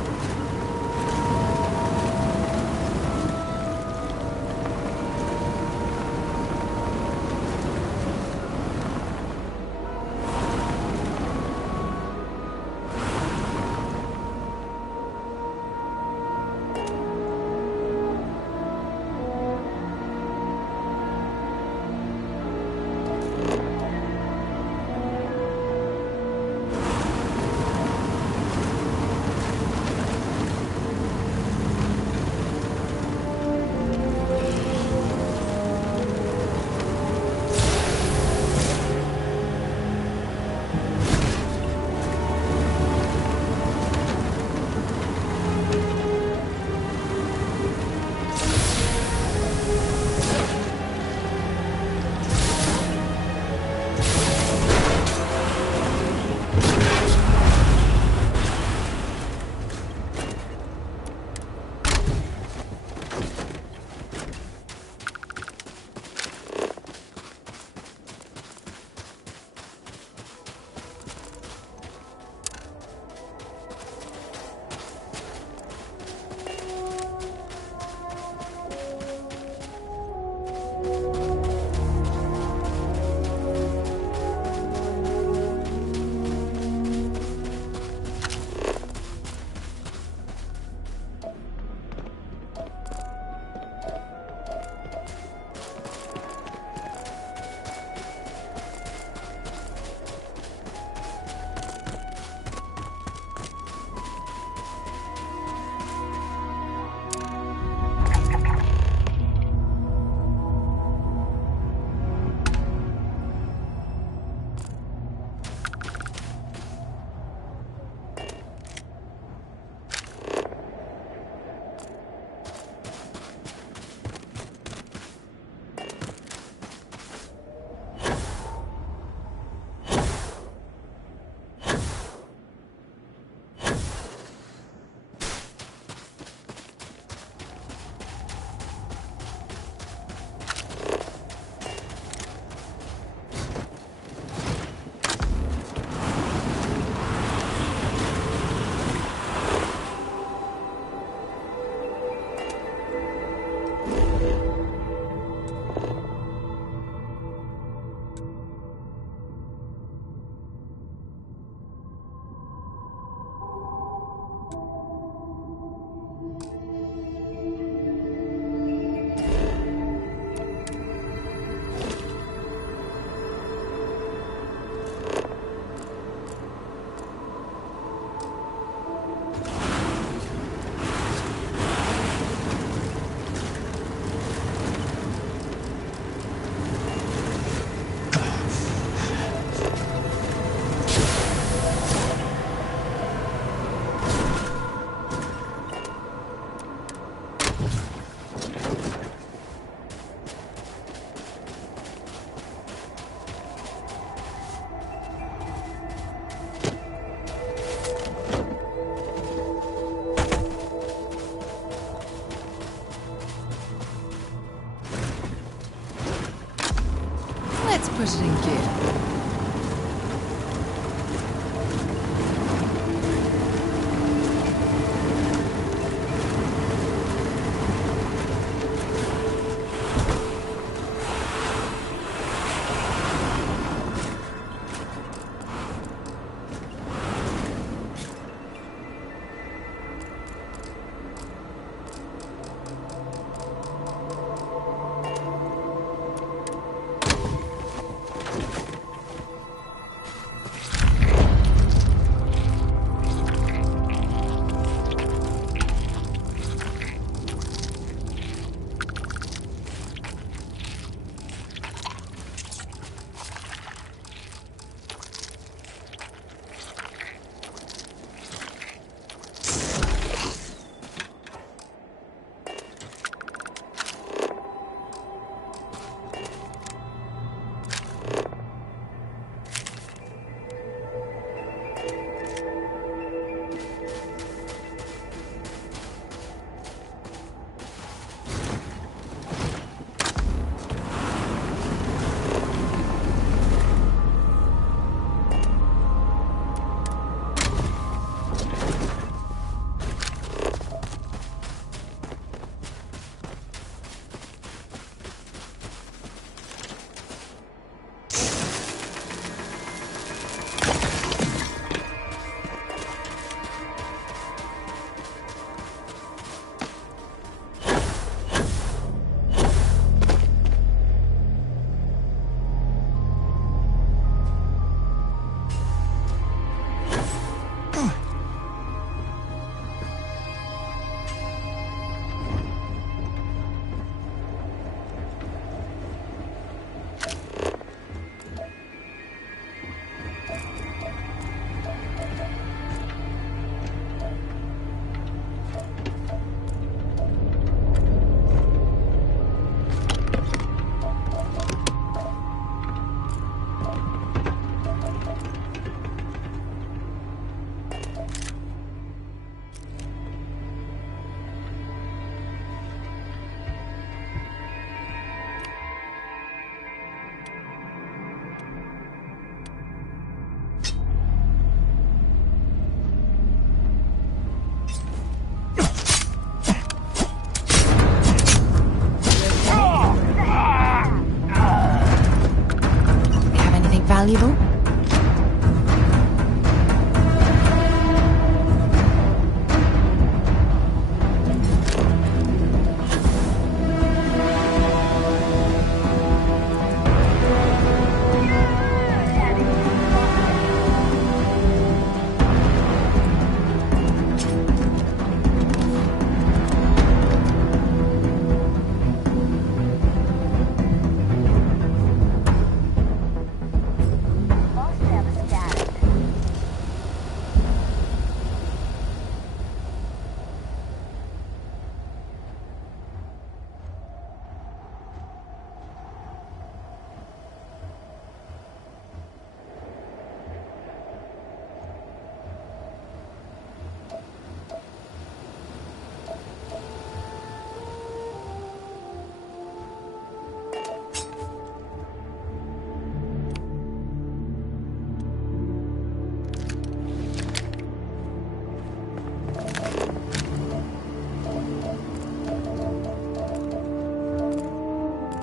valuable?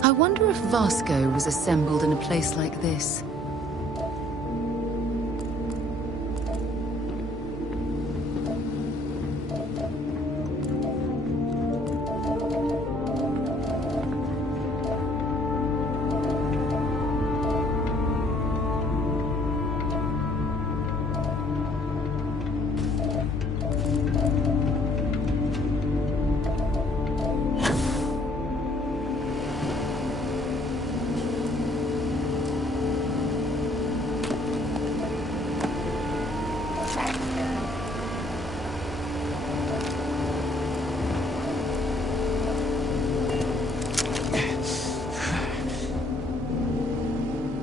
I wonder if Vasco was assembled in a place like this.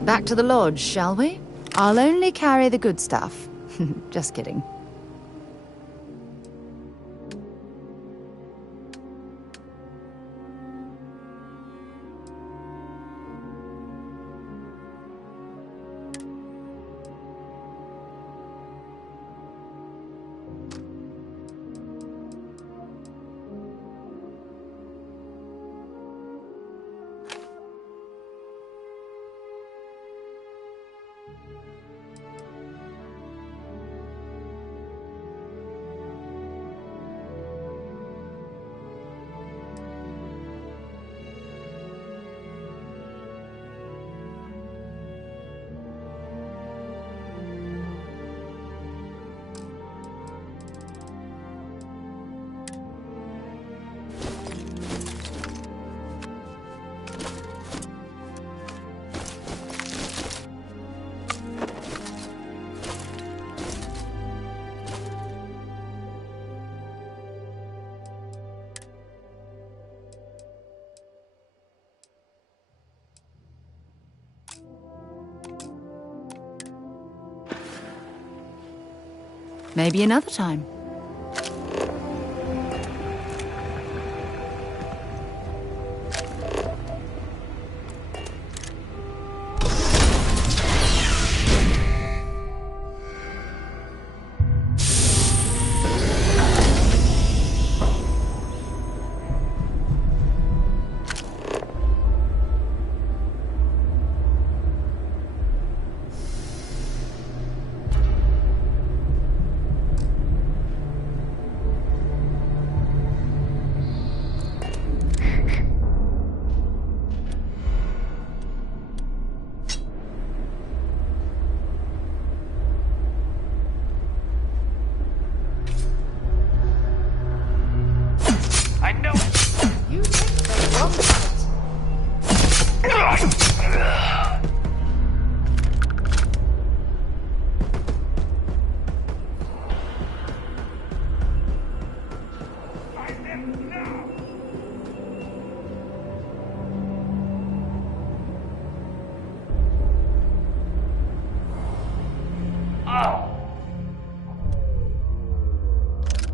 Back to the lodge, shall we? I'll only carry the good stuff. Just kidding. Maybe another time.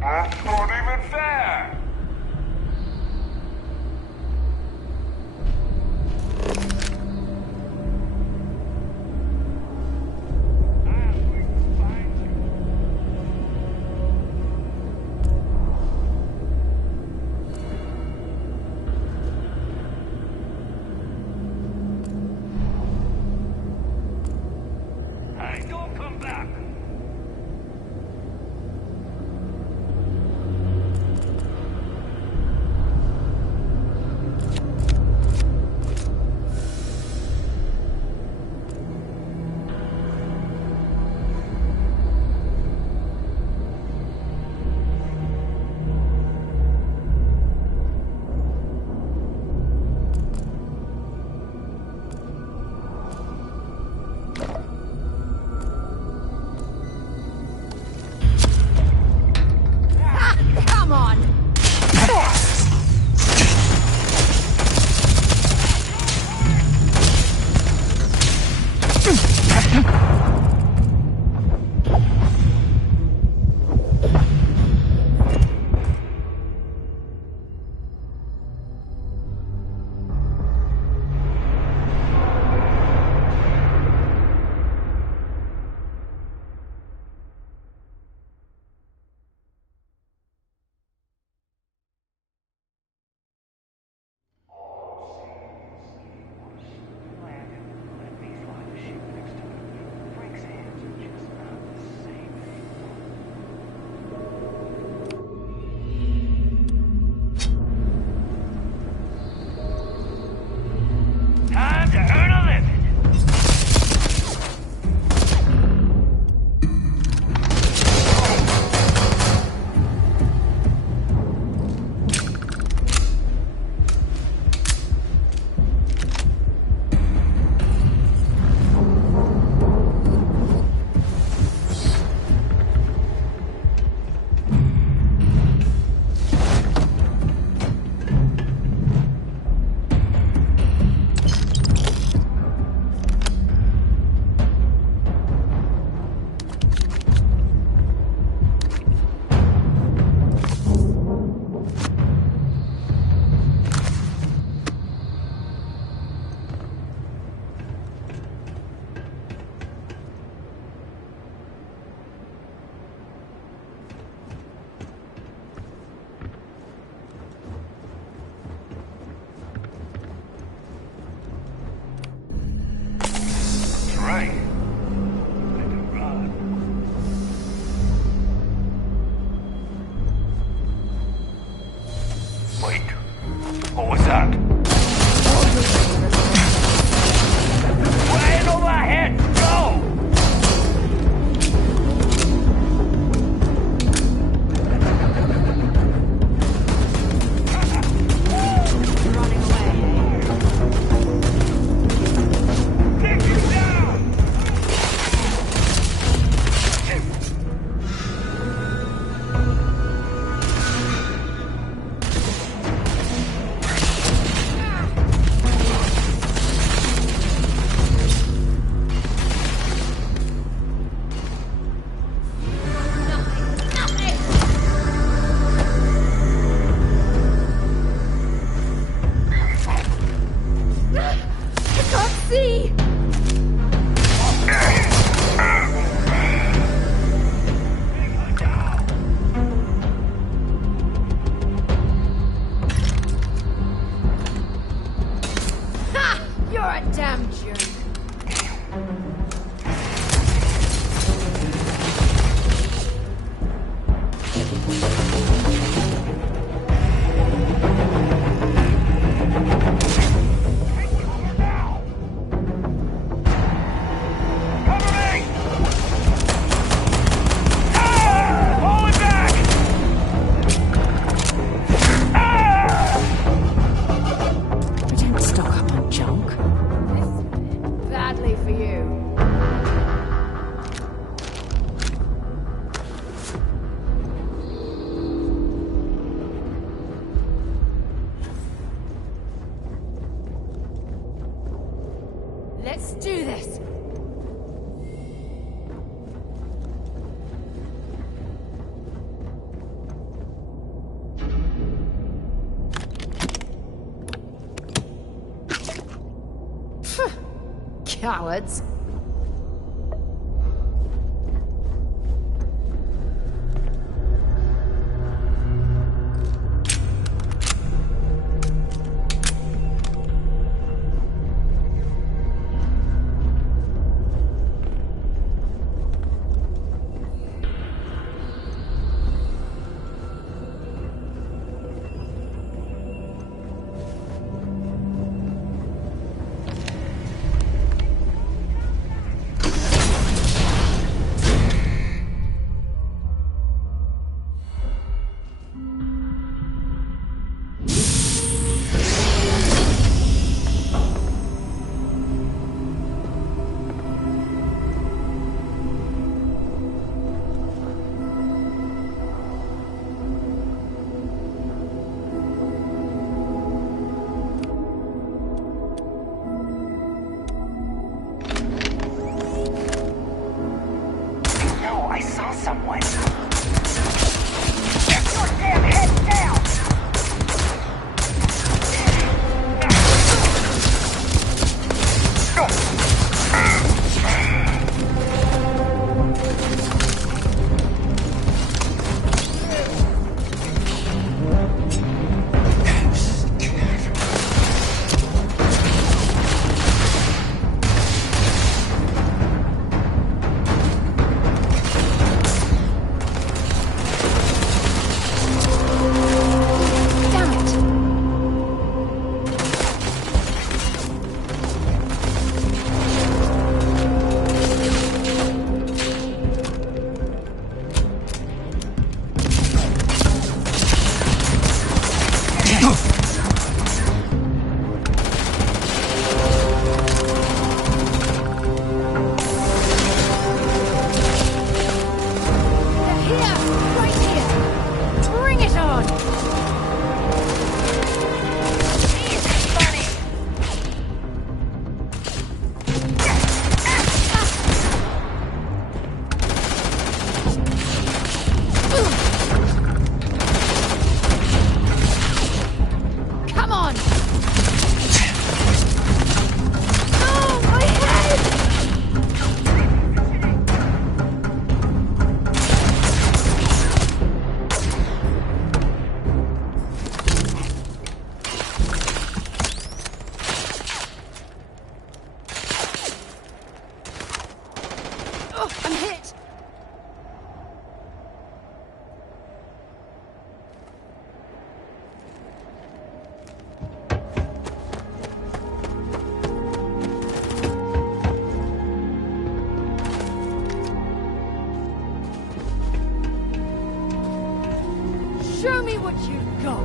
That's not even fair! Time to earn a living. Right. Let it run. Wait. What was that? Way over my head! Go! You're a damn jerk. Badly for you. Let's do this. Cowards. I saw someone. Get your damn head down! Show me what you've got.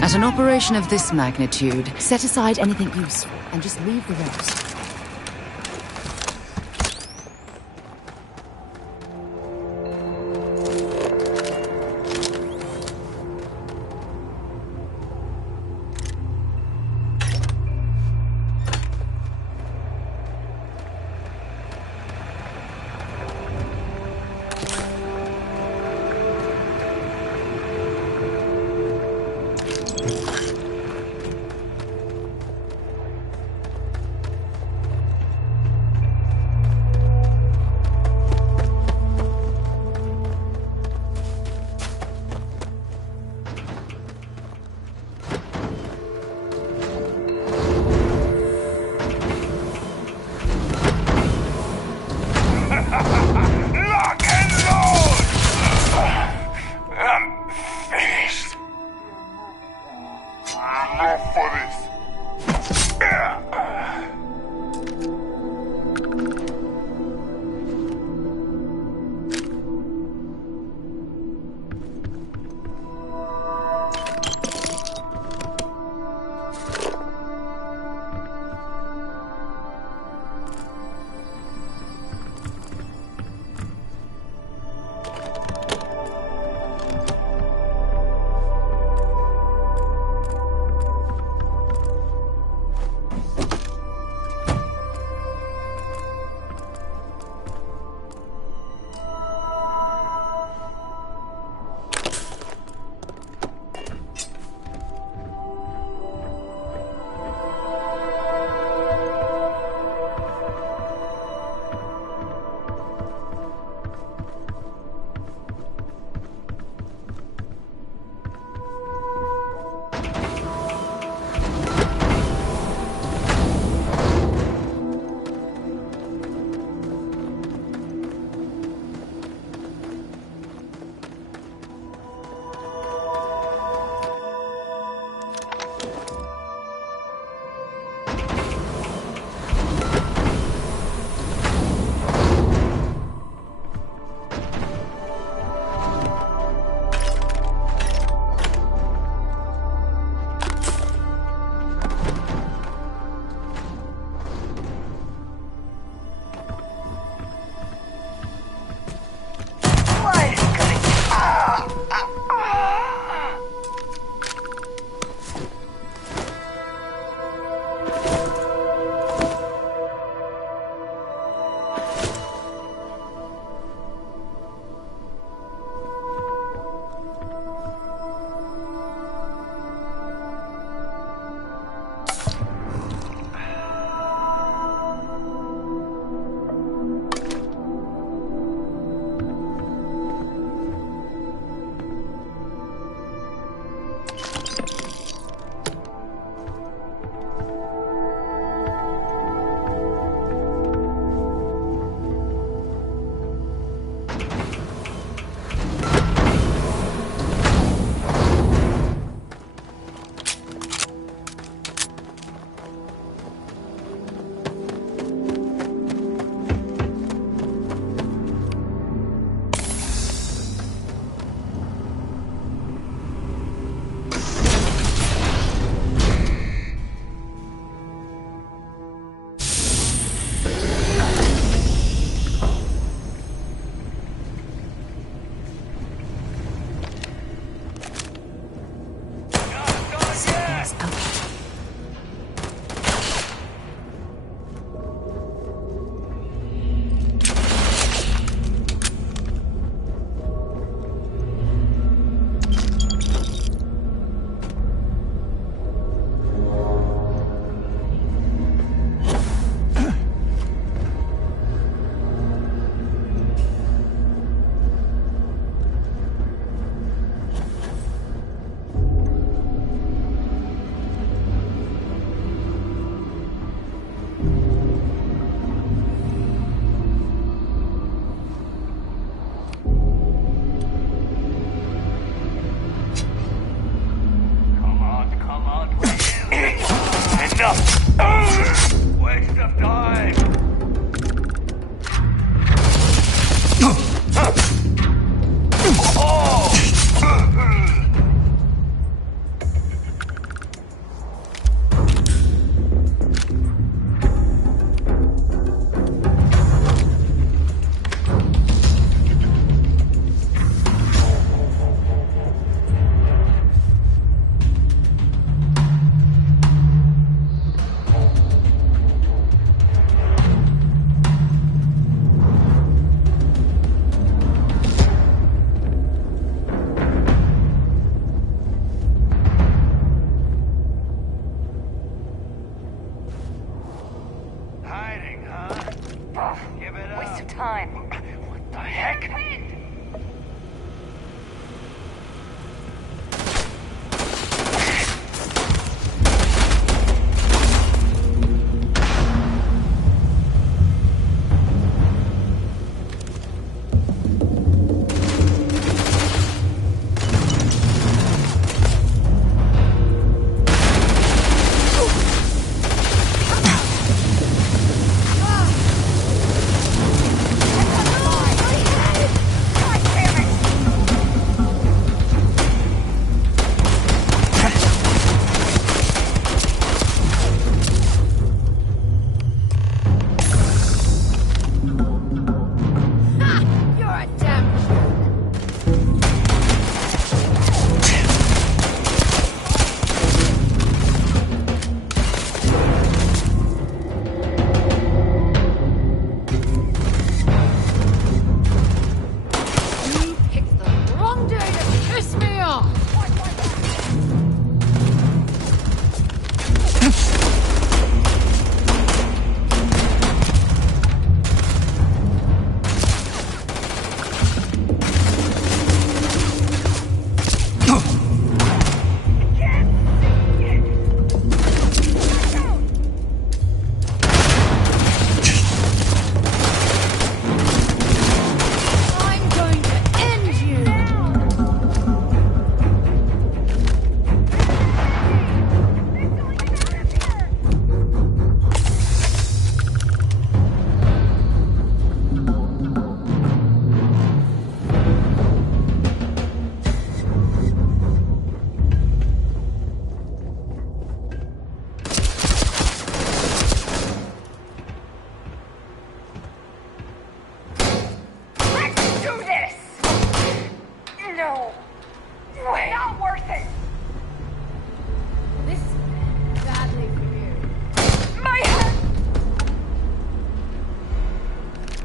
At an operation of this magnitude, set aside anything useful and just leave the rest. Enough for this.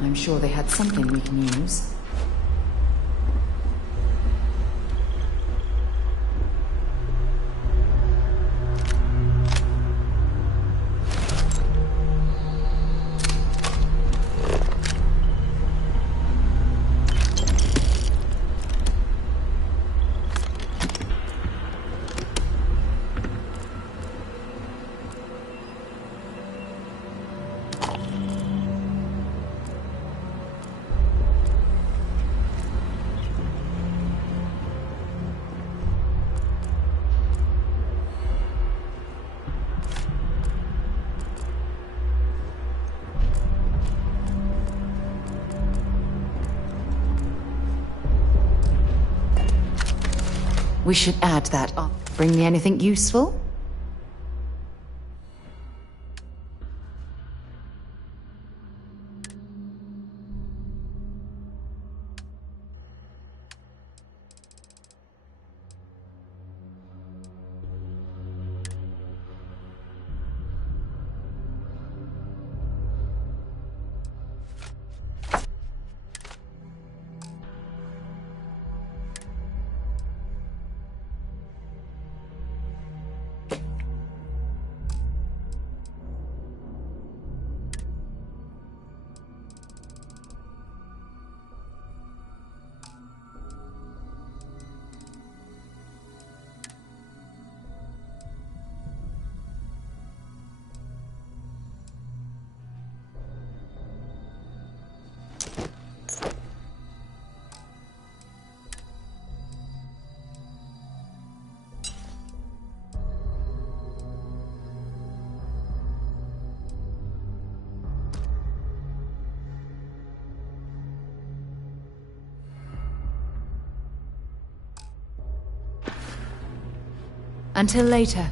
I'm sure they had something we can use. We should add that up. Bring me anything useful? Until later.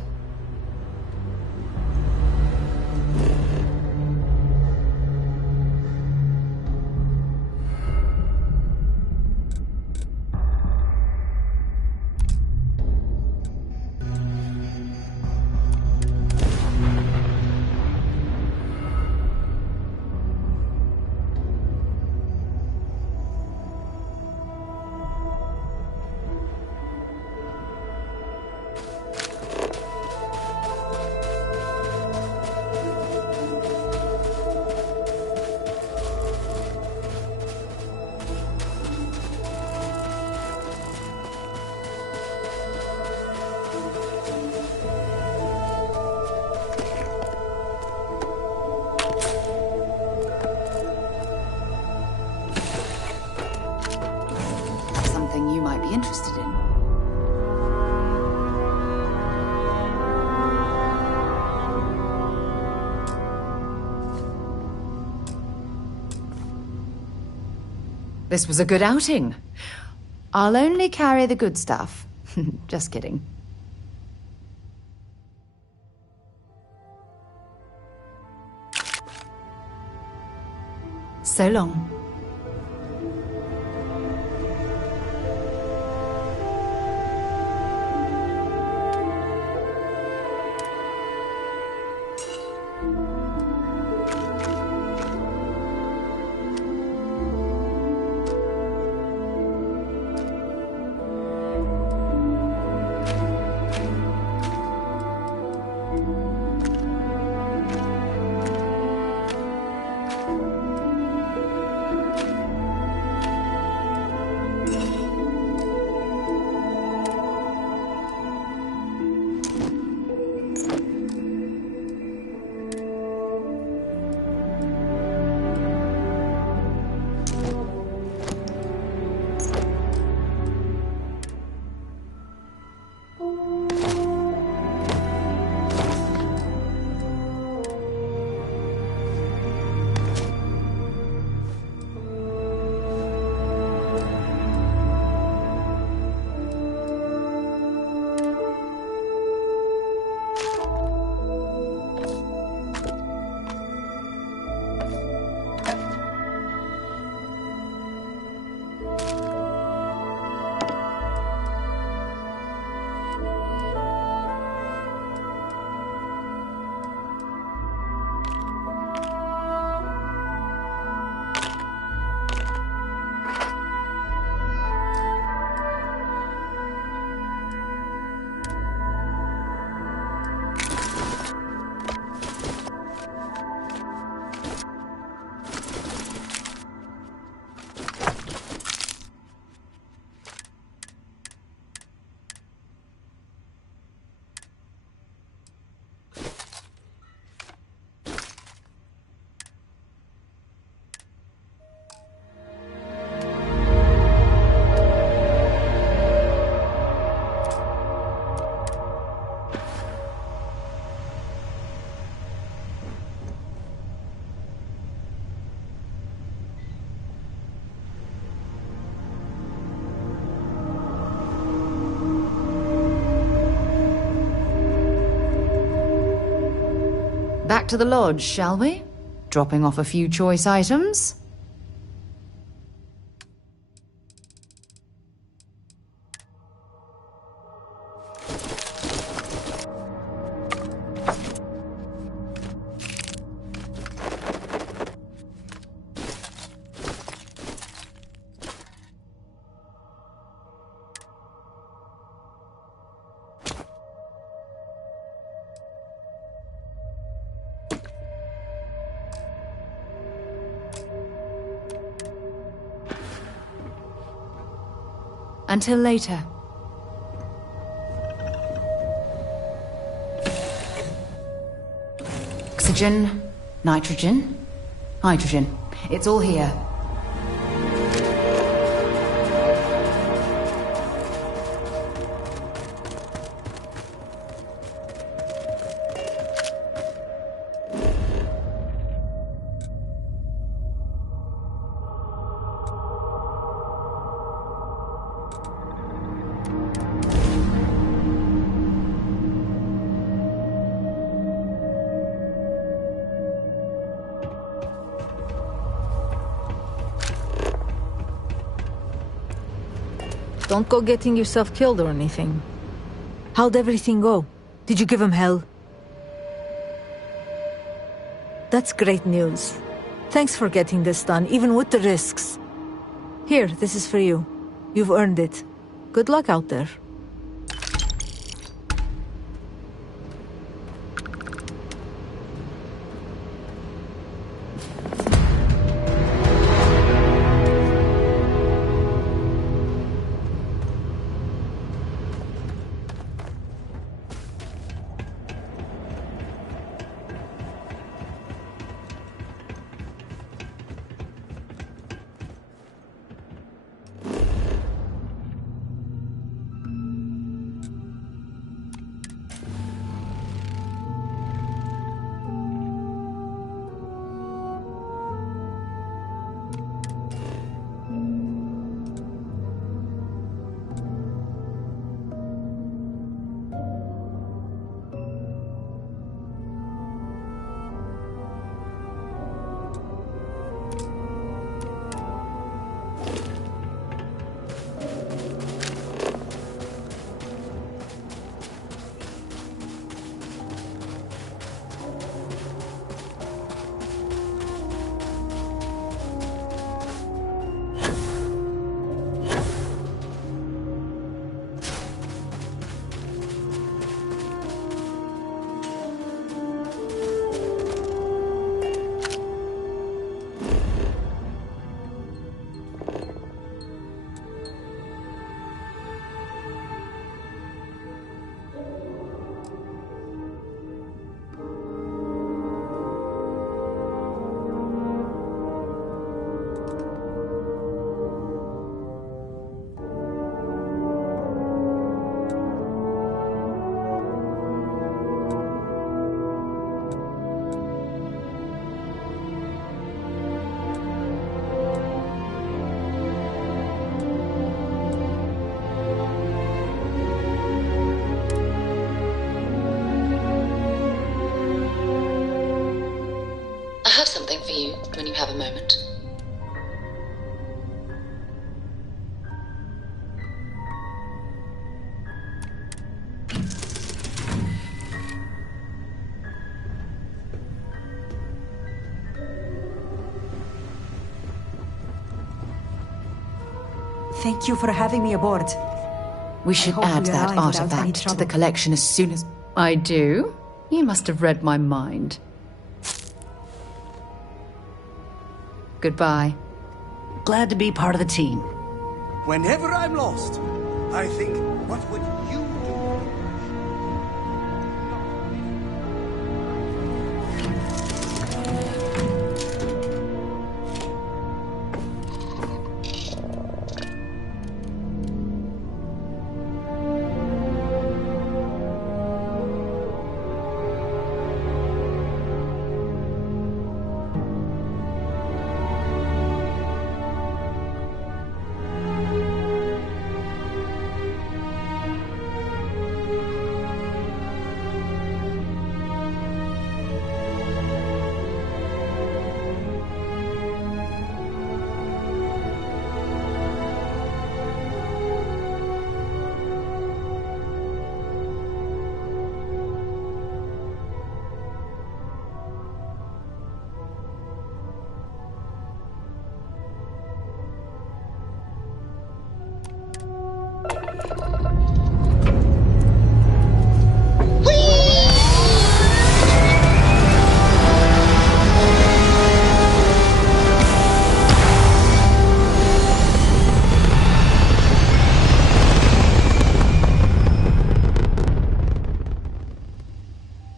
You might be interested in. This was a good outing. I'll only carry the good stuff. Just kidding. So long. Back to the lodge, shall we? Dropping off a few choice items. Until later. Oxygen, nitrogen, hydrogen. It's all here. Don't go getting yourself killed or anything. How'd everything go? Did you give him hell? That's great news. Thanks for getting this done, even with the risks. Here, this is for you. You've earned it. Good luck out there. I have something for you when you have a moment. Thank you for having me aboard. We should add that artifact to the collection as soon as... I do? You must have read my mind. Goodbye. Glad to be part of the team. Whenever I'm lost, I think, what would you do?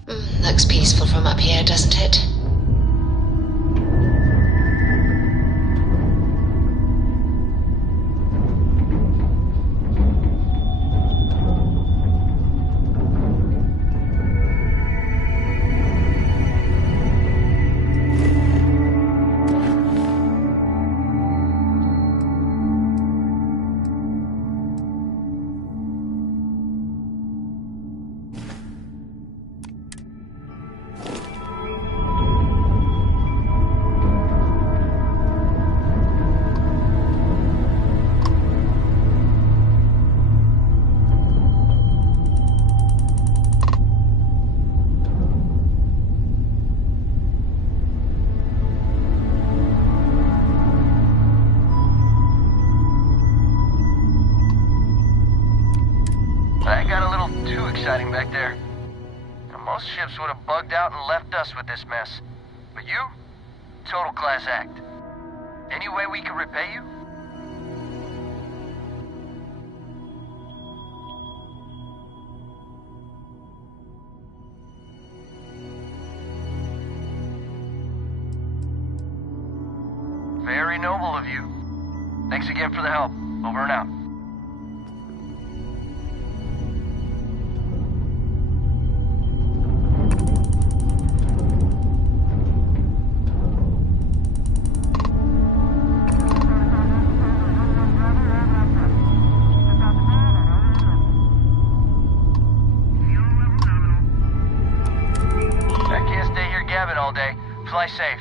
Looks peaceful from up here, doesn't it? That got a little too exciting back there. Most ships would have bugged out and left us with this mess. But you? Total class act. Any way we can repay you? Very noble of you. Thanks again for the help. Over and out. I can't stay here gabbing all day. Fly safe.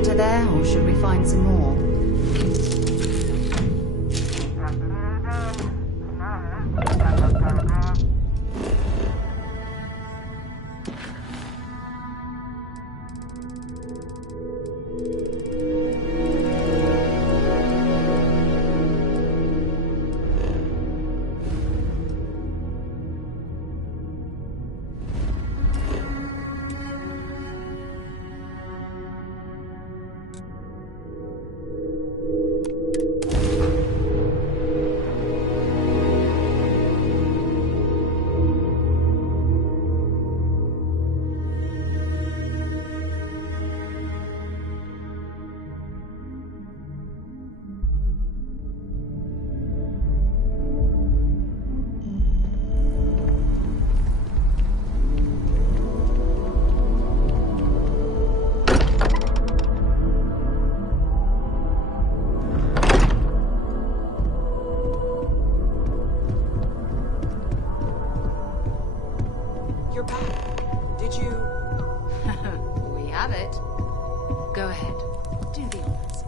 butter there, or should we find some more? You're back. Did you... We have it. Go ahead. Do the honors.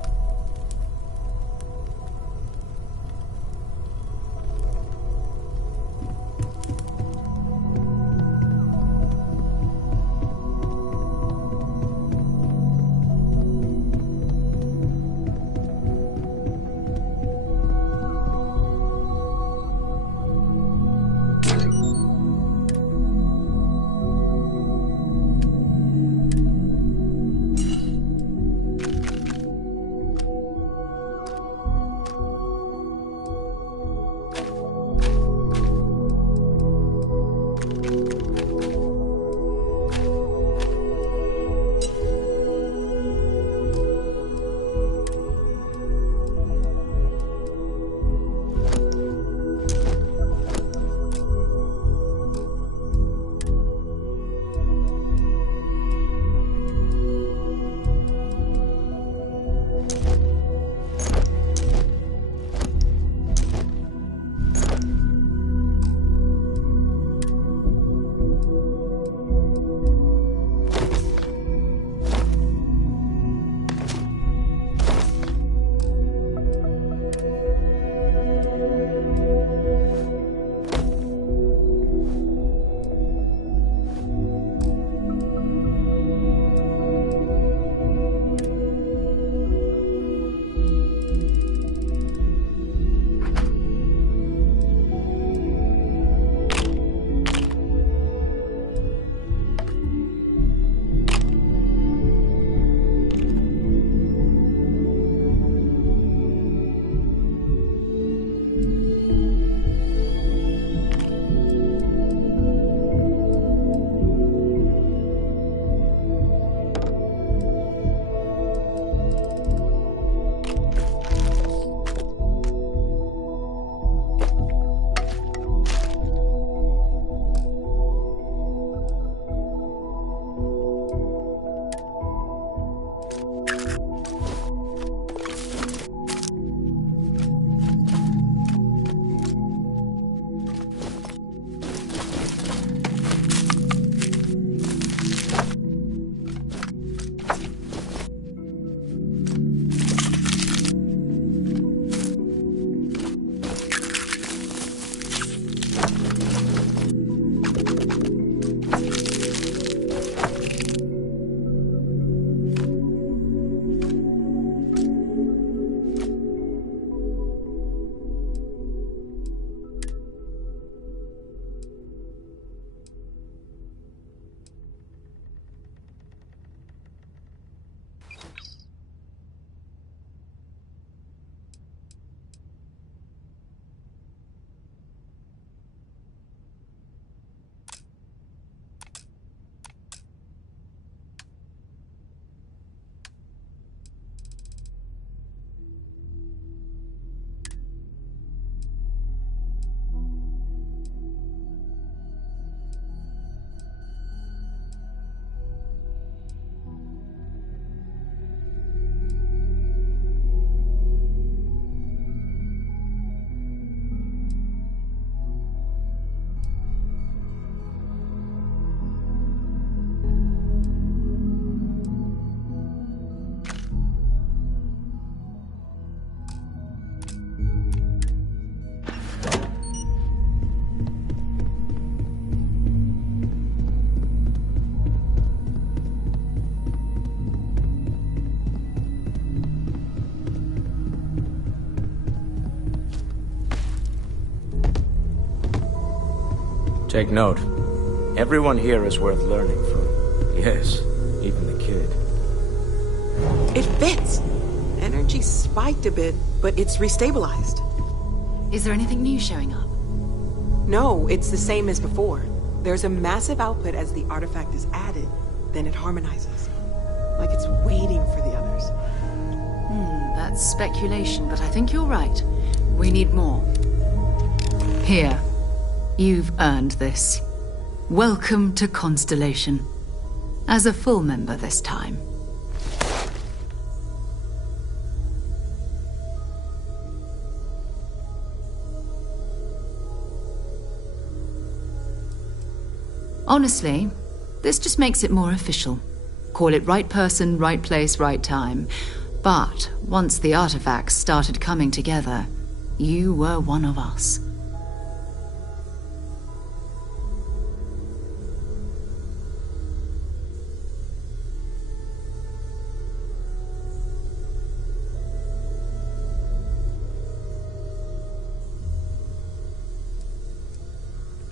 Take note. Everyone here is worth learning from. Yes, even the kid. It fits! Energy spiked a bit, but it's restabilized. Is there anything new showing up? No, it's the same as before. There's a massive output as the artifact is added, then it harmonizes. Like it's waiting for the others. That's speculation, but I think you're right. We need more. Here. You've earned this. Welcome to Constellation. As a full member this time. Honestly, this just makes it more official. Call it right person, right place, right time. But once the artifacts started coming together, you were one of us.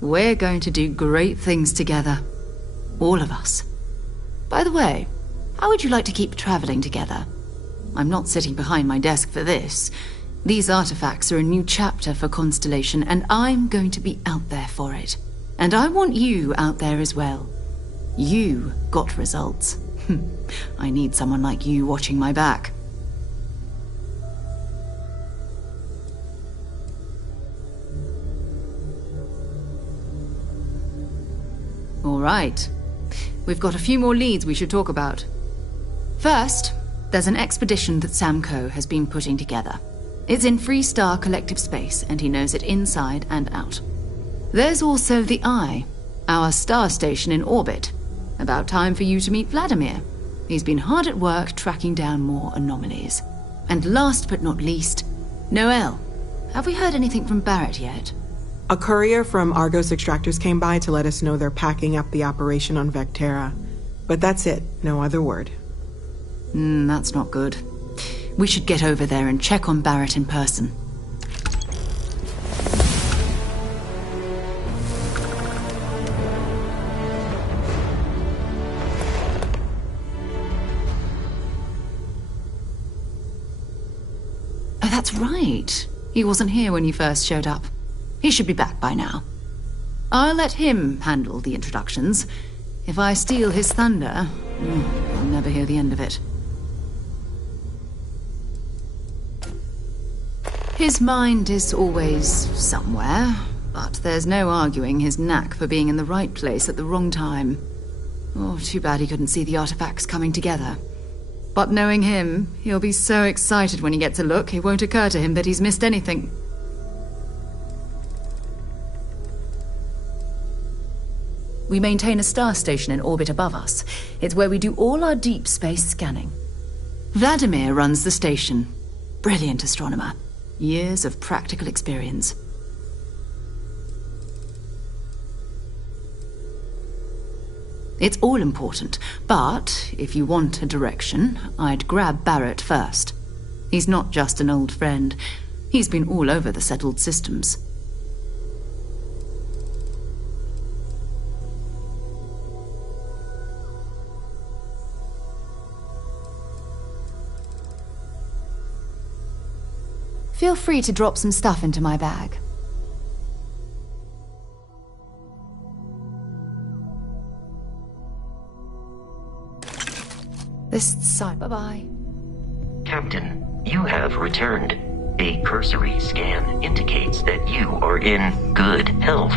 We're going to do great things together. All of us. By the way, how would you like to keep traveling together? I'm not sitting behind my desk for this. These artifacts are a new chapter for Constellation, and I'm going to be out there for it. And I want you out there as well. You got results. I need someone like you watching my back. All right. We've got a few more leads we should talk about. First, there's an expedition that Sam Coe has been putting together. It's in Freestar Collective Space, and he knows it inside and out. There's also the Eye, our star station in orbit. About time for you to meet Vladimir. He's been hard at work tracking down more anomalies. And last but not least, Noel. Have we heard anything from Barrett yet? A courier from Argos Extractors came by to let us know they're packing up the operation on Vectera. But that's it, no other word. That's not good. We should get over there and check on Barrett in person. Oh, that's right. He wasn't here when you first showed up. He should be back by now. I'll let him handle the introductions. If I steal his thunder, I'll never hear the end of it. His mind is always somewhere, but there's no arguing his knack for being in the right place at the wrong time. Oh, too bad he couldn't see the artifacts coming together. But knowing him, he'll be so excited when he gets a look, it won't occur to him that he's missed anything. We maintain a star station in orbit above us. It's where we do all our deep space scanning. Vladimir runs the station. Brilliant astronomer. Years of practical experience. It's all important, but if you want a direction, I'd grab Barrett first. He's not just an old friend. He's been all over the settled systems. Feel free to drop some stuff into my bag. This side, bye-bye. Captain, you have returned. A cursory scan indicates that you are in good health.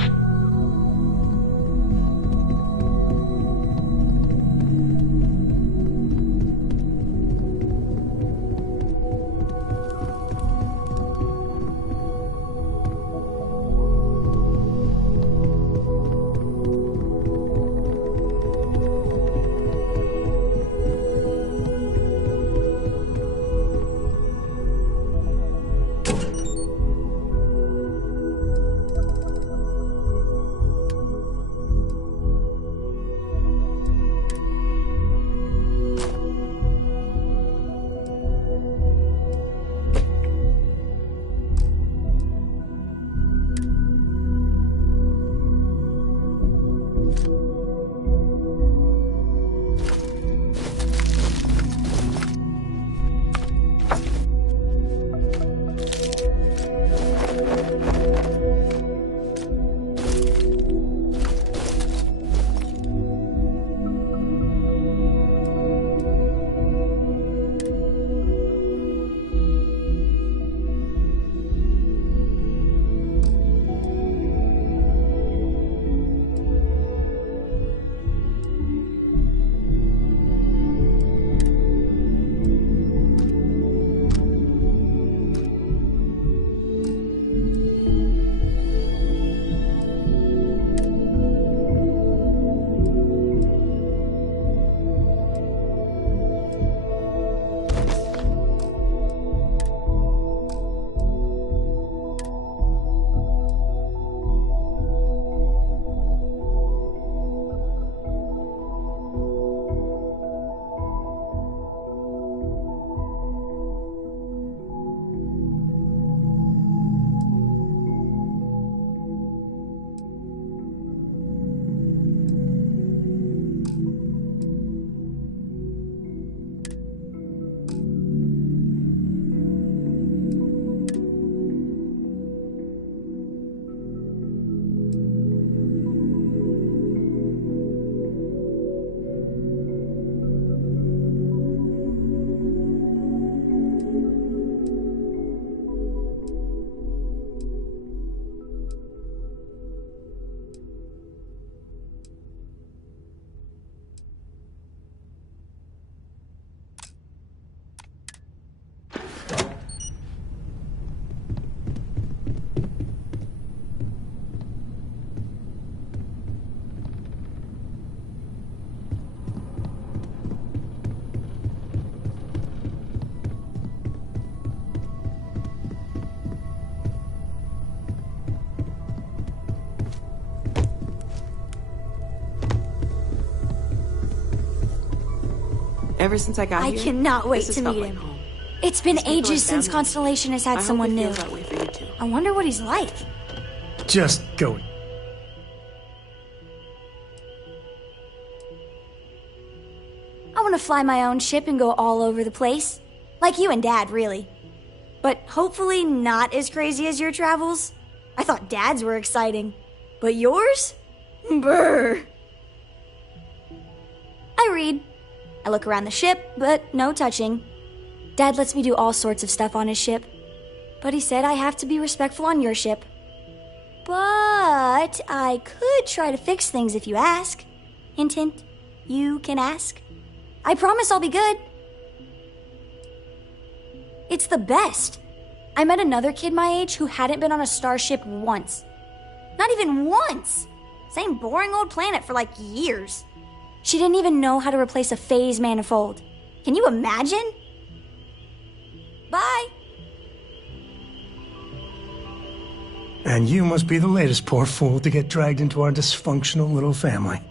Ever since I got I here, cannot wait this has to felt meet like him. home. It's been These people are ages since family. Constellation has I had hope someone it new. feels that way for you too. I wonder what he's like. Just go. I want to fly my own ship and go all over the place. Like you and Dad, really. But hopefully not as crazy as your travels. I thought Dad's were exciting. But yours? Brr. I read. I look around the ship, but no touching. Dad lets me do all sorts of stuff on his ship. But he said I have to be respectful on your ship. But I could try to fix things if you ask. Hint, hint. You can ask. I promise I'll be good. It's the best. I met another kid my age who hadn't been on a starship once. Not even once. Same boring old planet for like years. She didn't even know how to replace a phase manifold. Can you imagine? Bye. And you must be the latest poor fool to get dragged into our dysfunctional little family.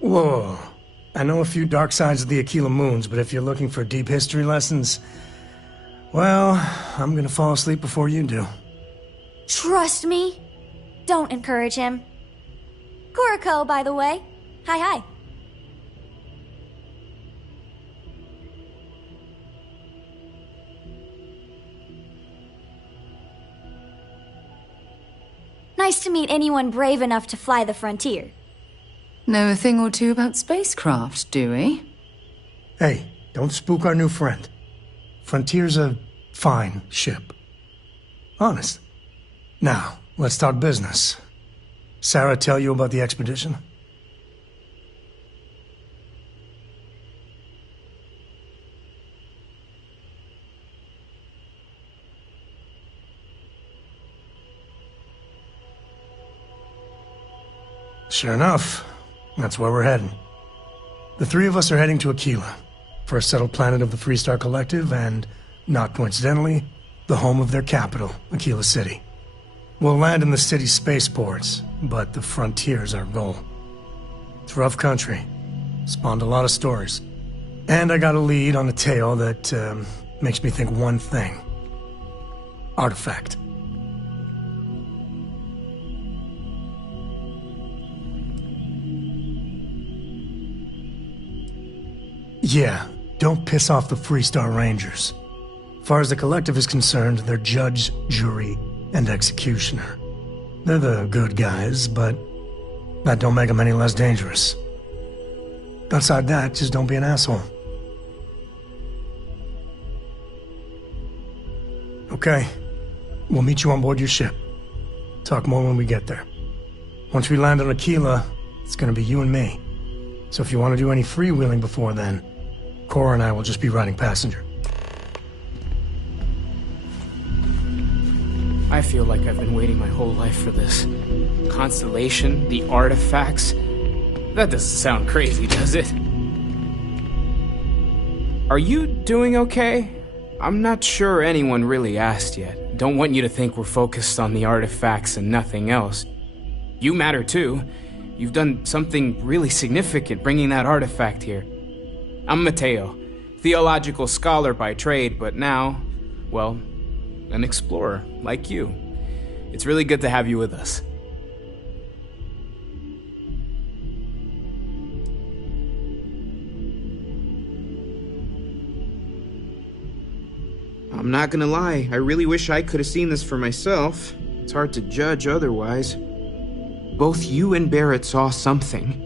Whoa. I know a few dark sides of the Aquila Moons, but if you're looking for deep history lessons, well, I'm gonna fall asleep before you do. Trust me. Don't encourage him. Kuriko, by the way. Hi, hi. Nice to meet anyone brave enough to fly the frontier. Know a thing or two about spacecraft, do we? Hey, don't spook our new friend. Frontier's a fine ship. Honest. Now, let's talk business. Sarah tell you about the expedition? Sure enough. That's where we're heading. The three of us are heading to Aquila, first settled planet of the Freestar Collective and, not coincidentally, the home of their capital, Aquila City. We'll land in the city's spaceports, but the frontier's our goal. It's rough country. Spawned a lot of stories. And I got a lead on a tale that makes me think one thing. Artifact. Yeah, don't piss off the Freestar Rangers. Far as the Collective is concerned, they're judge, jury, and executioner. They're the good guys, but that don't make them any less dangerous. Outside that, just don't be an asshole. Okay, we'll meet you on board your ship. Talk more when we get there. Once we land on Aquila, it's gonna be you and me. So if you want to do any freewheeling before then, Cora and I will just be riding passenger. I feel like I've been waiting my whole life for this. Constellation, the artifacts. That doesn't sound crazy, does it? Are you doing okay? I'm not sure anyone really asked yet. Don't want you to think we're focused on the artifacts and nothing else. You matter too. You've done something really significant bringing that artifact here. I'm Mateo, theological scholar by trade, but now, well, an explorer like you. It's really good to have you with us. I'm not gonna lie, I really wish I could have seen this for myself. It's hard to judge otherwise. Both you and Barrett saw something.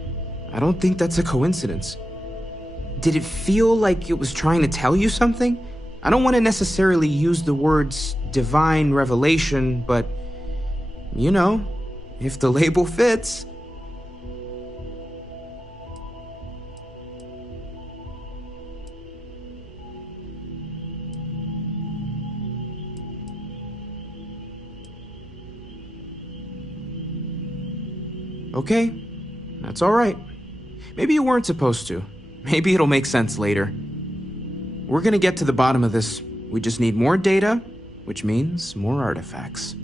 I don't think that's a coincidence. Did it feel like it was trying to tell you something? I don't want to necessarily use the words divine revelation, but, you know, if the label fits. Okay, that's all right. Maybe you weren't supposed to. Maybe it'll make sense later. We're gonna get to the bottom of this. We just need more data, which means more artifacts.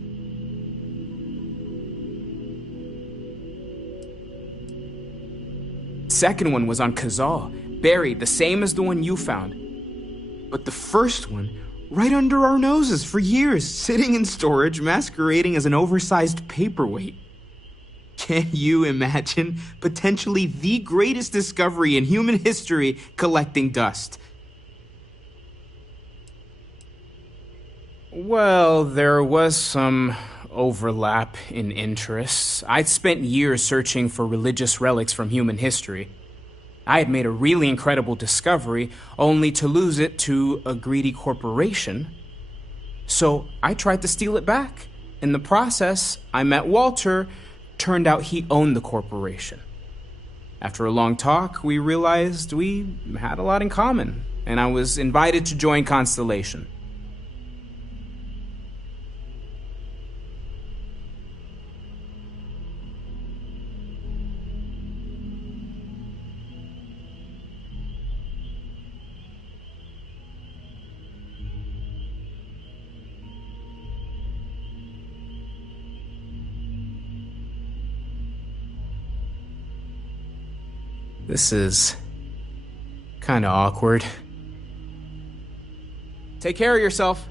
Second one was on Kazal, buried, the same as the one you found. But the first one, right under our noses for years, sitting in storage, masquerading as an oversized paperweight. Can you imagine potentially the greatest discovery in human history collecting dust? Well, there was some overlap in interests. I'd spent years searching for religious relics from human history. I had made a really incredible discovery, only to lose it to a greedy corporation. So I tried to steal it back. In the process, I met Walter. Turned out he owned the corporation. After a long talk, we realized we had a lot in common, and I was invited to join Constellation. This is kinda awkward. Take care of yourself.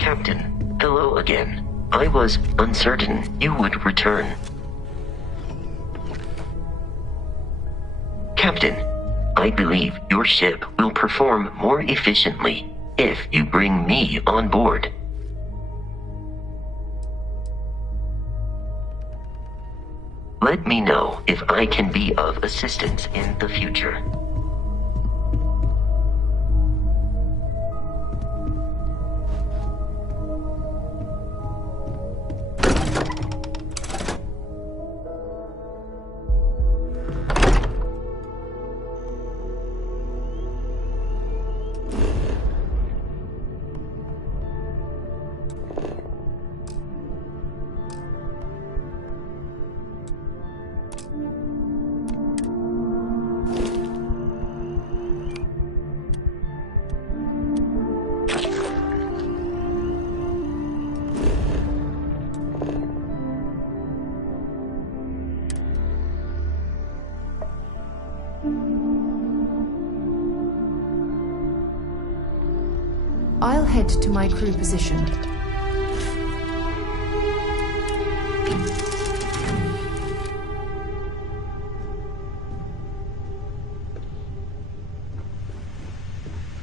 Captain, hello again. I was uncertain you would return. Captain, I believe your ship will perform more efficiently if you bring me on board. Let me know if I can be of assistance in the future. I'll head to my crew position.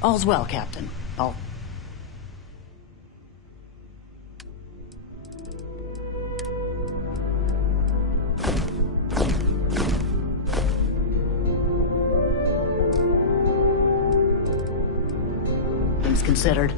All's well, Captain. Things considered.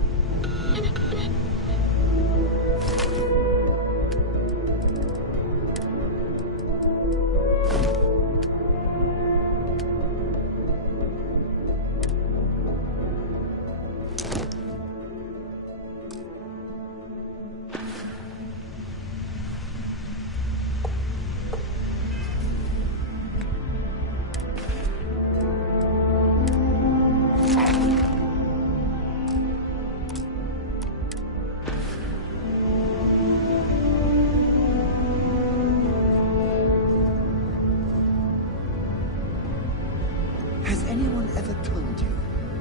Has anyone ever told you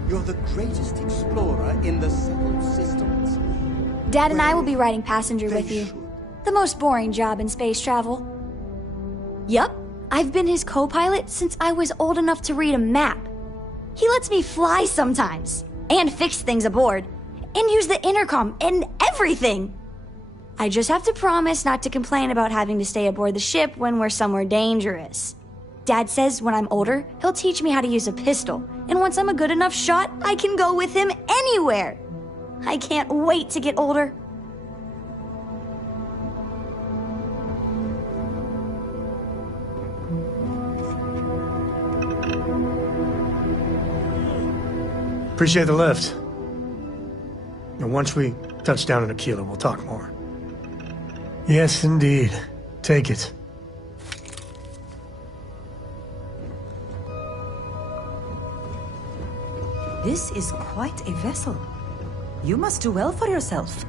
you're the greatest explorer in the settled systems? Dad and I will be riding passenger with you. The most boring job in space travel. Yup, I've been his co-pilot since I was old enough to read a map. He lets me fly sometimes, and fix things aboard, and use the intercom and everything. I just have to promise not to complain about having to stay aboard the ship when we're somewhere dangerous. Dad says when I'm older, he'll teach me how to use a pistol, and once I'm a good enough shot, I can go with him anywhere. I can't wait to get older. Appreciate the lift. Now, once we touch down in Aquila, we'll talk more. Yes, indeed. Take it. This is quite a vessel. You must do well for yourself.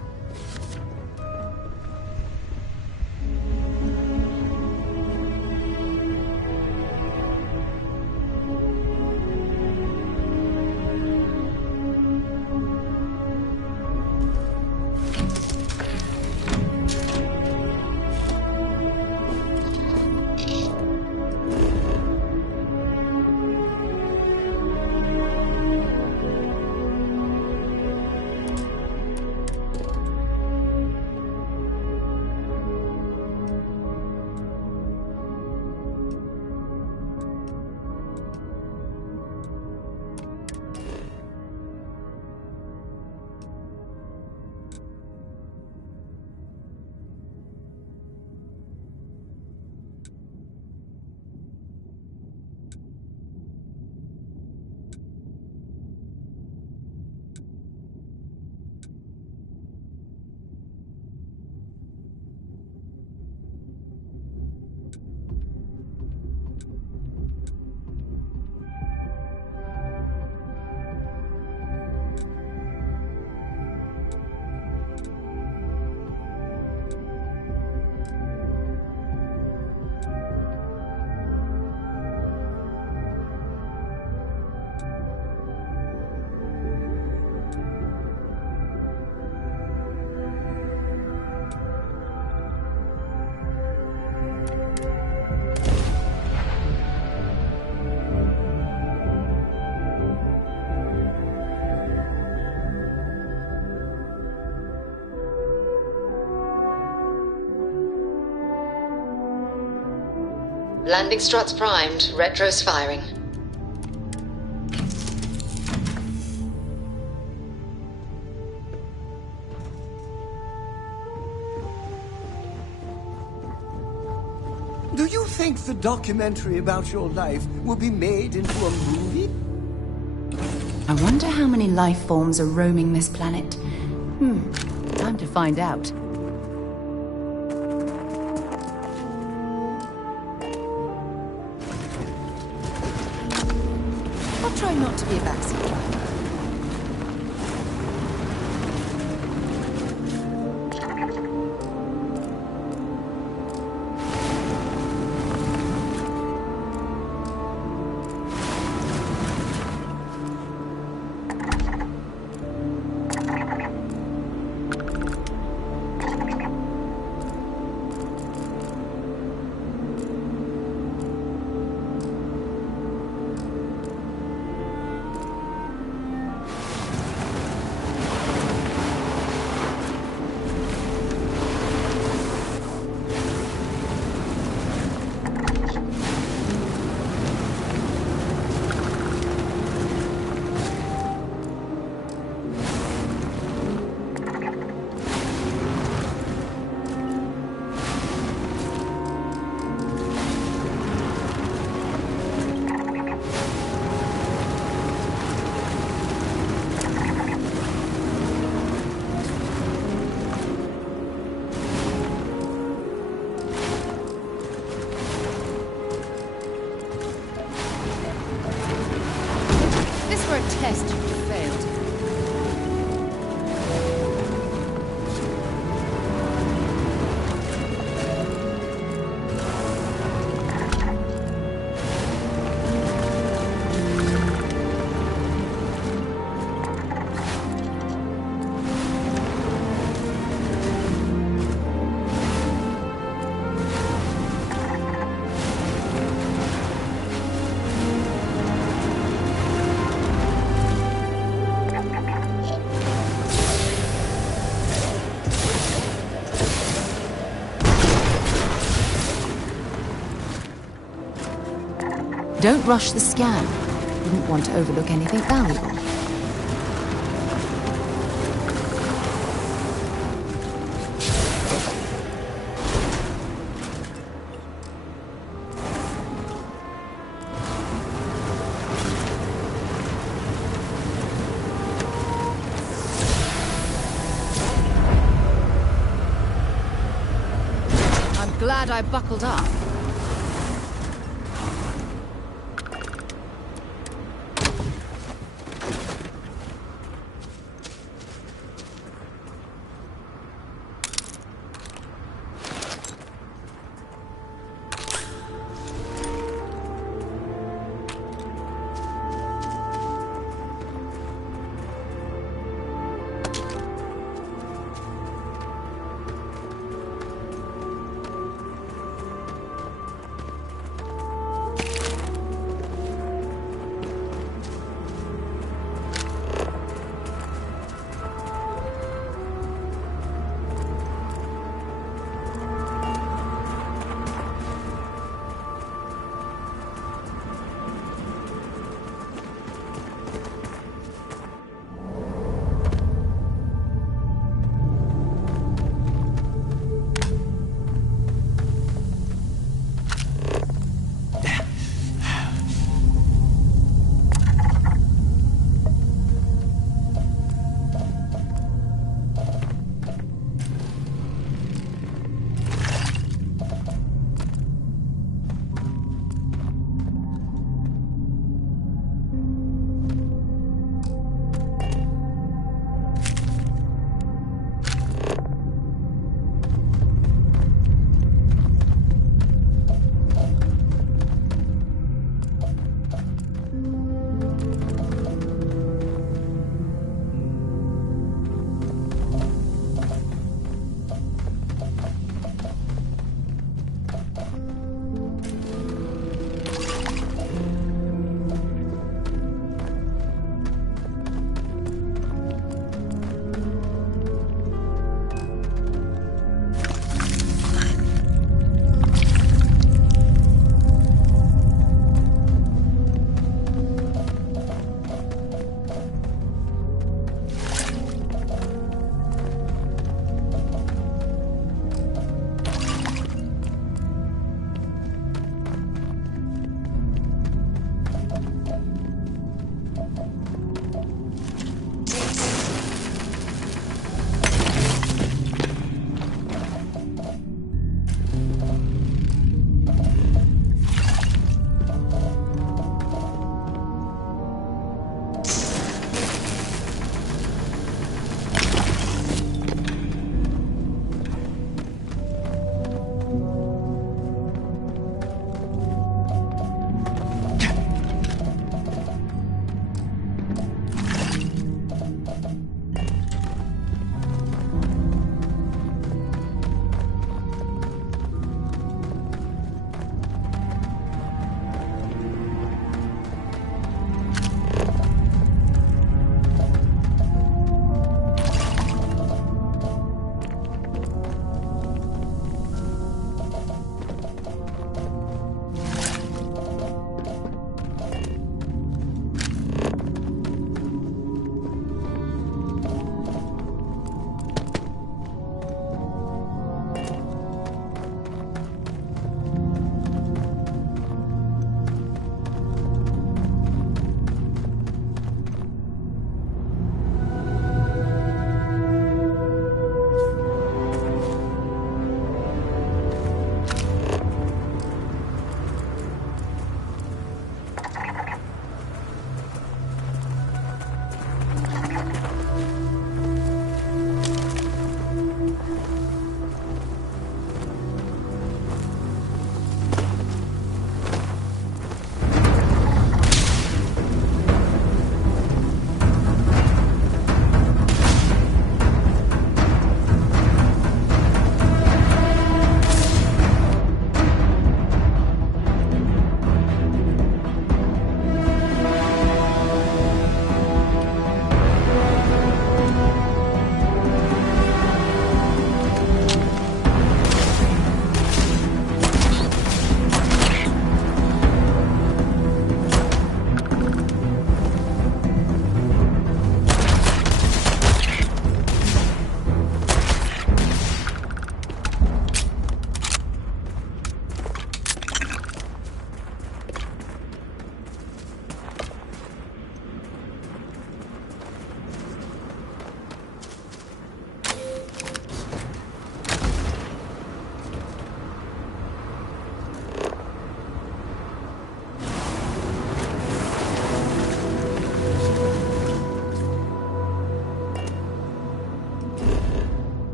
Landing struts primed, retros firing. Do you think the documentary about your life will be made into a movie? I wonder how many life forms are roaming this planet. Time to find out. I'll try not to be a backseat driver. Test you failed. Don't rush the scan. Wouldn't want to overlook anything valuable. glad I buckled up.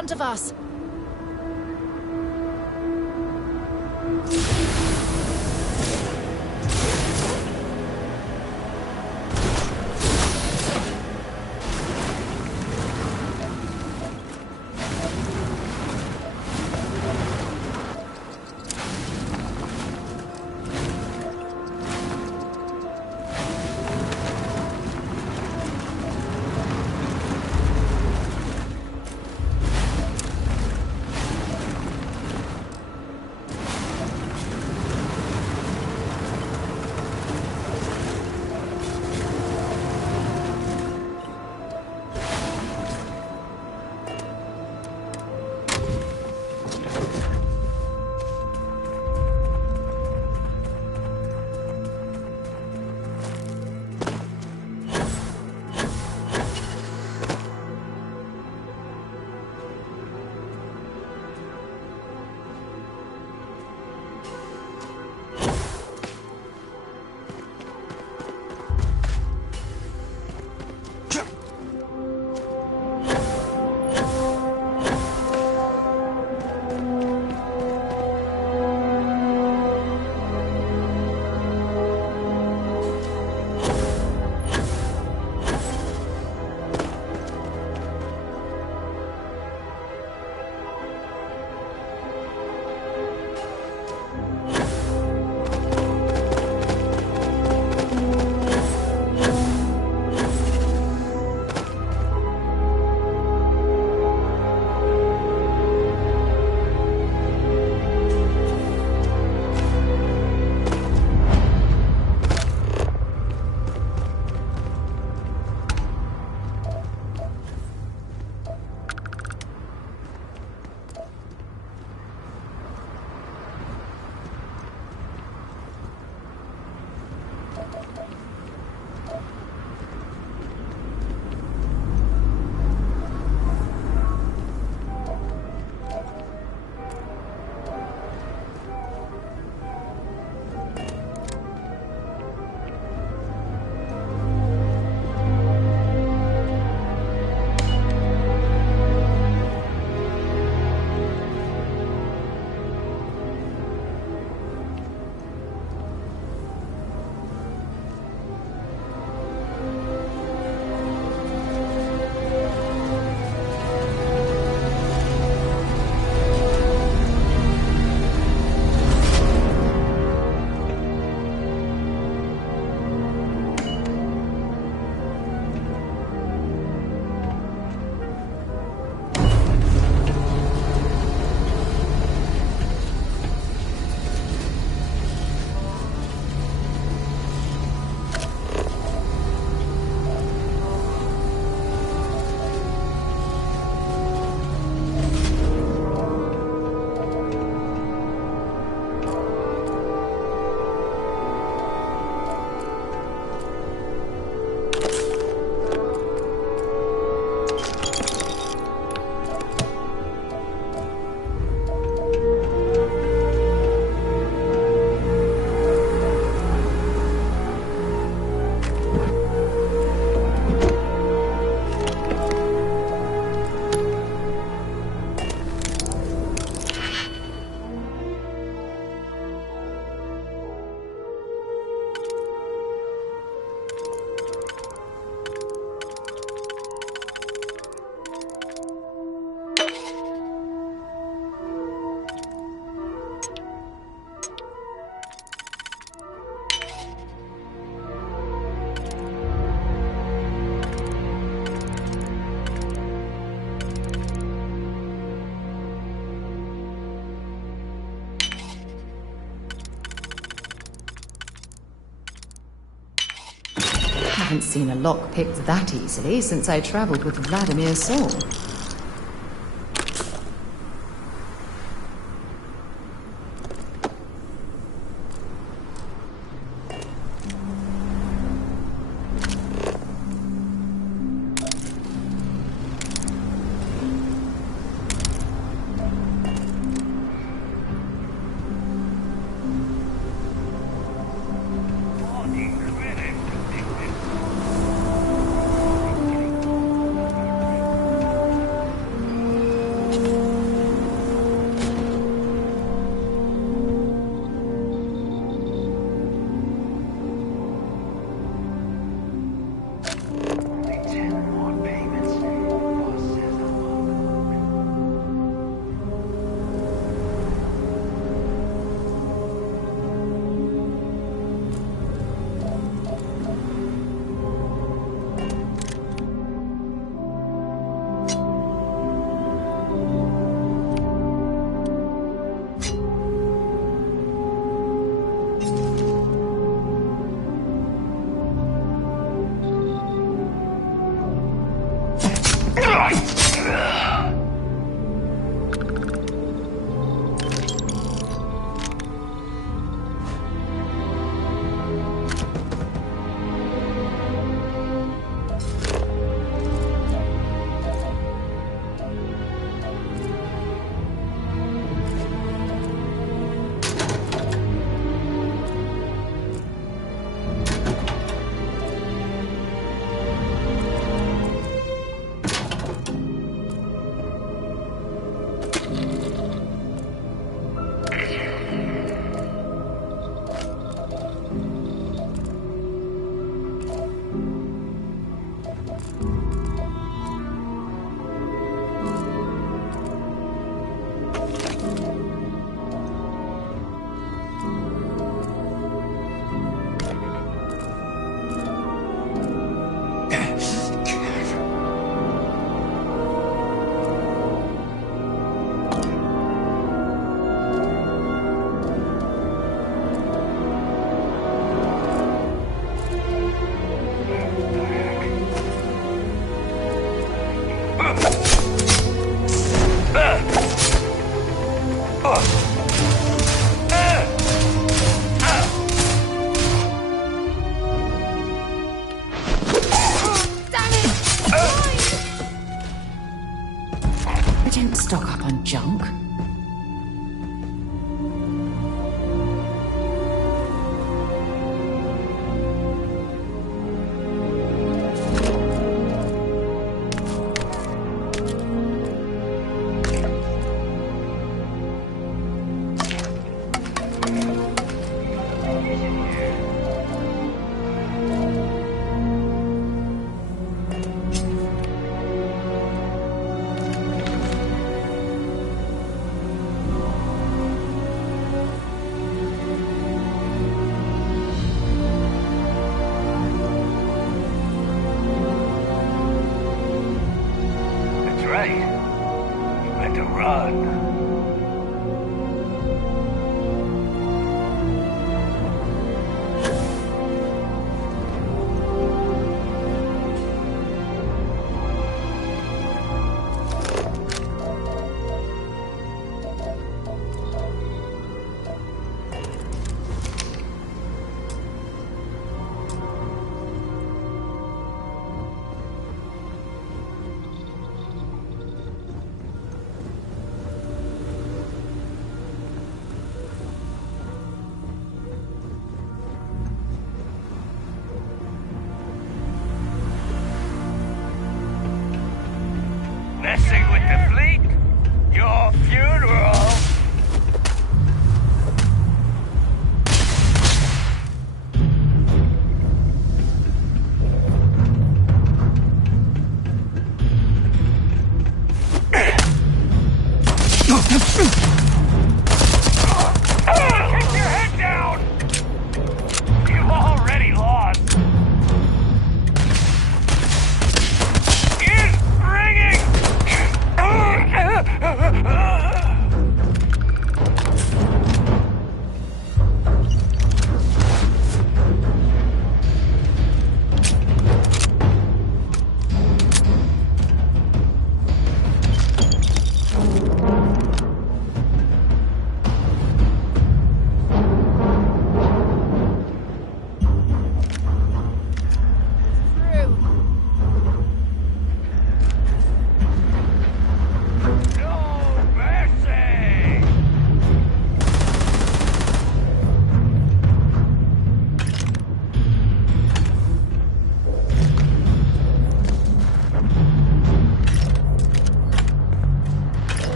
front of us. Haven't seen a lock picked that easily since I traveled with Vladimir Sol. I didn't stock up on junk. Messing with the fleet? Your funeral? Keep your head down! You've already lost. Is ringing!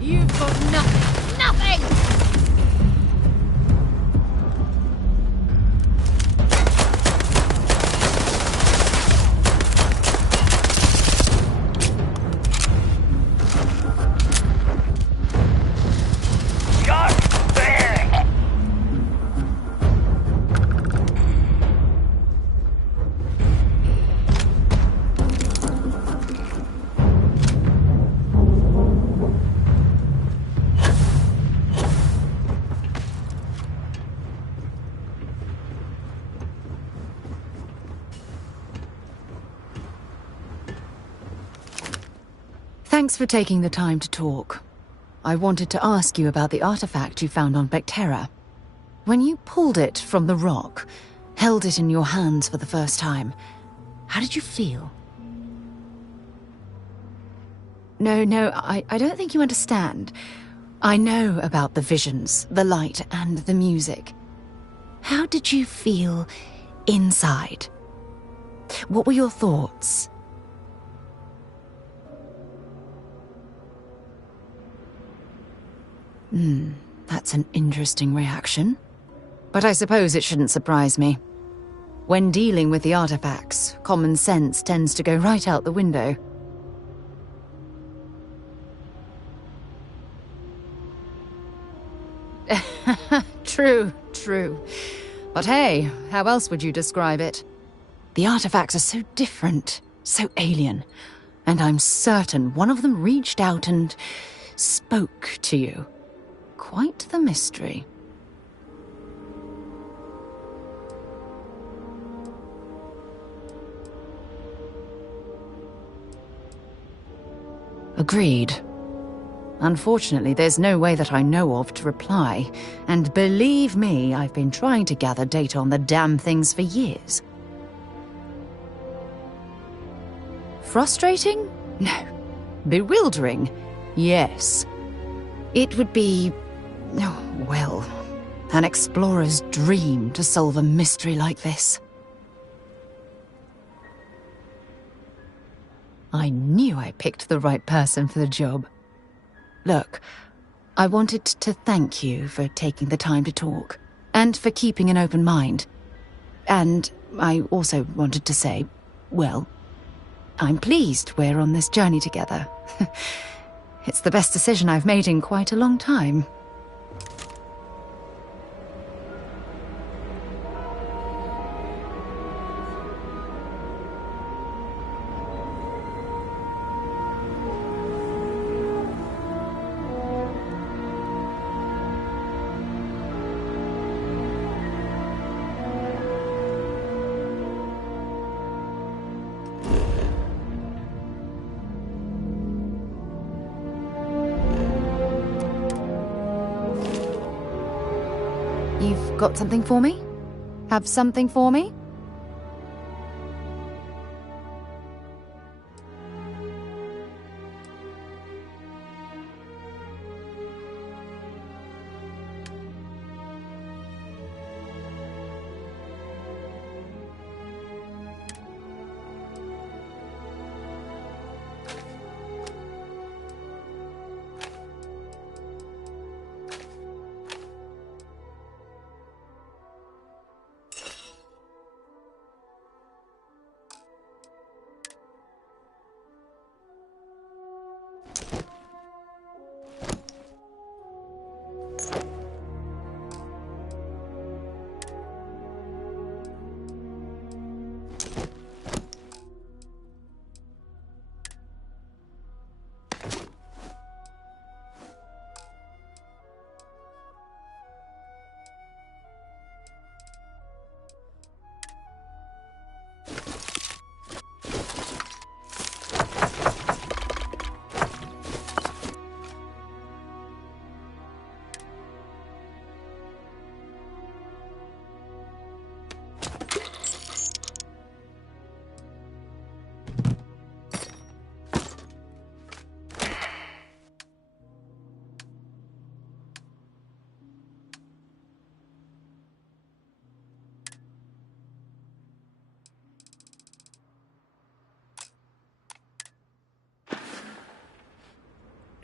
You've got nothing. Nothing! Thanks for taking the time to talk. I wanted to ask you about the artifact you found on Vectera. When you pulled it from the rock, held it in your hands for the first time, how did you feel? No, I don't think you understand. I know about the visions, the light, and the music. How did you feel inside? What were your thoughts? That's an interesting reaction. But I suppose it shouldn't surprise me. When dealing with the artifacts, common sense tends to go right out the window. True. But hey, how else would you describe it? The artifacts are so different, so alien, and I'm certain one of them reached out and spoke to you. Quite the mystery. Agreed. Unfortunately, there's no way that I know of to reply, and believe me, I've been trying to gather data on the damn things for years. Frustrating? No. Bewildering? Yes. It would be, oh, well, an explorer's dream to solve a mystery like this. I knew I picked the right person for the job. Look, I wanted to thank you for taking the time to talk, and for keeping an open mind. And I also wanted to say, well, I'm pleased we're on this journey together. It's the best decision I've made in quite a long time. You've got something for me? Have something for me?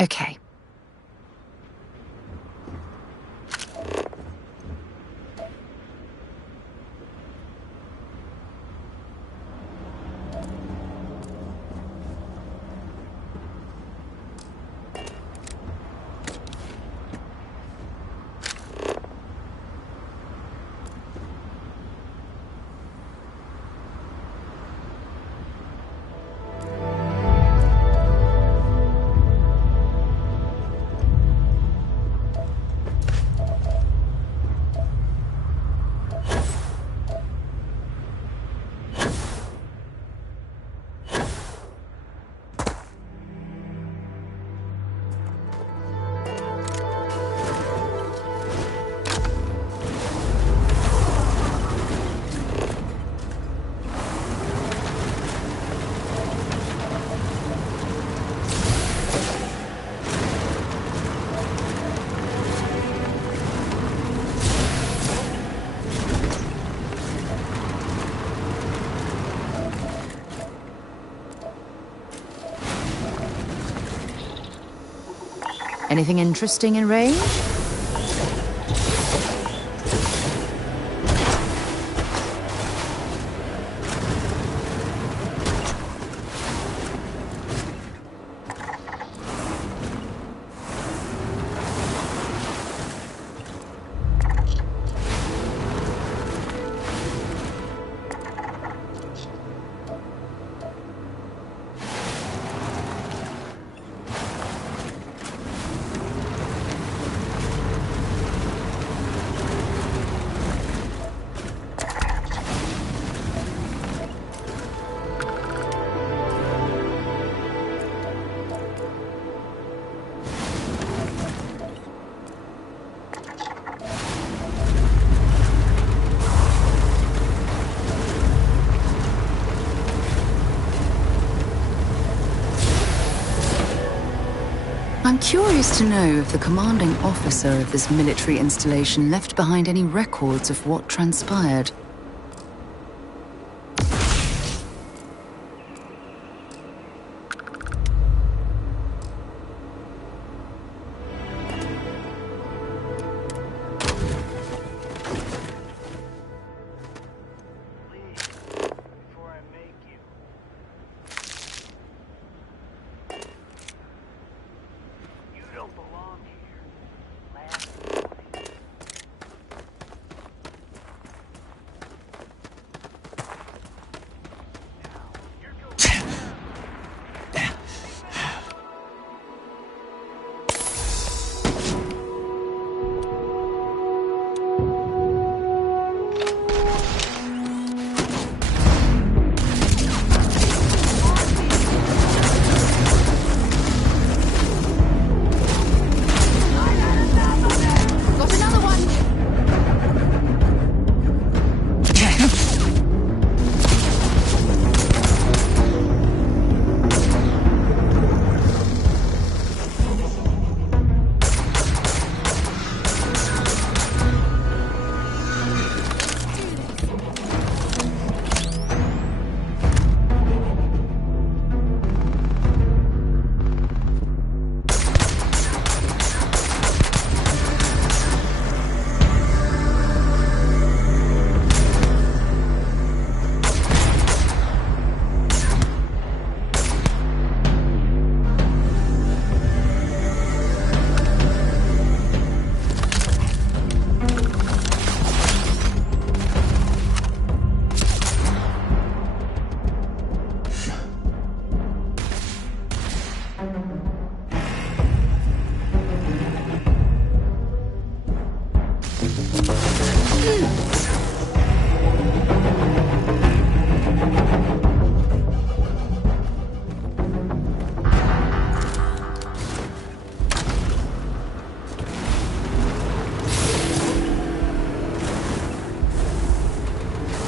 Okay. Anything interesting in range? I'm curious to know if the commanding officer of this military installation left behind any records of what transpired.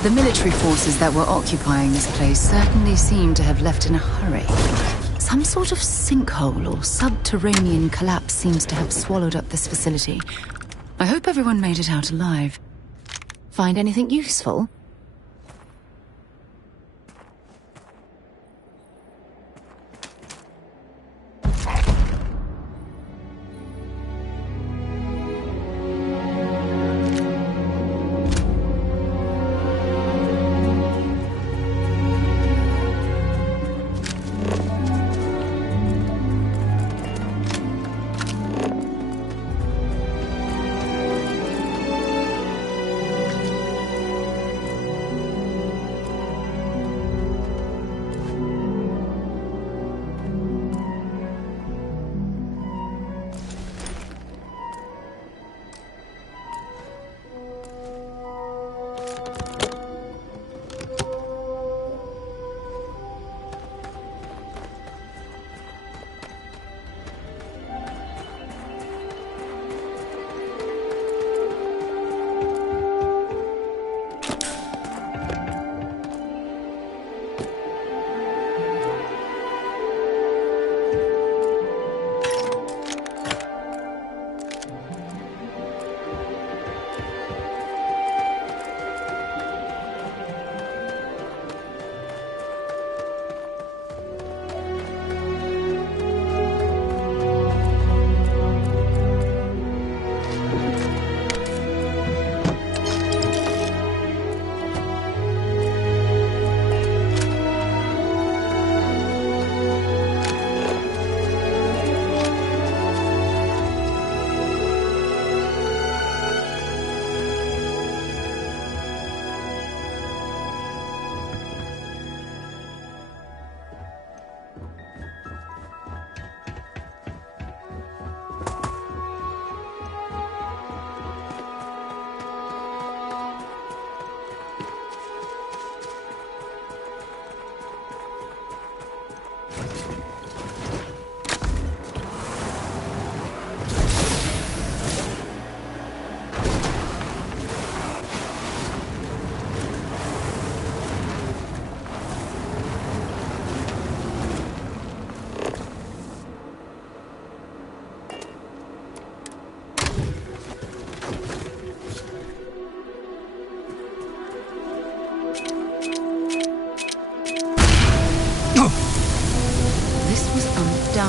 The military forces that were occupying this place certainly seem to have left in a hurry. Some sort of sinkhole or subterranean collapse seems to have swallowed up this facility. I hope everyone made it out alive. Find anything useful?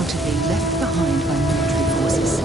undoubtedly left behind by military forces.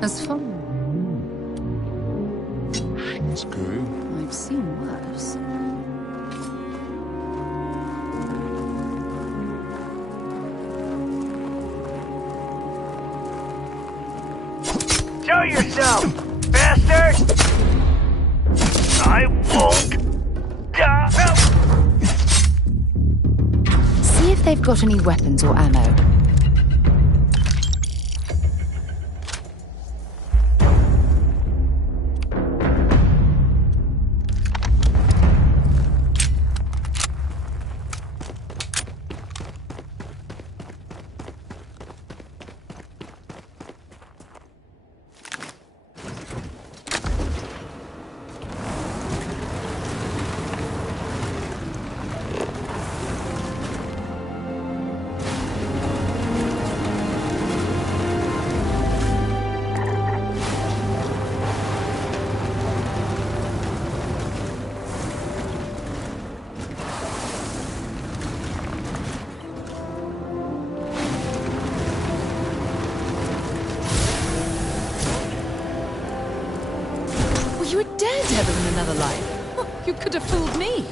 As far That's good. I've seen worse. Show yourself, bastard! I won't die. See if they've got any weapons or ammo. You were Daredevil in another life. You could have fooled me.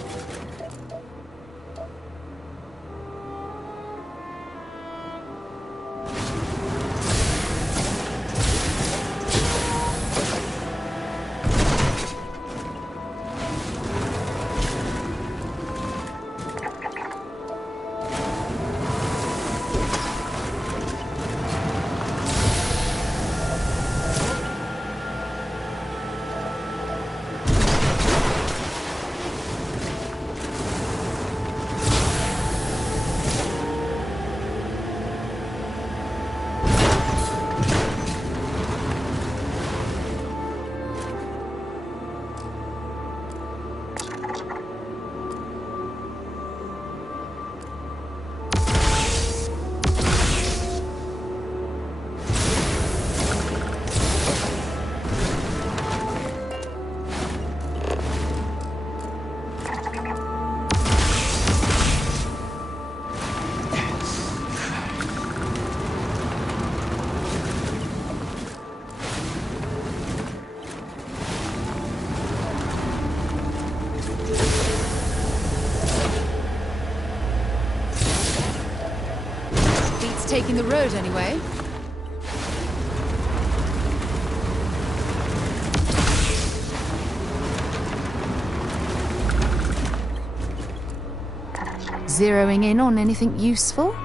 taking the road anyway. Zeroing in on anything useful?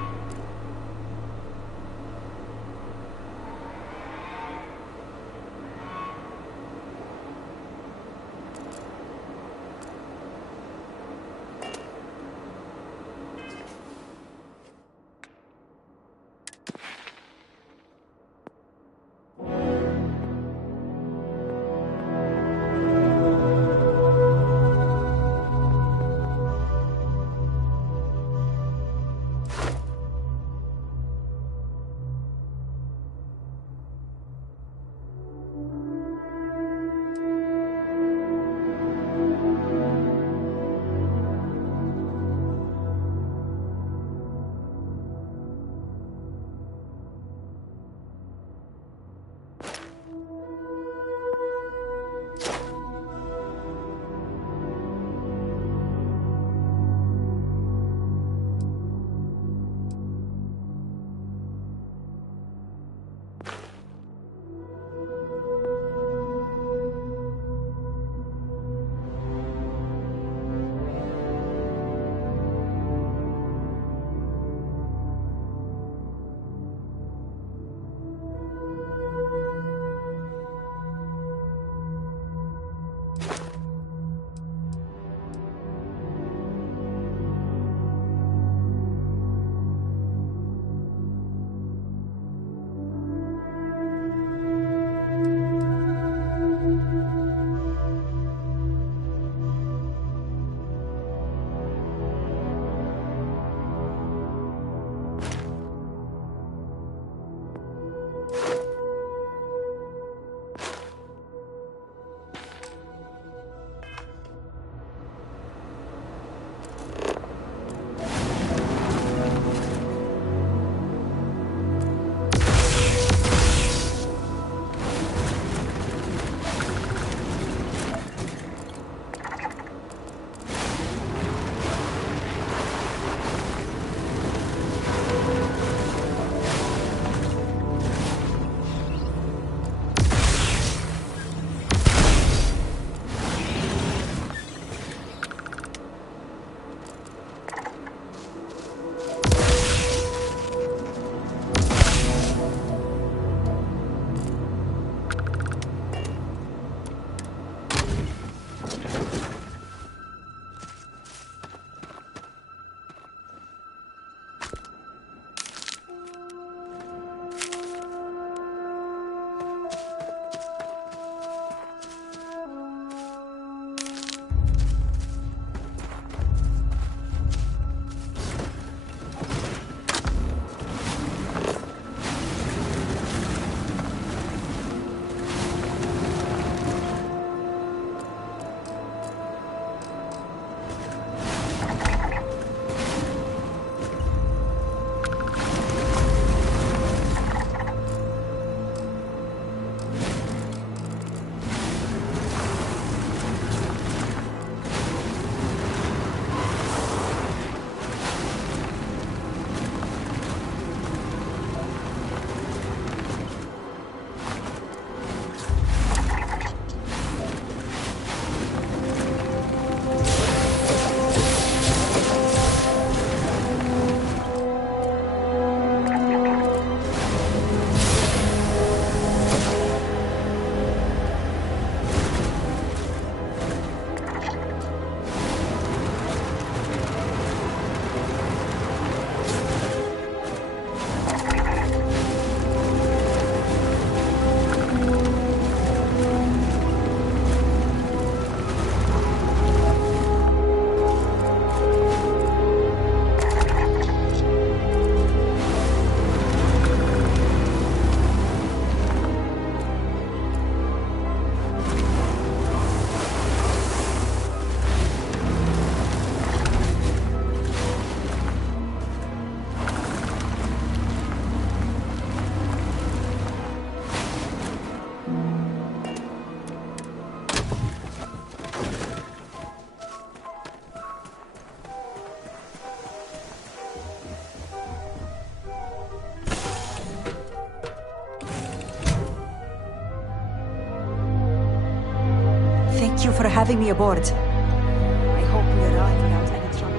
thank you for having me aboard. I hope we arrive without any trouble.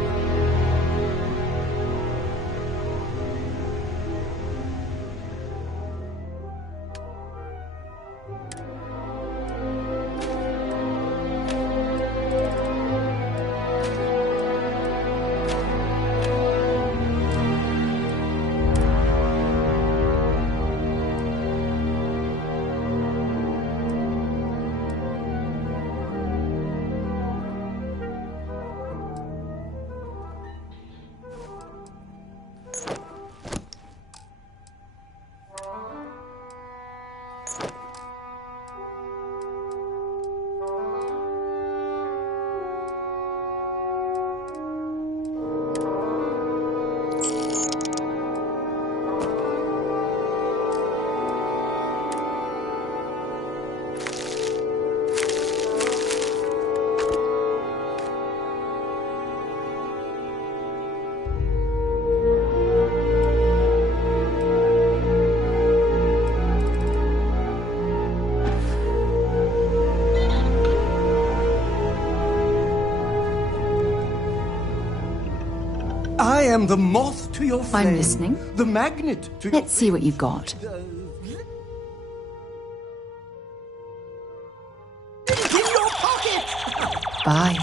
I am the moth to your flame. I'm listening. The magnet to your... Let's see what you've got. In your pocket! Bye.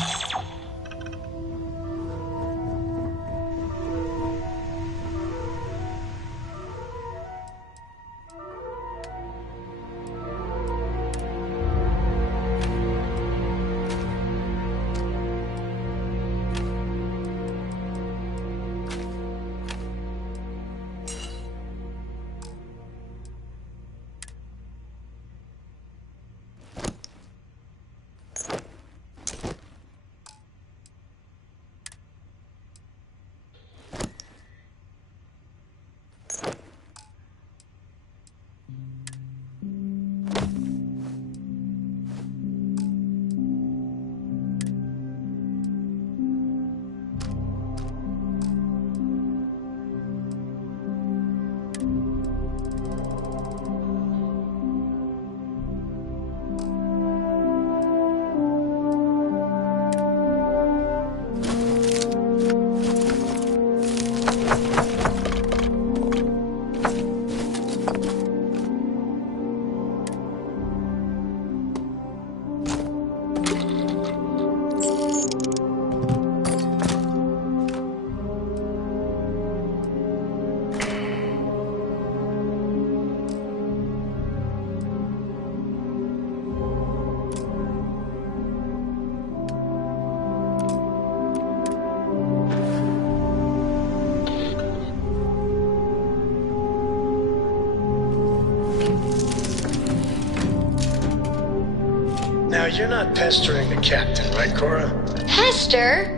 Now, you're not pestering the captain, right, Cora? Pester?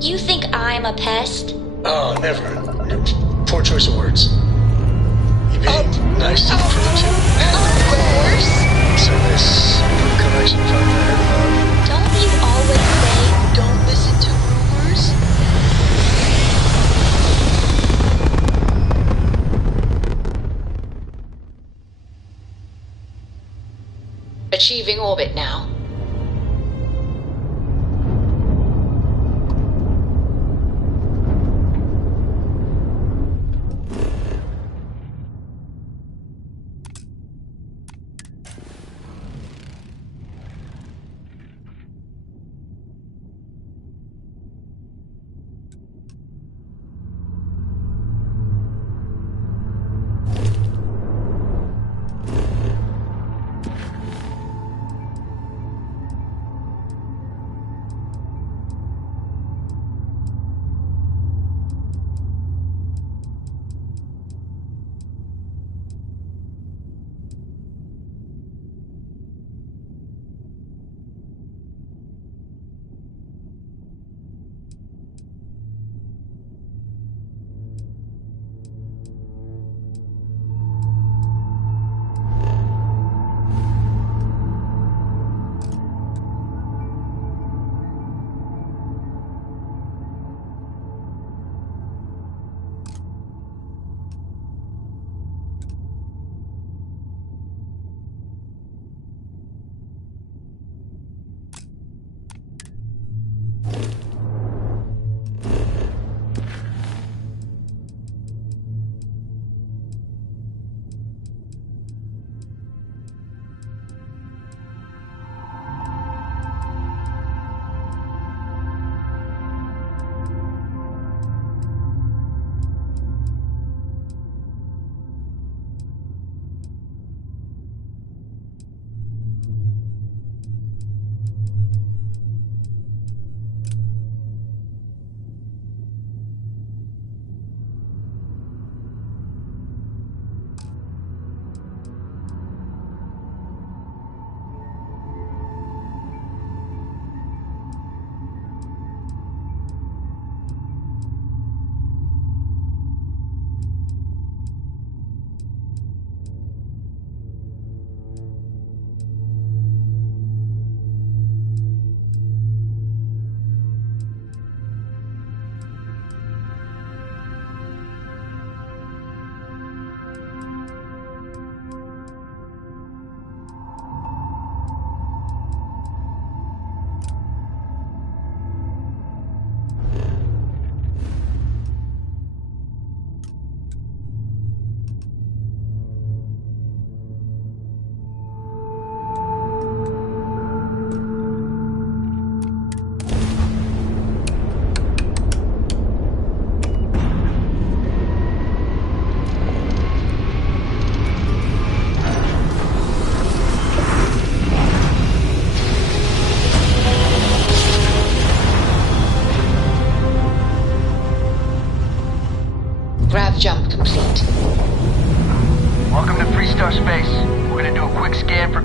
You think I'm a pest? Oh, never. Poor choice of words. You being nice to the crew, too. Of course. So this collection fund I heard about. Don't you always say, don't listen to rumors? Achieving orbit now.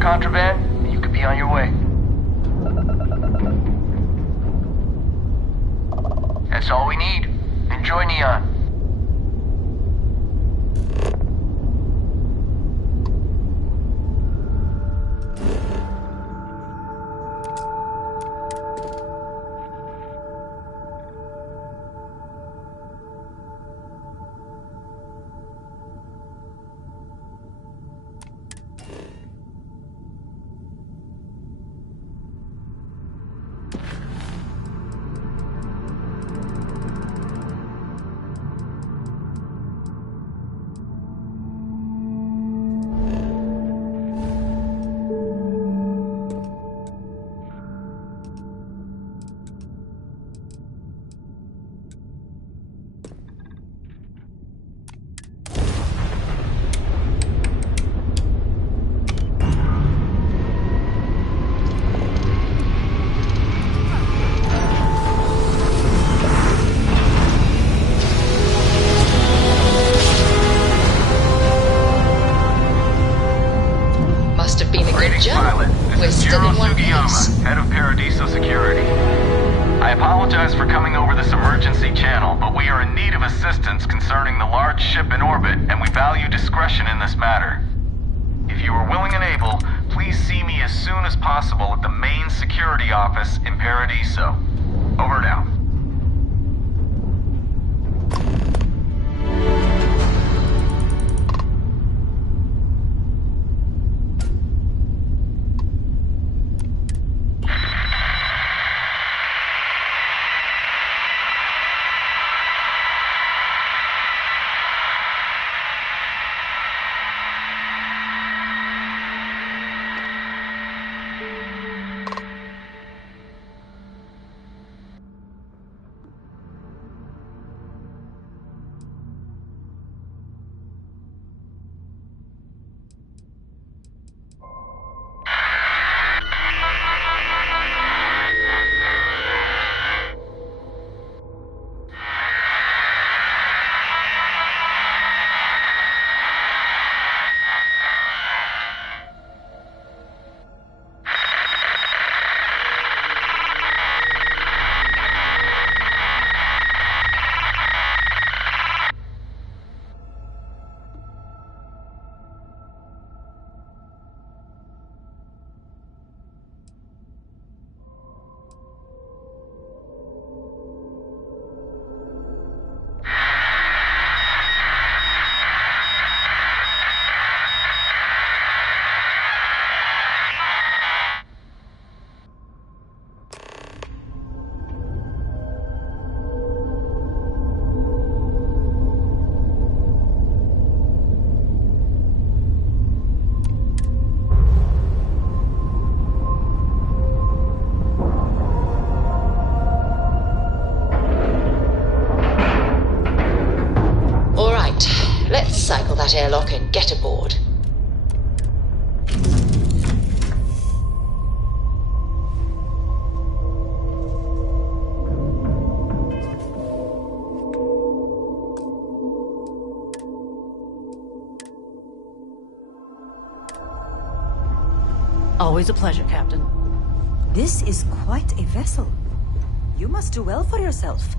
contraband, you could be on your way. That's all we need. Enjoy Neon. Head of Paradiso Security. I apologize for coming over this emergency channel, but we are in need of assistance concerning the large ship in orbit, and we value discretion in this matter. If you are willing and able, please see me as soon as possible at the main security office in Paradiso. Over and out. Cycle that airlock and get aboard. Always a pleasure, Captain. This is quite a vessel. You must do well for yourself.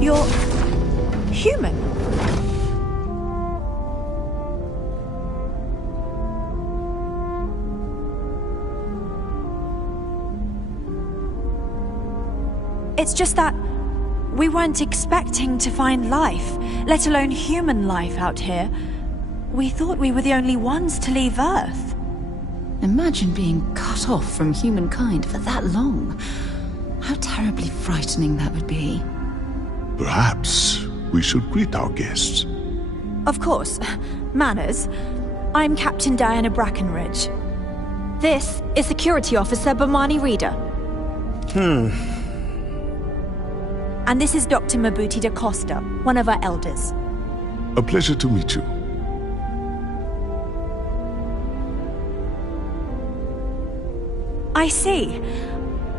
You're human. It's just that we weren't expecting to find life, let alone human life out here. We thought we were the only ones to leave Earth. Imagine being cut off from humankind for that long. terribly frightening that would be. Perhaps we should greet our guests. Of course. Manners. I'm Captain Diana Brackenridge. This is Security Officer Bomani Reader. And this is Dr. Mabuti da Costa, one of our elders. A pleasure to meet you. I see.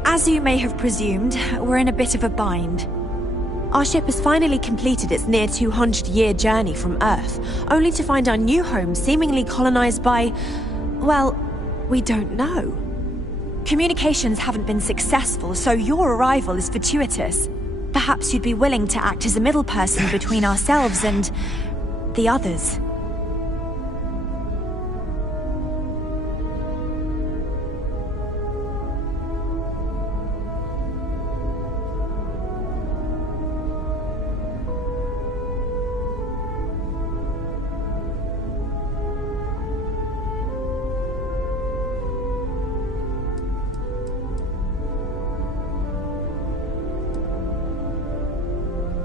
As you may have presumed, we're in a bit of a bind. Our ship has finally completed its near 200-year journey from Earth, only to find our new home seemingly colonized by... well, we don't know. Communications haven't been successful, so your arrival is fortuitous. Perhaps you'd be willing to act as a middle person between ourselves and... the others.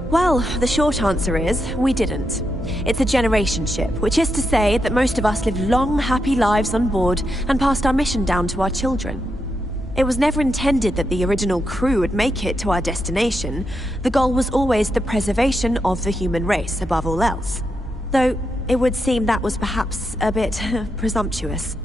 Well, the short answer is, we didn't. It's a generation ship, which is to say that most of us lived long, happy lives on board and passed our mission down to our children. It was never intended that the original crew would make it to our destination. The goal was always the preservation of the human race above all else. Though, it would seem that was perhaps a bit presumptuous.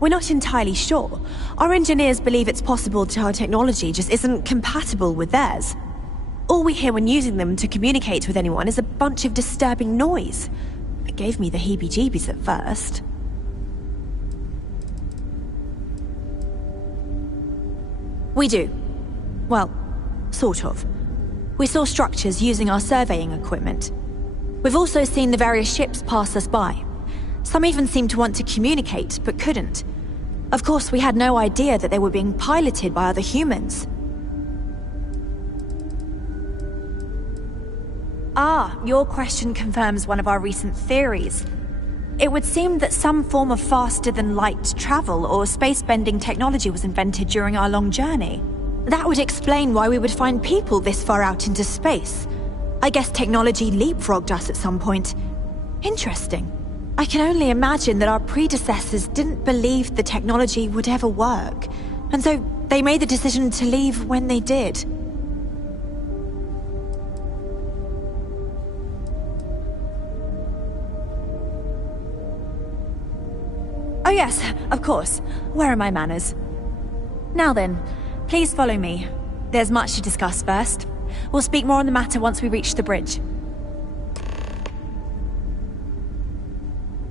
We're not entirely sure. Our engineers believe it's possible that our technology just isn't compatible with theirs. All we hear when using them to communicate with anyone is a bunch of disturbing noise. It gave me the heebie-jeebies at first. We do. Well, sort of. We saw structures using our surveying equipment. We've also seen the various ships pass us by. Some even seemed to want to communicate, but couldn't. Of course, we had no idea that they were being piloted by other humans. Ah, your question confirms one of our recent theories. It would seem that some form of faster-than-light travel or space-bending technology was invented during our long journey. That would explain why we would find people this far out into space. I guess technology leapfrogged us at some point. Interesting. I can only imagine that our predecessors didn't believe the technology would ever work, and so they made the decision to leave when they did. Oh yes, of course. Where are my manners? Now then, please follow me. There's much to discuss first. We'll speak more on the matter once we reach the bridge.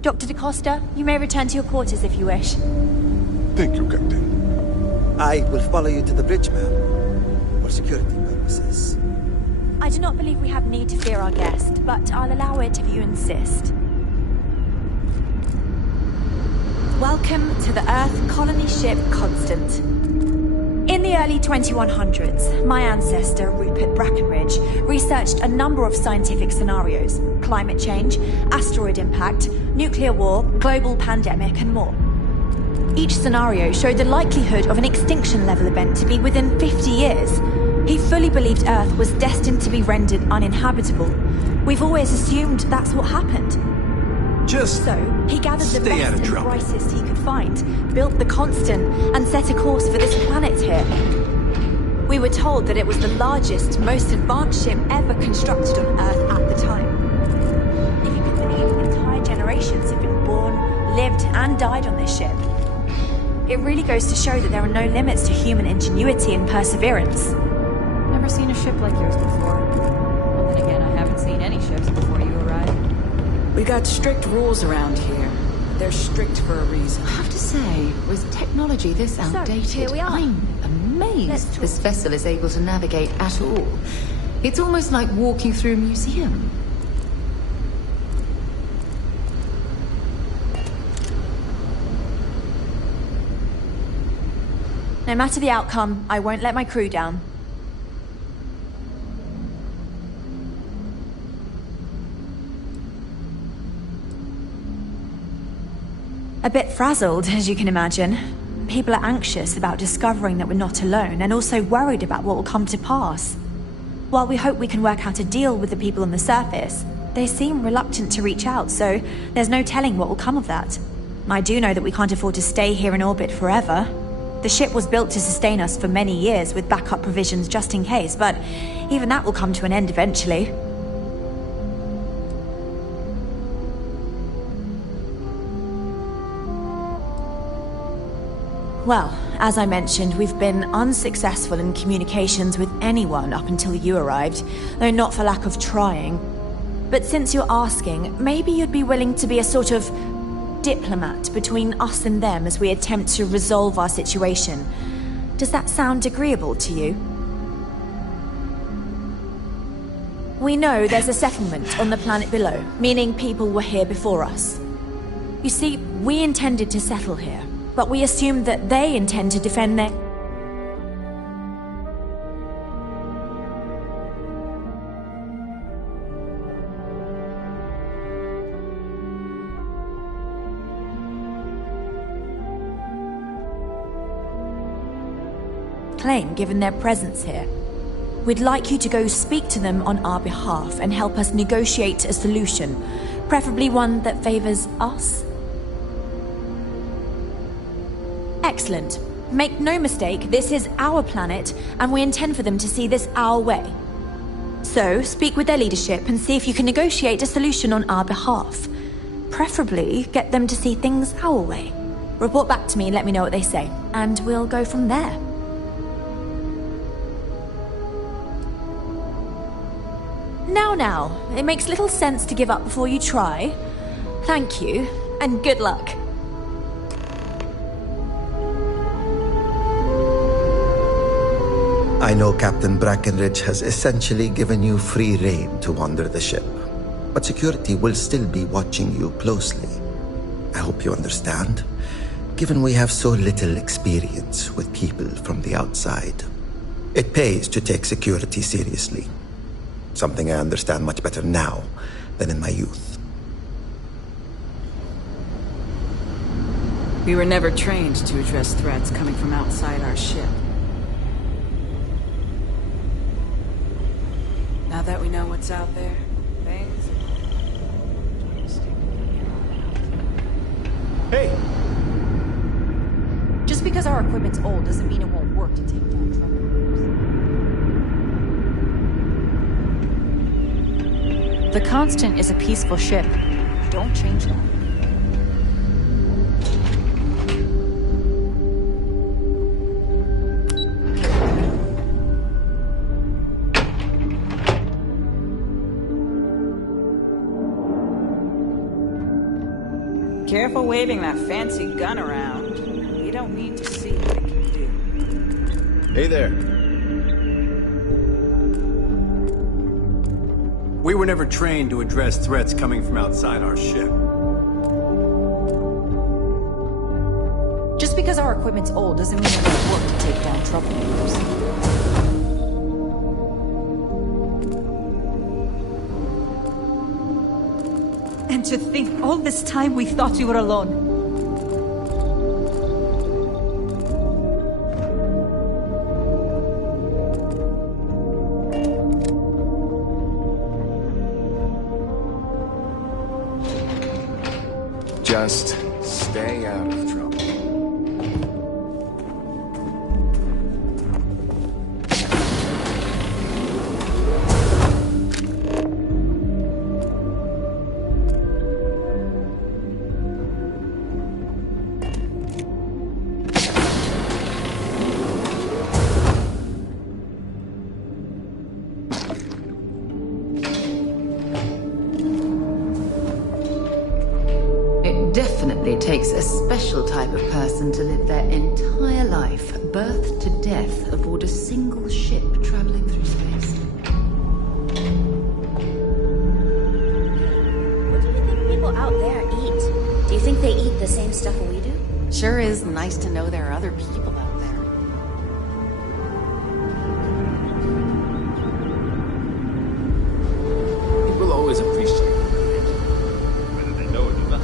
Dr. da Costa, you may return to your quarters if you wish. Thank you, Captain. I will follow you to the bridge, ma'am, for security purposes. I do not believe we have need to fear our guest, but I'll allow it if you insist. Welcome to the Earth colony ship Constant. In the early 2100s, my ancestor, Rupert Brackenridge, researched a number of scientific scenarios: climate change, asteroid impact, nuclear war, global pandemic, and more. Each scenario showed the likelihood of an extinction-level event to be within 50 years. He fully believed Earth was destined to be rendered uninhabitable. We've always assumed that's what happened. So, he gathered the best and brightest he could find, built the Constant, and set a course for this planet here. We were told that it was the largest, most advanced ship ever constructed on Earth at the time. If you can believe, entire generations have been born, lived, and died on this ship. It really goes to show that there are no limits to human ingenuity and perseverance. Never seen a ship like yours before. Well, then again, I haven't seen any ships before you arrived. We got strict rules around here. They're strict for a reason. I have to say, with technology this outdated, So, here we are. I'm amazed this vessel is able to navigate at all. It's almost like walking through a museum. No matter the outcome, I won't let my crew down. A bit frazzled, as you can imagine. people are anxious about discovering that we're not alone, and also worried about what will come to pass. While we hope we can work out a deal with the people on the surface, they seem reluctant to reach out, so there's no telling what will come of that. I do know that we can't afford to stay here in orbit forever. The ship was built to sustain us for many years with backup provisions just in case, but even that will come to an end eventually. Well, as I mentioned, we've been unsuccessful in communications with anyone up until you arrived, though not for lack of trying. But since you're asking, maybe you'd be willing to be a sort of diplomat between us and them as we attempt to resolve our situation. Does that sound agreeable to you? We know there's a settlement on the planet below, meaning people were here before us. You see, we intended to settle here, but we assumed that they intend to defend their... claim, given their presence here. We'd like you to go speak to them on our behalf and help us negotiate a solution, preferably one that favors us. Excellent. Make no mistake, this is our planet, and we intend for them to see this our way. So, speak with their leadership and see if you can negotiate a solution on our behalf. Preferably, get them to see things our way. Report back to me and let me know what they say, and we'll go from there. Now, it makes little sense to give up before you try. Thank you, and good luck. I know Captain Brackenridge has essentially given you free rein to wander the ship, but security will still be watching you closely. I hope you understand, given we have so little experience with people from the outside. It pays to take security seriously. Something I understand much better now than in my youth. We were never trained to address threats coming from outside our ship. Now that we know what's out there, things... Hey! Just because our equipment's old doesn't mean it won't work to take down trouble. The Constant is a peaceful ship. Don't change that. Careful waving that fancy gun around. We don't need to see what it can do. Hey there. We were never trained to address threats coming from outside our ship. Just because our equipment's old doesn't mean it won't work to take down troublemakers. And to think all this time we thought you were alone. Just stay out of trouble. Definitely takes a special type of person to live their entire life, birth to death, aboard a single ship traveling through space. What do you think people out there eat? Do you think they eat the same stuff we do? Sure is nice to know there are other people out there. People always appreciate it, whether they know it or not.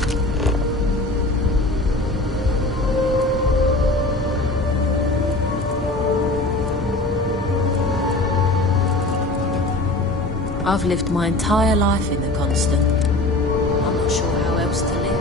I've lived my entire life in the Constant. I'm not sure how else to live.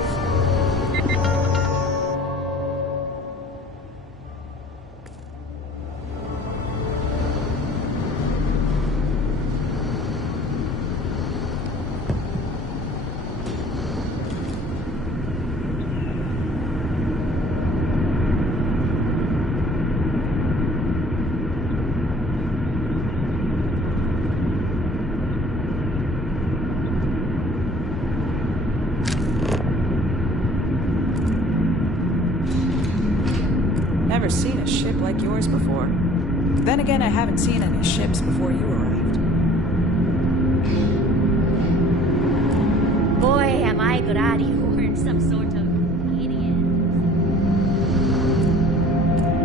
Never seen a ship like yours before. Then again, I haven't seen any ships before you arrived. Boy, am I glad you weren't some sort of idiot.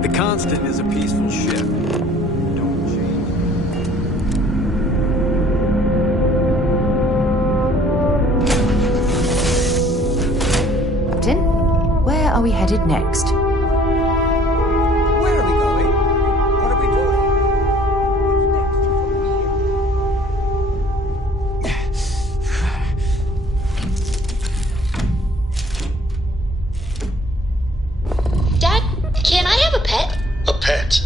The Constant is a peaceful ship. Don't change. Captain, where are we headed next? Where are we going? What are we doing? Dad, can I have a pet? A pet?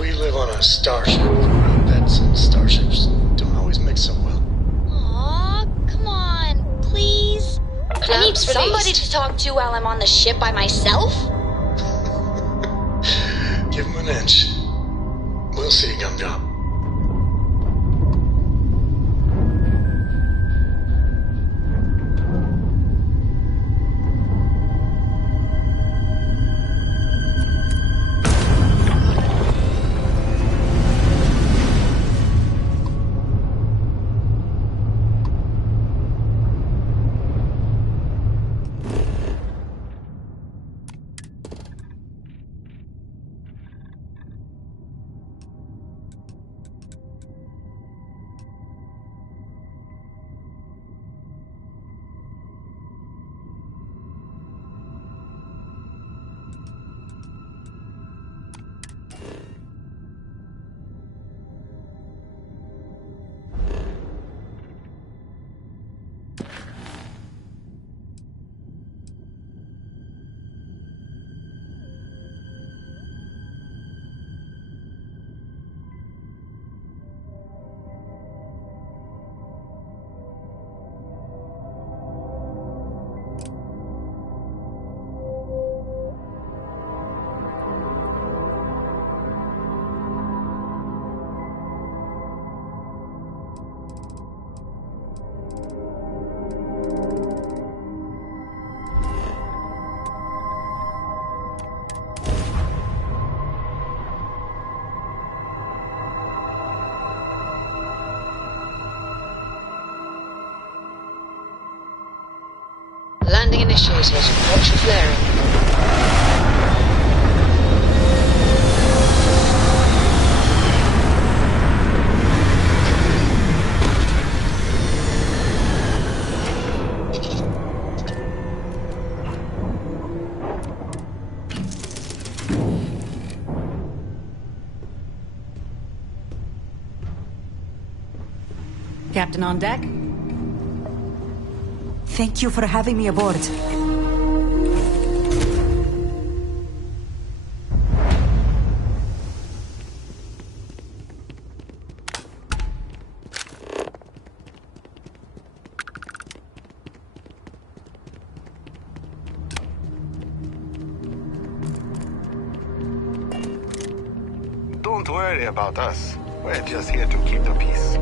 We live on a starship. Pets and starships don't always mix so well. Aw, come on, please. I need Clamps somebody released. to talk to while I'm on the ship by myself. Give him an inch. We'll see, Gumdrop. Landing initiated. Watch your flaring. Captain on deck? Thank you for having me aboard. Don't worry about us. We're just here to keep the peace.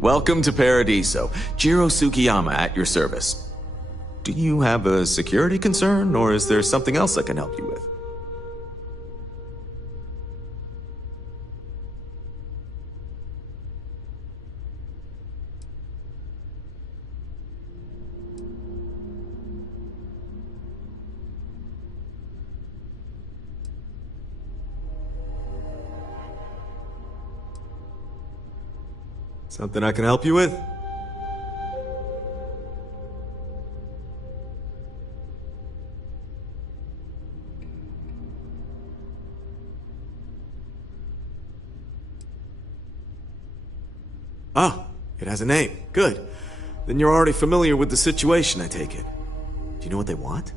Welcome to Paradiso. Jiro Tsukiyama at your service. Do you have a security concern, or is there something else I can help you with? Something I can help you with? Oh, it has a name. Good. Then you're already familiar with the situation, I take it. Do you know what they want?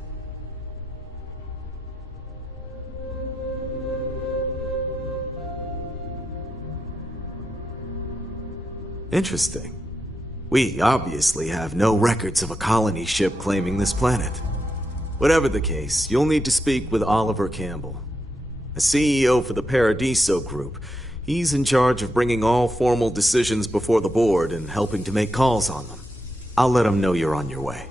Interesting. We obviously have no records of a colony ship claiming this planet. Whatever the case, you'll need to speak with Oliver Campbell, a CEO for the Paradiso Group. He's in charge of bringing all formal decisions before the board and helping to make calls on them. I'll let him know you're on your way.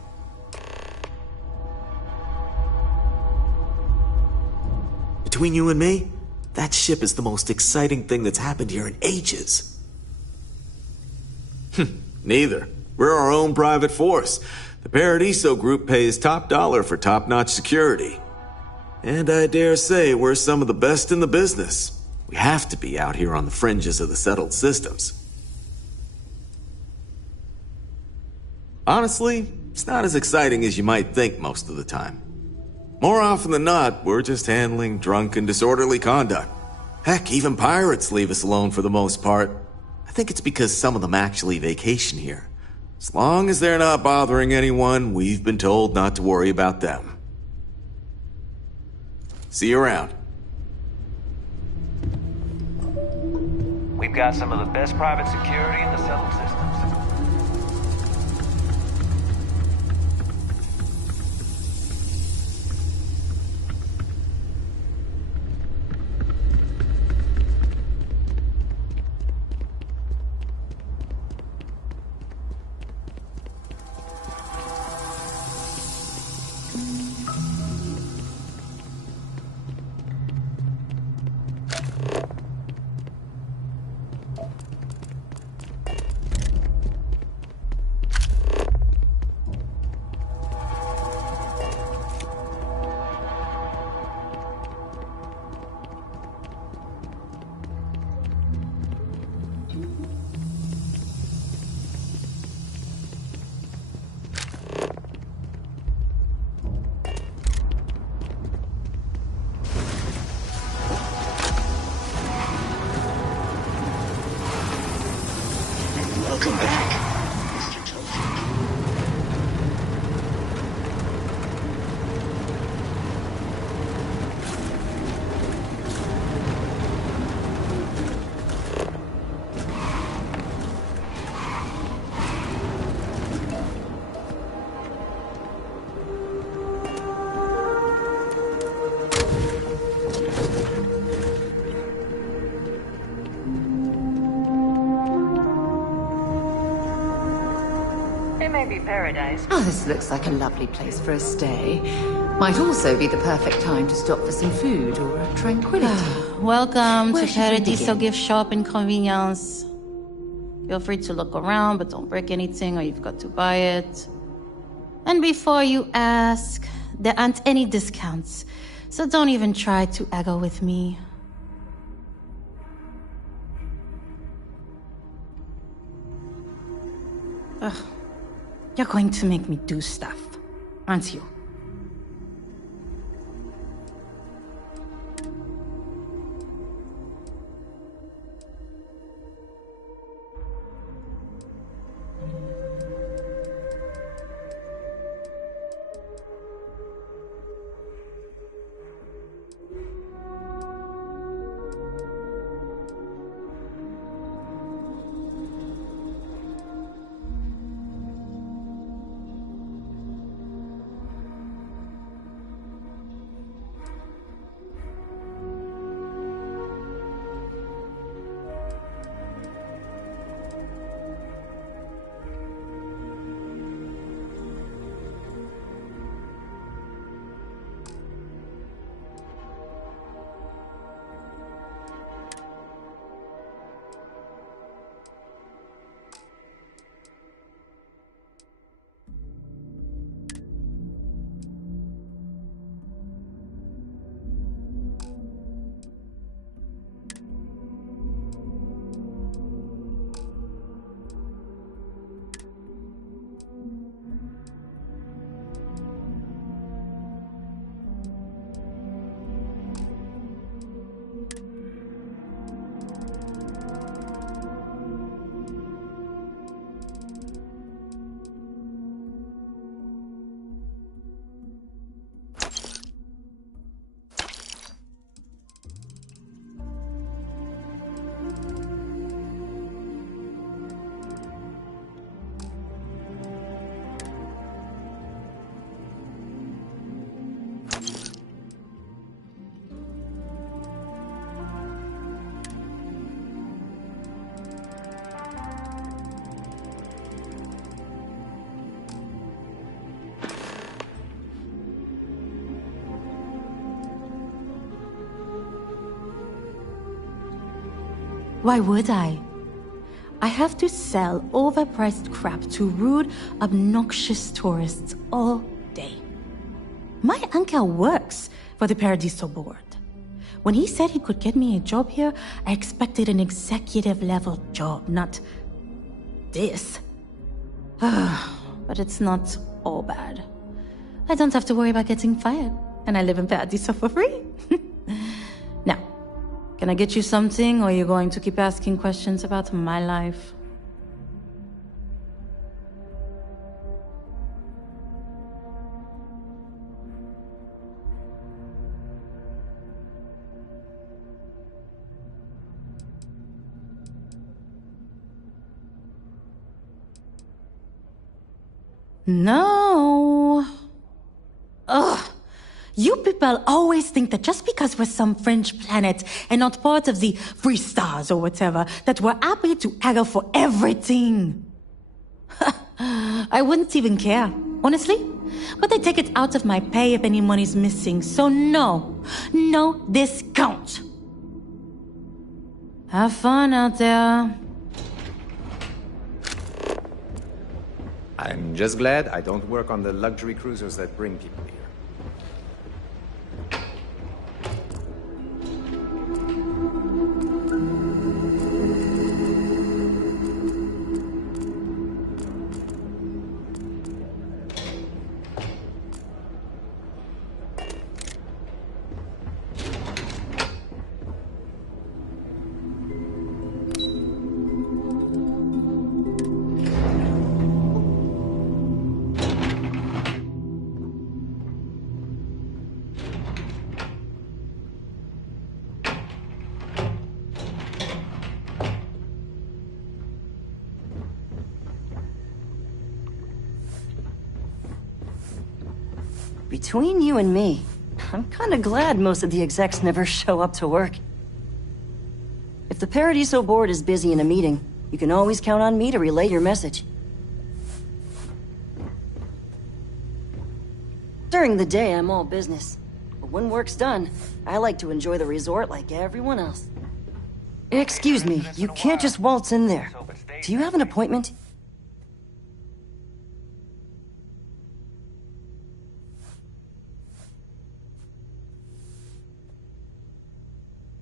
Between you and me, that ship is the most exciting thing that's happened here in ages. Neither. We're our own private force. The Paradiso Group pays top dollar for top-notch security. And I dare say we're some of the best in the business. We have to be out here on the fringes of the settled systems. Honestly, it's not as exciting as you might think most of the time. More often than not, we're just handling drunk and disorderly conduct. Heck, even pirates leave us alone for the most part. I think it's because some of them actually vacation here. As long as they're not bothering anyone, we've been told not to worry about them. See you around. We've got some of the best private security in the settled systems. Welcome back, Mr. Trophy. Paradise. Oh, this looks like a lovely place for a stay. Might also be the perfect time to stop for some food or tranquility. Welcome Where to should we Paradiso begin? Gift Shop and Convenience. Feel free to look around, but don't break anything or you've got to buy it. And before you ask, there aren't any discounts, so don't even try to haggle with me. Ugh. You're going to make me do stuff, aren't you? Why would I? I have to sell overpriced crap to rude, obnoxious tourists all day. My uncle works for the Paradiso board. When he said he could get me a job here, I expected an executive-level job, not this. But it's not all bad. I don't have to worry about getting fired, and I live in Paradiso for free. Now, can I get you something, or are you going to keep asking questions about my life? No. Ugh. You people always think that just because we're some fringe planet and not part of the free stars or whatever, that we're happy to haggle for everything. I wouldn't even care, honestly. But they take it out of my pay if any money's missing, so no discount. Have fun out there. I'm just glad I don't work on the luxury cruisers that bring people here. Between you and me, I'm kinda glad most of the execs never show up to work. If the Paradiso board is busy in a meeting, you can always count on me to relay your message. During the day, I'm all business. But when work's done, I like to enjoy the resort like everyone else. Excuse me, you can't just waltz in there. Do you have an appointment?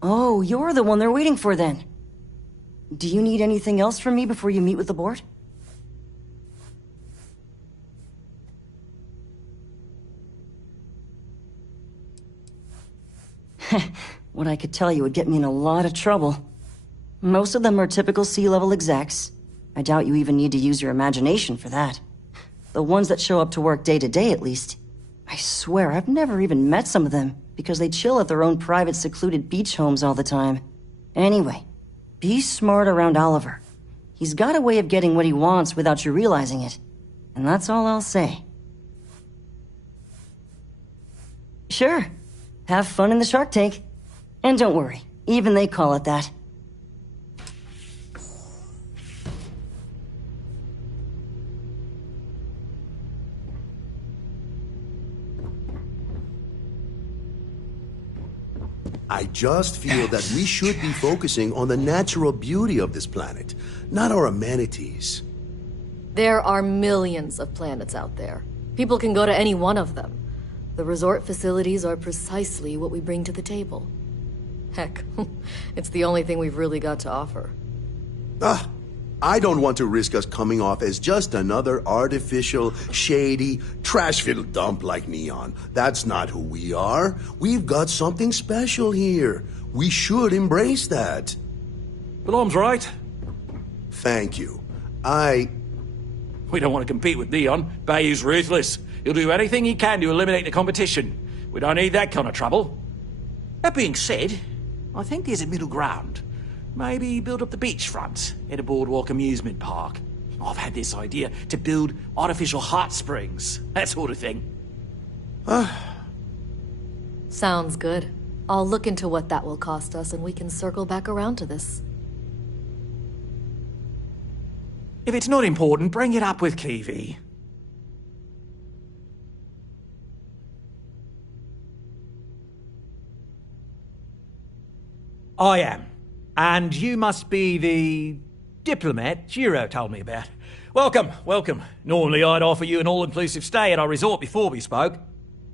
Oh, you're the one they're waiting for then. Do you need anything else from me before you meet with the board? What I could tell you would get me in a lot of trouble. Most of them are typical sea-level execs. I doubt you even need to use your imagination for that. The ones that show up to work day to day, at least. I swear, I've never even met some of them, because they chill at their own private secluded beach homes all the time. Anyway, be smart around Oliver. He's got a way of getting what he wants without you realizing it. And that's all I'll say. Sure. Have fun in the shark tank. And don't worry, even they call it that. I just feel that we should be focusing on the natural beauty of this planet, not our amenities. There are millions of planets out there. People can go to any one of them. The resort facilities are precisely what we bring to the table. Heck, it's the only thing we've really got to offer. I don't want to risk us coming off as just another artificial, shady, trash-filled dump like Neon. That's not who we are. We've got something special here. We should embrace that. Blom's right. Thank you. We don't want to compete with Neon. Bayou's ruthless. He'll do anything he can to eliminate the competition. We don't need that kind of trouble. That being said, I think there's a middle ground. Maybe build up the beachfront at a boardwalk amusement park. I've had this idea to build artificial hot springs, that sort of thing. Sounds good. I'll look into what that will cost us and we can circle back around to this. If it's not important, bring it up with Kiwi. I am. And you must be the diplomat Jiro told me about. Welcome, welcome. Normally I'd offer you an all-inclusive stay at our resort before we spoke.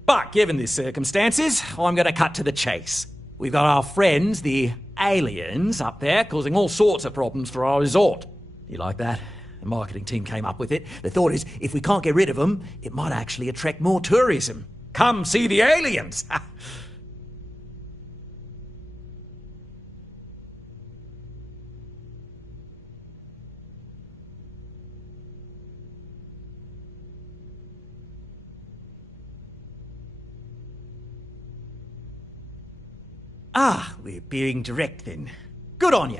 But given the circumstances, I'm going to cut to the chase. We've got our friends, the aliens, up there causing all sorts of problems for our resort. You like that? The marketing team came up with it. The thought is, if we can't get rid of them, it might actually attract more tourism. Come see the aliens! We're being direct then. Good on you.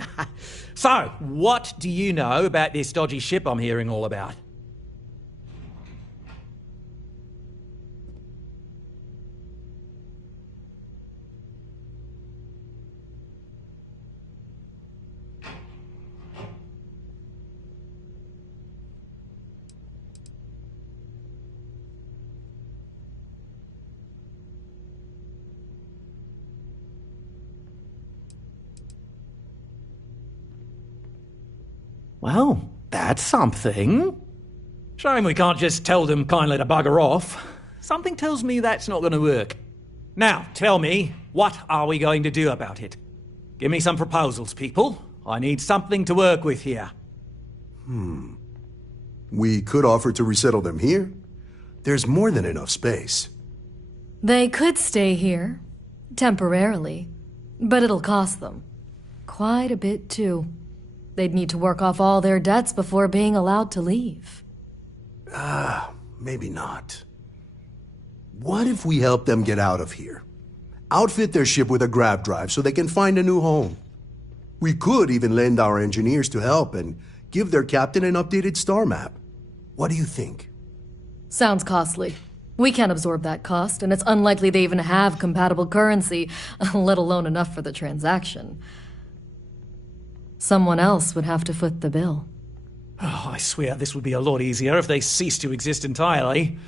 So, what do you know about this dodgy ship I'm hearing all about? Well, that's something. Shame we can't just tell them kindly to bugger off. Something tells me that's not going to work. Now, tell me, what are we going to do about it? Give me some proposals, people. I need something to work with here. We could offer to resettle them here. There's more than enough space. They could stay here, temporarily, but it'll cost them. Quite a bit, too. They'd need to work off all their debts before being allowed to leave. Maybe not. What if we help them get out of here? Outfit their ship with a grab drive so they can find a new home. We could even lend our engineers to help and give their captain an updated star map. What do you think? Sounds costly. We can't absorb that cost, and it's unlikely they even have compatible currency, let alone enough for the transaction. Someone else would have to foot the bill. Oh, I swear this would be a lot easier if they ceased to exist entirely.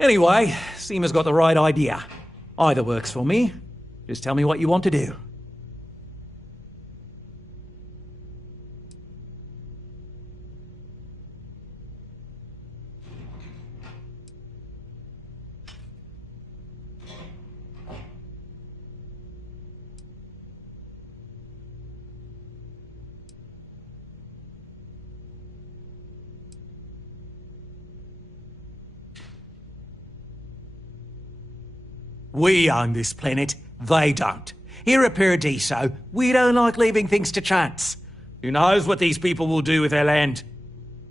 Anyway, Seema's got the right idea. Either works for me. Just tell me what you want to do. We own this planet, they don't. Here at Paradiso, we don't like leaving things to chance. Who knows what these people will do with their land?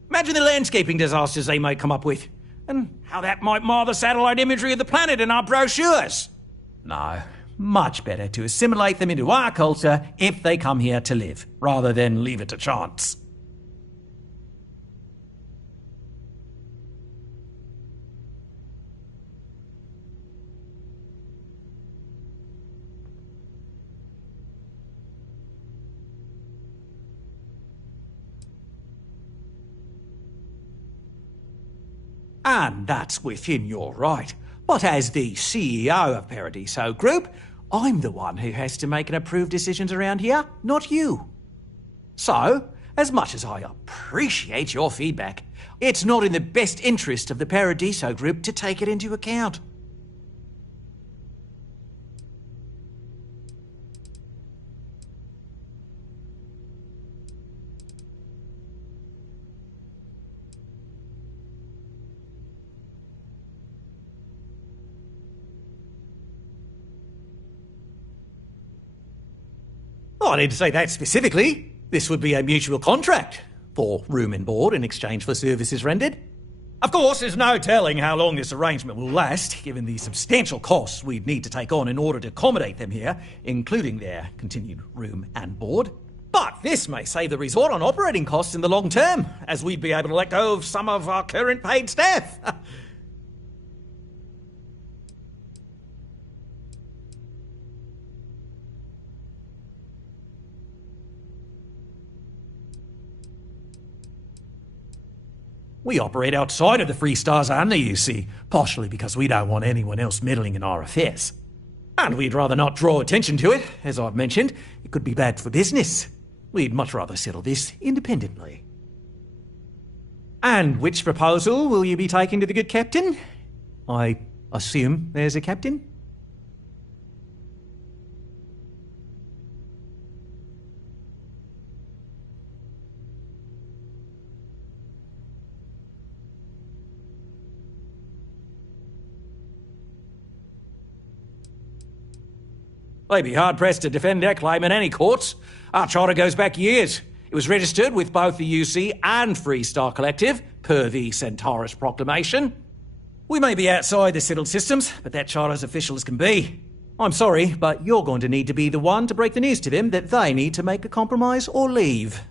Imagine the landscaping disasters they might come up with, and how that might mar the satellite imagery of the planet in our brochures. No, much better to assimilate them into our culture if they come here to live, rather than leave it to chance. And that's within your right. But as the CEO of Paradiso Group, I'm the one who has to make and approve decisions around here, not you. So, as much as I appreciate your feedback, it's not in the best interest of the Paradiso Group to take it into account. I didn't say that specifically. This would be a mutual contract for room and board in exchange for services rendered. Of course, there's no telling how long this arrangement will last, given the substantial costs we'd need to take on in order to accommodate them here, including their continued room and board. But this may save the resort on operating costs in the long term, as we'd be able to let go of some of our current paid staff. We operate outside of the Free Star Zone, you see, partially because we don't want anyone else meddling in our affairs. And we'd rather not draw attention to it. As I've mentioned, it could be bad for business. We'd much rather settle this independently. And which proposal will you be taking to the good captain? I assume there's a captain? They'd be hard-pressed to defend their claim in any courts. Our charter goes back years. It was registered with both the UC and Freestar Collective, per the Centaurus Proclamation. We may be outside the settled systems, but that charter's official as can be. I'm sorry, but you're going to need to be the one to break the news to them that they need to make a compromise or leave.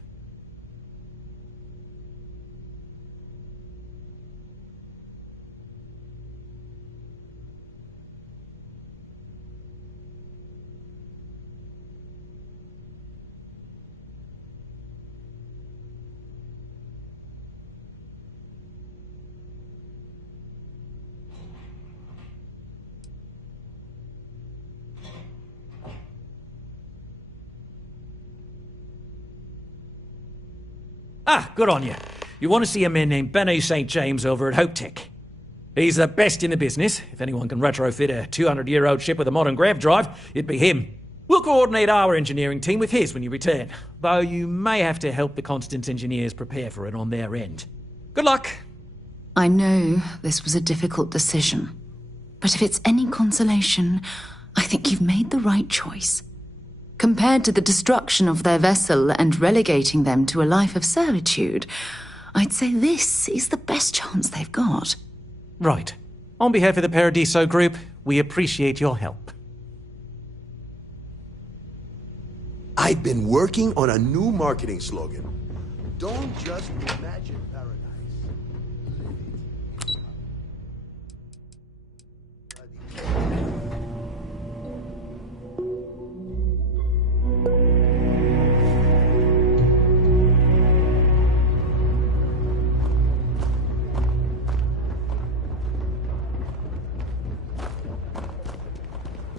Ah, good on you. You want to see a man named Benny St. James over at Hope Tech. He's the best in the business. If anyone can retrofit a 200-year-old ship with a modern grav drive, it'd be him. We'll coordinate our engineering team with his when you return, though you may have to help the Constant engineers prepare for it on their end. Good luck. I know this was a difficult decision, but if it's any consolation, I think you've made the right choice. Compared to the destruction of their vessel and relegating them to a life of servitude, I'd say this is the best chance they've got. Right. On behalf of the Paradiso Group, we appreciate your help. I've been working on a new marketing slogan. Don't just imagine paradise.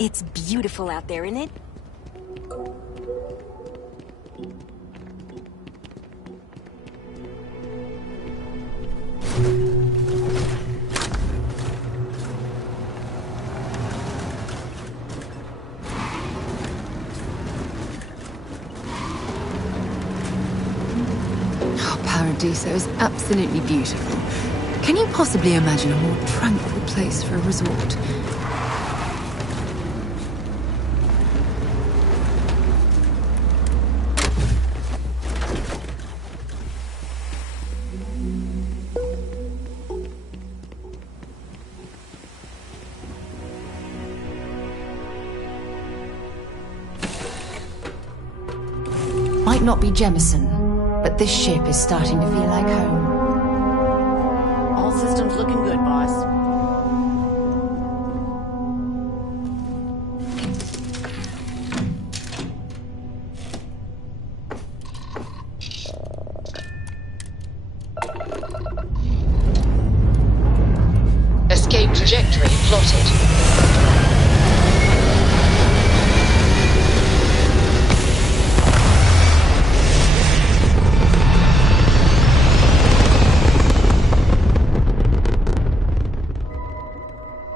It's beautiful out there, isn't it? Oh, Paradiso is absolutely beautiful. Can you possibly imagine a more tranquil place for a resort? Might not be Jemison, but this ship is starting to feel like home. All systems looking good, boss. Escape trajectory plotted.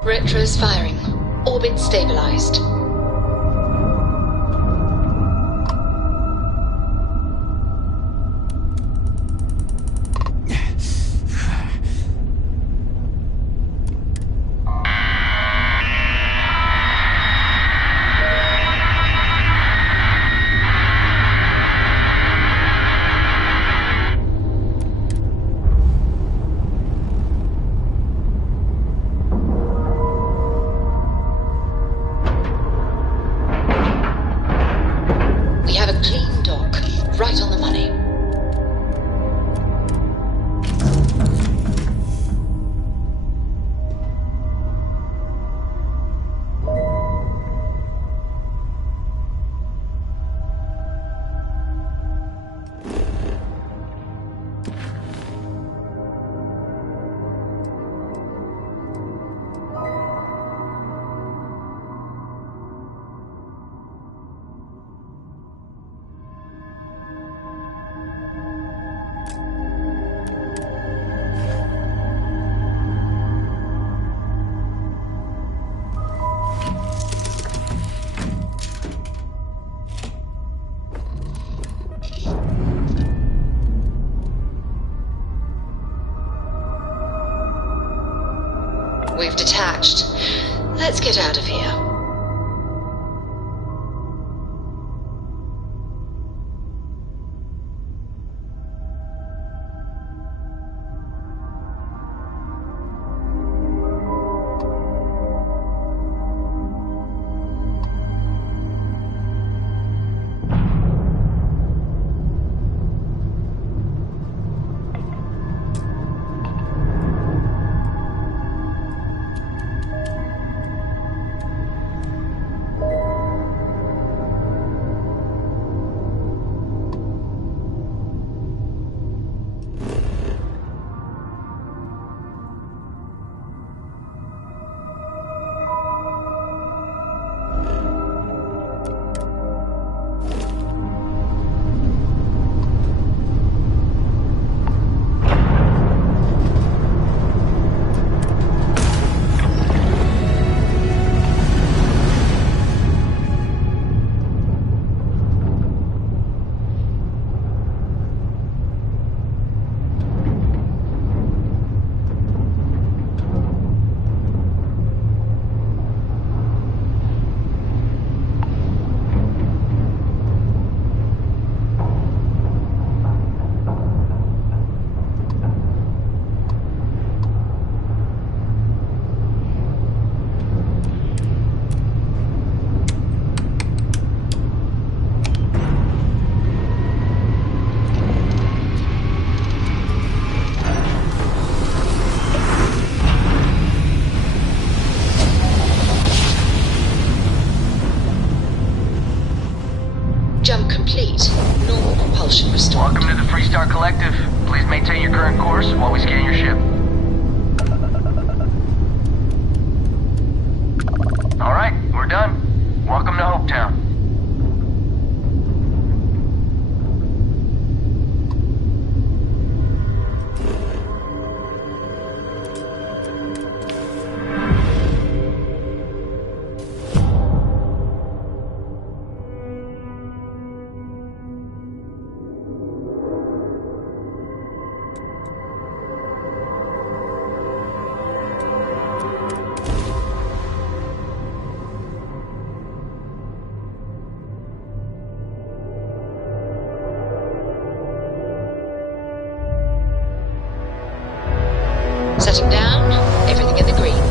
Retros firing. Orbit stabilized. hatched. Let's get out of here. Jump complete. Normal propulsion restored. Welcome to the Freestar Collective. Please maintain your current course while we scan your ship. All right, we're done. Welcome to Hopetown. Setting down, everything in the green.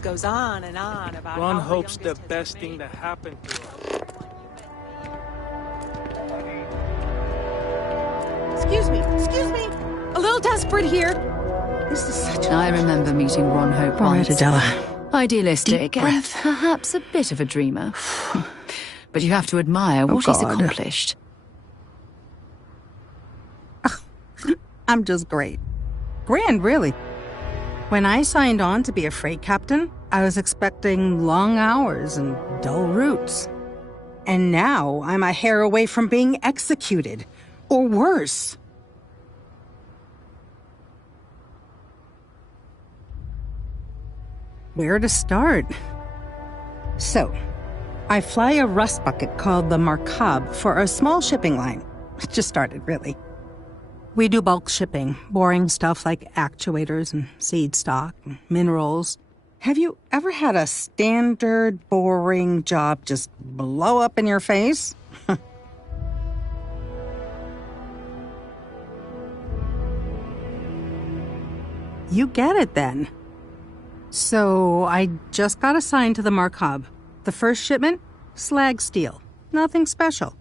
Goes on and on about One how hopes the best thing that happened to us. Excuse me. A little desperate here. This is such a... I remember meeting Ron Hope once. Adela. Idealistic and perhaps a bit of a dreamer. But you have to admire what he's accomplished. I'm just great. Grand, really. When I signed on to be a freight captain, I was expecting long hours and dull routes. And now I'm a hair away from being executed. Or worse. Where to start? So, I fly a rust bucket called the Markab for a small shipping line. It just started, really. We do bulk shipping, boring stuff like actuators and seed stock and minerals. Have you ever had a standard, boring job just blow up in your face? You get it then. So, I just got assigned to the Markab. The first shipment? Slag steel. Nothing special.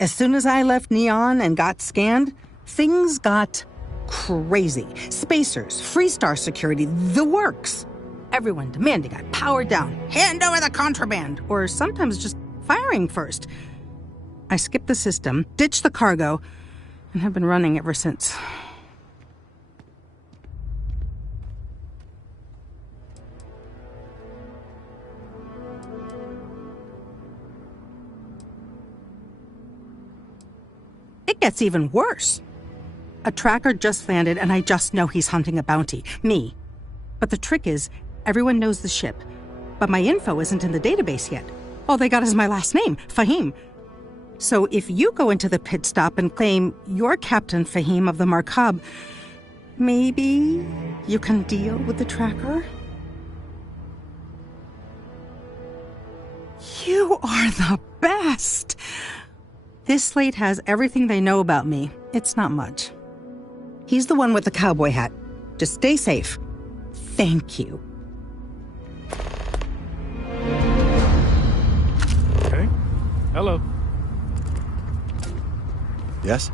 As soon as I left Neon and got scanned, things got crazy. Spacers, Freestar security, the works. Everyone demanding I power down, hand over the contraband, or sometimes just firing first. I skipped the system, ditched the cargo, and have been running ever since. It gets even worse. A tracker just landed, and I just know he's hunting a bounty. Me. But the trick is, everyone knows the ship. But my info isn't in the database yet. All they got is my last name, Fahim. So if you go into the pit stop and claim you're Captain Fahim of the Markab, maybe you can deal with the tracker? You are the best! This slate has everything they know about me. It's not much. He's the one with the cowboy hat. Just stay safe. Thank you. Okay. Hello. Yes?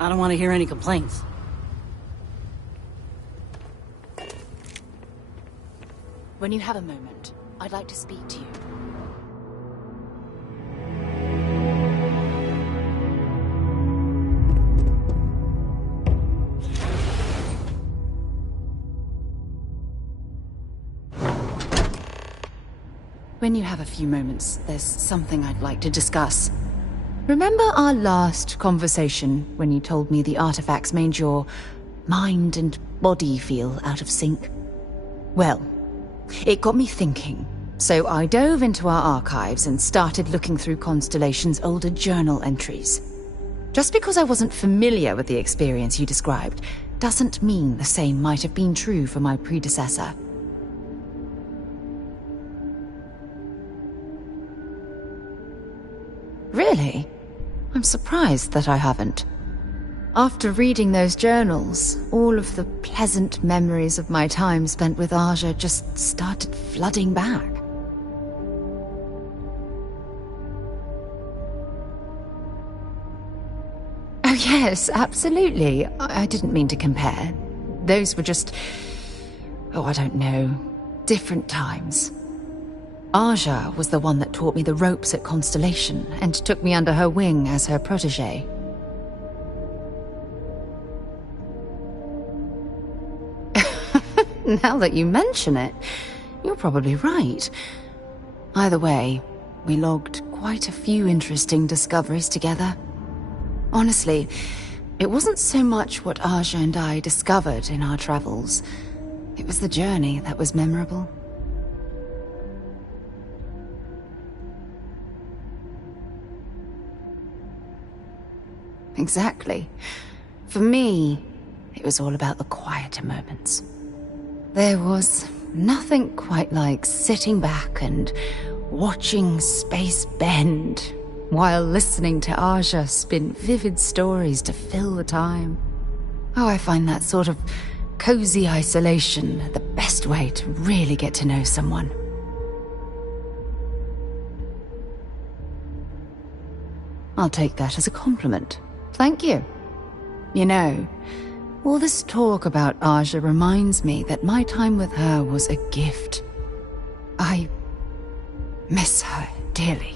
I don't want to hear any complaints. When you have a moment, I'd like to speak to you. When you have a few moments, there's something I'd like to discuss. Remember our last conversation when you told me the artifacts made your mind and body feel out of sync? Well, it got me thinking, so I dove into our archives and started looking through Constellation's older journal entries. Just because I wasn't familiar with the experience you described doesn't mean the same might have been true for my predecessor. Really? I'm surprised that I haven't. After reading those journals, all of the pleasant memories of my time spent with Aja just started flooding back. Oh yes, absolutely. I didn't mean to compare. Those were just... oh, I don't know. Different times. Aja was the one that taught me the ropes at Constellation and took me under her wing as her protégé. Now that you mention it, you're probably right. Either way, we logged quite a few interesting discoveries together. Honestly, it wasn't so much what Aja and I discovered in our travels. It was the journey that was memorable. Exactly. For me, it was all about the quieter moments. There was nothing quite like sitting back and watching space bend while listening to Aja spin vivid stories to fill the time. Oh, I find that sort of cozy isolation the best way to really get to know someone. I'll take that as a compliment. Thank you. You know, all this talk about Aja reminds me that my time with her was a gift. I miss her dearly.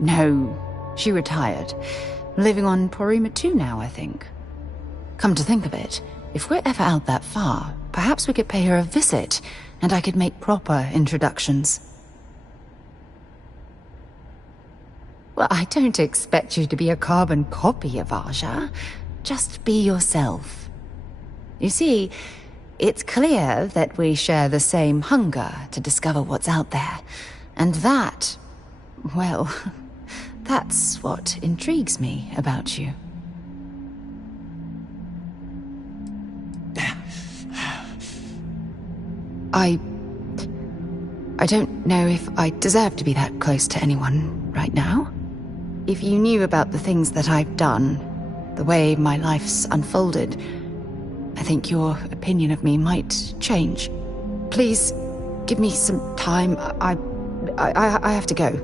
No, she retired. Living on Porrima 2 now, I think. Come to think of it, if we're ever out that far, perhaps we could pay her a visit, and I could make proper introductions. Well, I don't expect you to be a carbon copy of Aja. Just be yourself. You see, it's clear that we share the same hunger to discover what's out there. And that, well, that's what intrigues me about you. I don't know if I deserve to be that close to anyone right now. If you knew about the things that I've done, the way my life's unfolded, I think your opinion of me might change. Please, give me some time. I have to go.